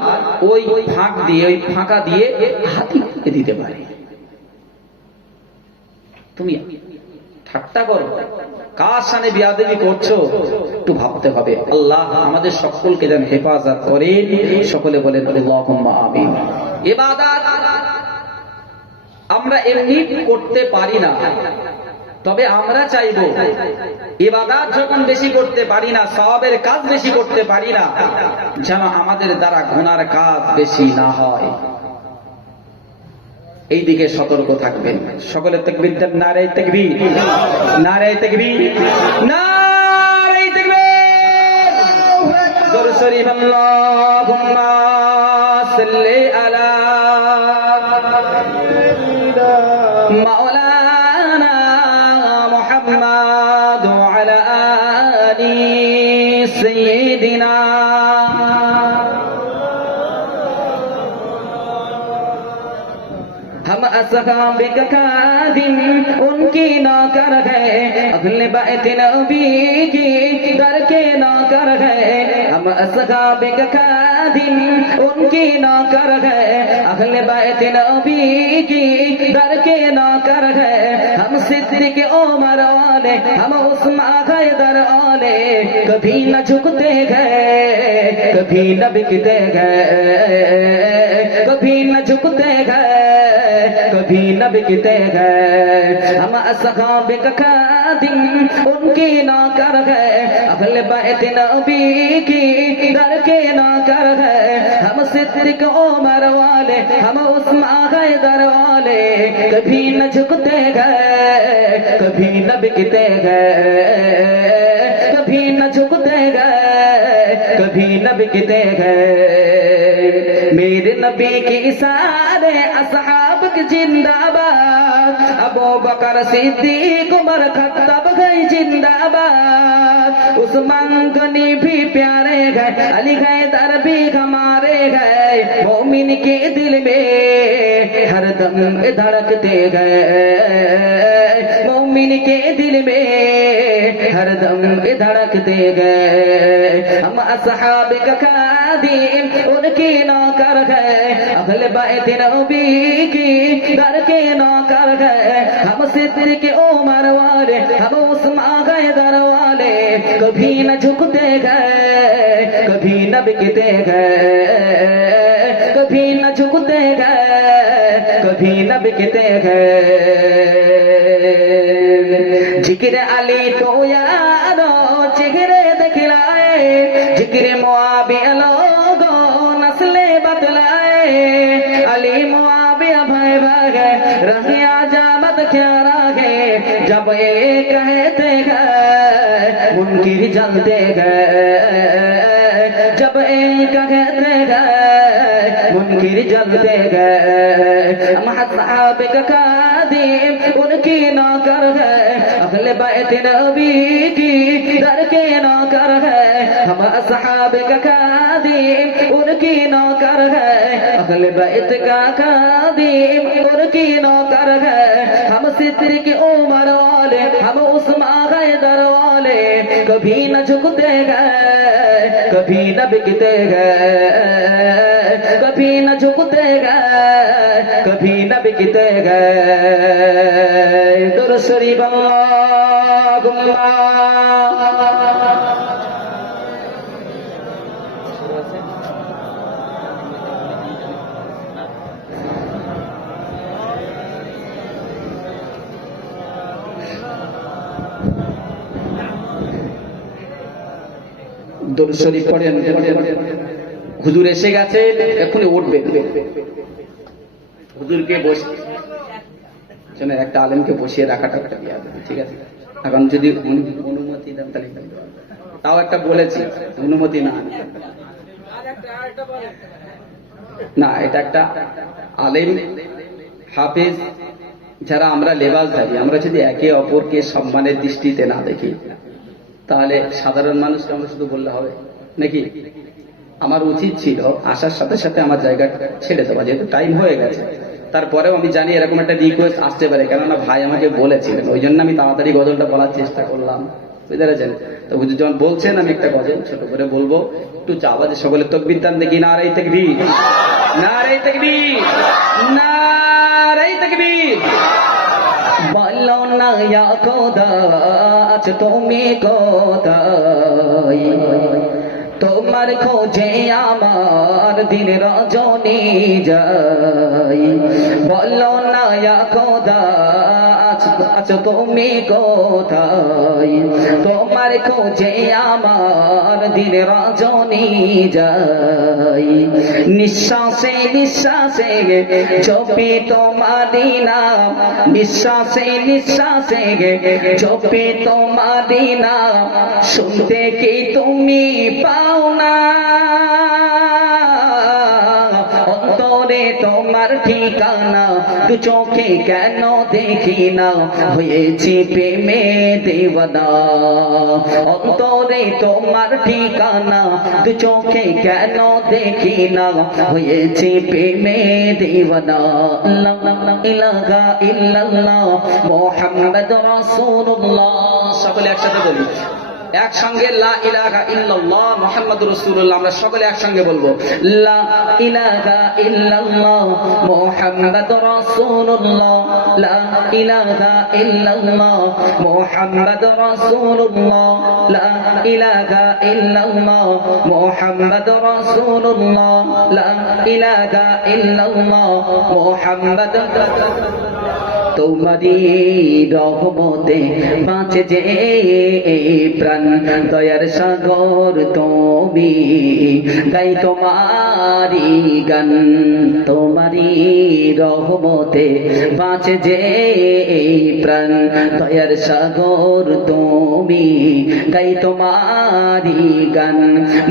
ওই ফাঁক দিয়ে, ওই ফাঁকা দিয়ে হাতিকে দিতে পারে। তুমি ঠাট্টা করো, কার সামনে বিয়াদবি করছো একটু ভাবতে হবে। আল্লাহ আমাদের সকলকে যেন হেফাজত করেন। সকলে বলেন আল্লাহুম্মা আমিন। ইবাদত আমরা এমনি করতে পারি না, তবে আমরা চাইবো ইবাদত যখন বেশি করতে পারি না, সওয়াবের কাজ বেশি করতে পারি না, যেন আমাদের দ্বারা গুনার কাজ বেশি না হয়। এই দিকে সতর্ক থাকবেন। সকলে তাকবীর দেন, নারে তাকবীর, নারে তাকবীর, নারে তাকবীর। দরুদ শরীফ আল্লাহুম্মা সাল্লি আলা মাওলানা মুহাম্মাদ ওয়া আলা আলি সাইয়্যিদিনা। हम असहाबे का खादिम उनकी नौकर है, अहले बैत नबी की दर के नौकर है। हम असहाबे का खादिम उनकी नौकर है, अहले बैत नबी की दर के नौकर है। हम सिद्दीक उमर वाले, हम उस्मान हैदर वाले, कभी न झुकते गए, कभी न बिकते गए, कभी न झुकते गए, कभी न बिकते गए। हम असहाबे का खादिम उनकी नौकर है, अहले बैत नबी की दर के नौकर है। हम सिद्दीक उमर वाले, हम उस्मान हैदर वाले, कभी न झुकते गए, कभी न बिकते गए, कभी न झुकते गए, कभी न बिकते गए। मेरे नबी की सारे असहाब के जिंदाबाद, अबू बकर सिद्दीक उमर खत्ताब गए जिंदाबाद। उस्मान गनी भी प्यारे गए, अली हैदर भी हमारे गए। मोमिन के दिल में हरदम धड़कते गए, मोमिन के दिल में हरदम धड़कते गए। हम असहाब का खादिम उनकी नौकर है, अहले बैत नबी की दर के नौकर है। हम सिद्दीक उमर वाले, हम उस्मान हैदर वाले, कभी न झुकते गए, कभी न बिकते गए, कभी न झुकते गए, कभी न बिकते गए। जिक्र अली तो यारो चेहरे दिखलाए, जिक्र मुआविया लोगो नस्ले बतलाए। अली मुआविया भाई भागे रहे आजामत क्या रागे, जब ये कहते गए मुनकिर जलते गए, जब ये कहते गए मुनकिर जलते गए। हम असहाबे का खादिम उनकी नौकर है, अहले बैत नबी की दर के नौकर है। हम असहाबे का खादिम उनकी नौकर है, अहले बैत का खादिम उनकी नौकर है। हम सिद्दीक उमर वाले, हम उस्मान हैदर वाले, कभी न झुकते गए, कभी न बिकते गए, कभी न झुकते गए, कभी न बिकते गए। दुरूद शरीफ अल्लाहुम्मा দুরূদ শরীফ পড়েন। হুজুর এসে গেছে, এখনই উঠবে। হুজুরকে বসে একটা আলেমকে বসিয়ে রাখাটা ঠিক আছে। এখন যদি অনুমতি দেন তাহলে, তাও একটা বলেছি, অনুমতি না না, এটা একটা আলেম হাফেজ যারা আমরা লেবাসধারী, আমরা যদি একে অপরকে সম্মানের দৃষ্টিতে না দেখি, তাহলে সাধারণ মানুষকে আমরা শুধু বললে হবে নাকি? আমার উচিত ছিল আসার সাথে সাথে আমার জায়গা ছেড়ে দেওয়া, যেহেতু টাইম হয়ে গেছে। তারপরেও আমি জানি এরকম একটা রিকোয়েস্ট আসতে পারে, কেননা ভাই আমাকে বলেছিলেন, ওই জন্য আমি তাড়াতাড়ি গজলটা বলার চেষ্টা করলাম। বুঝতে পেরেছেন? তো হুজুর যখন বলছেন আমি একটা গজল ছোট করে বলবো, একটু আওয়াজে সকলে তাকবীর দেন দেখি। নারে তাকবীর, নারে তাকবীর, নারে তাকবীর। বলো না ইয়া খোদা আজ তুমি কোথায়, তোমার খোঁজে আমার দিন রজনী যাই। বলো না ইয়া খোদা আজ তুমি কোথায়, তোমার খোঁজে আমার দিন রজনী যাই। নিঃশ্বাসে নিঃশ্বাসে জপি তোমারি নাম, নিঃশ্বাসে নিঃশ্বাসে জপি তোমারি নাম, শুনতে কি তুমি পাও না? অন্তরে তোমার ঠিকানা, দু চোখে কেন দেখি না, হয়েছি প্রেমে দেওয়ানা। অন্তরে তোমার ঠিকানা, দু চোখে কেন দেখি না, হয়েছি প্রেমে দেওয়ানা। লা ইলাহা ইল্লাল্লাহ মুহাম্মাদুর রাসূলুল্লাহ। সকলে একসাথে বলি, একসঙ্গে লা ইলাহা ইল্লাল্লাহ মুহাম্মাদুর রাসূলুল্লাহ। আমরা সকলে একসঙ্গে বলবো লা ইলাহা ইল্লাল্লাহ মুহাম্মাদুর রাসূলুল্লাহ, লা ইলাহা ইল্লাল্লাহ মুহাম্মাদুর রাসূলুল্লাহ, লা ইলাহা ইল্লাল্লাহ মুহাম্মাদুর রাসূলুল্লাহ, লা ইলাহা ইল্লাল্লাহ মুহাম্মাদুর। তোমারি রহমতে বাঁচে যে প্রাণ, দয়ার সাগর তুমি, গাই তোমারি গান। তোমারি রহমতে বাঁচে যে প্রাণ, দয়ার সাগর তুমি, গাই তোমারি গান।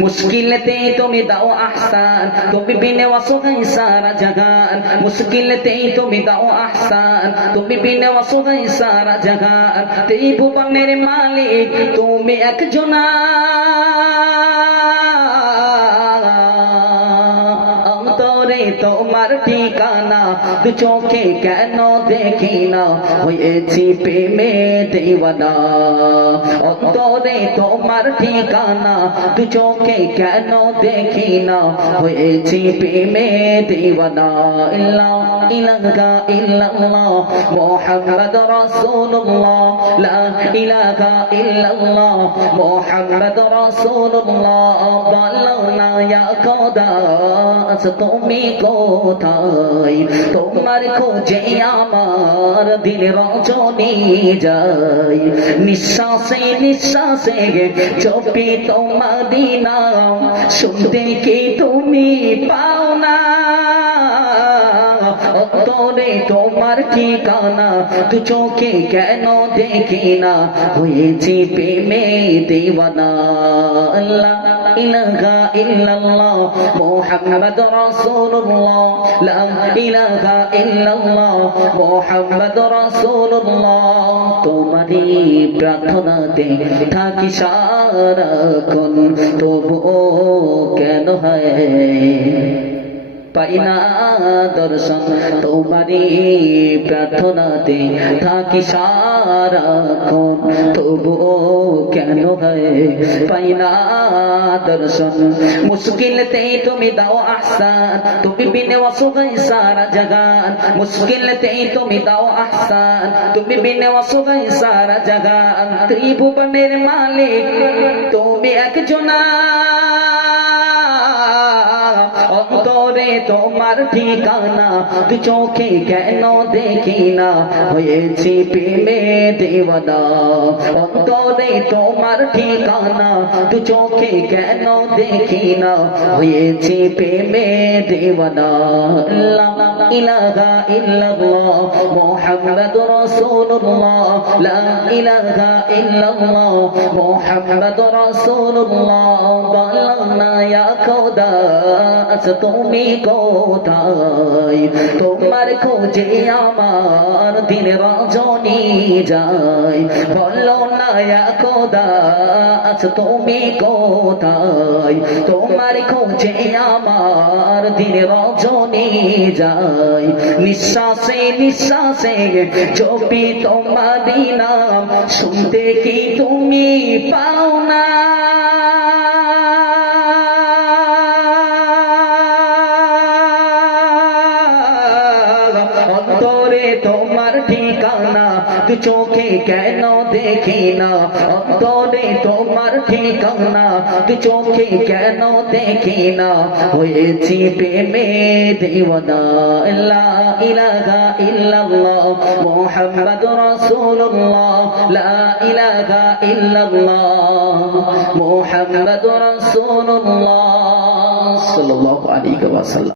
মুশকিলতে তুমি দাও আহসান, তুমি বিনে অসহায় সারা জাহান। মুশকিলতে তুমি দাও আহসান, তুমি বিনে অসহায় সারা জাহান। এই ভুবনের মালিক তুমি একজনা, অন্তরে তোমার ঠিকানা, দু চোখে কেন দেখি না, হয়েছি প্রেমে দেওয়ানা। অন্তরে তোমার ঠিকানা, দু চোখে কেন দেখি না, হয়েছি প্রেমে দেওয়ানা। লা ইলাহা ইল্লাল্লাহ মুহাম্মাদুর রাসূলুল্লাহ, লা ইলাহা ইল্লাল্লাহ মুহাম্মাদুর রাসূলুল্লাহ। বলো না ইয়া খোদা আজ তুমি কোথায়, তোমার খোঁজে আমার দিল রজনী যাই। নিঃশ্বাসে নিঃশ্বাসে জপি তোমারি নাম, শুনতে কি তুমি পাও না? অন্তরে তোমার ঠিকানা, দু চোখে কেন দেখি না, হয়েছি প্রেমে দেওয়ানা। লা ইলাহা ইল্লাল্লাহ মুহাম্মাদুর রাসূলুল্লাহ, লা ইলাহা ইল্লাল্লাহ মুহাম্মাদুর রাসূলুল্লাহ। তোমারি প্রার্থনাতে থাকি সারাক্ষণ, তবুও কেন হয় পাই না দর্শন? তোমারি প্রার্থনাতে থাকি সারাক্ষণ, তবুও কেন হয় পাই না দর্শন? মুশকিলতে তুমি দাও আহসান, তুমি বিনে অসহায় সারা জাহান। মুশকিলতে তুমি দাও আহসান, তুমি বিনে অসহায় সারা জাহান। ত্রিভুবনের মালিক তুমি একজনা, অন্তরে তোমার ঠিকানা, দু চোখে কেন দেখি না, হয়েছি প্রেমে দেওয়ানা। অন্তরে তোমার ঠিকানা, দু চোখে কেন দেখি না, হয়েছি প্রেমে দেওয়ানা। লা ইলাহা ইল্লাল্লাহ মুহাম্মাদুর রাসূলুল্লাহ, লা ইলাহা ইল্লাল্লাহ মুহাম্মাদুর রাসূলুল্লাহ। বলো না ইয়া খোদা আজ তুমি কোথায়, তোমার খোঁজে আমার দিন রজনী যায়, বলো না ইয়া খোদা আজ তুমি কোথায়, তোমার খোঁজে আমার দিন রজনী যায়, নিঃশ্বাসে নিঃশ্বাসে জপি তোমারি নাম, শুনতে কি তুমি পাও না? অন্তরে তোমার ঠিকানা দু চোখে কেন দেখি না, অন্তরে তোমার ঠিকানা দু চোখে কেন দেখি না, হয়েছি প্রেমে দিওয়ানা। লা ইলাহা ইল্লাল্লাহ মুহাম্মাদুর রাসূলুল্লাহ, লা ইলাহা ইল্লাল্লাহ মুহাম্মাদুর রাসূলুল্লাহ সাল্লাল্লাহু আলাইহি ওয়াসাল্লাম।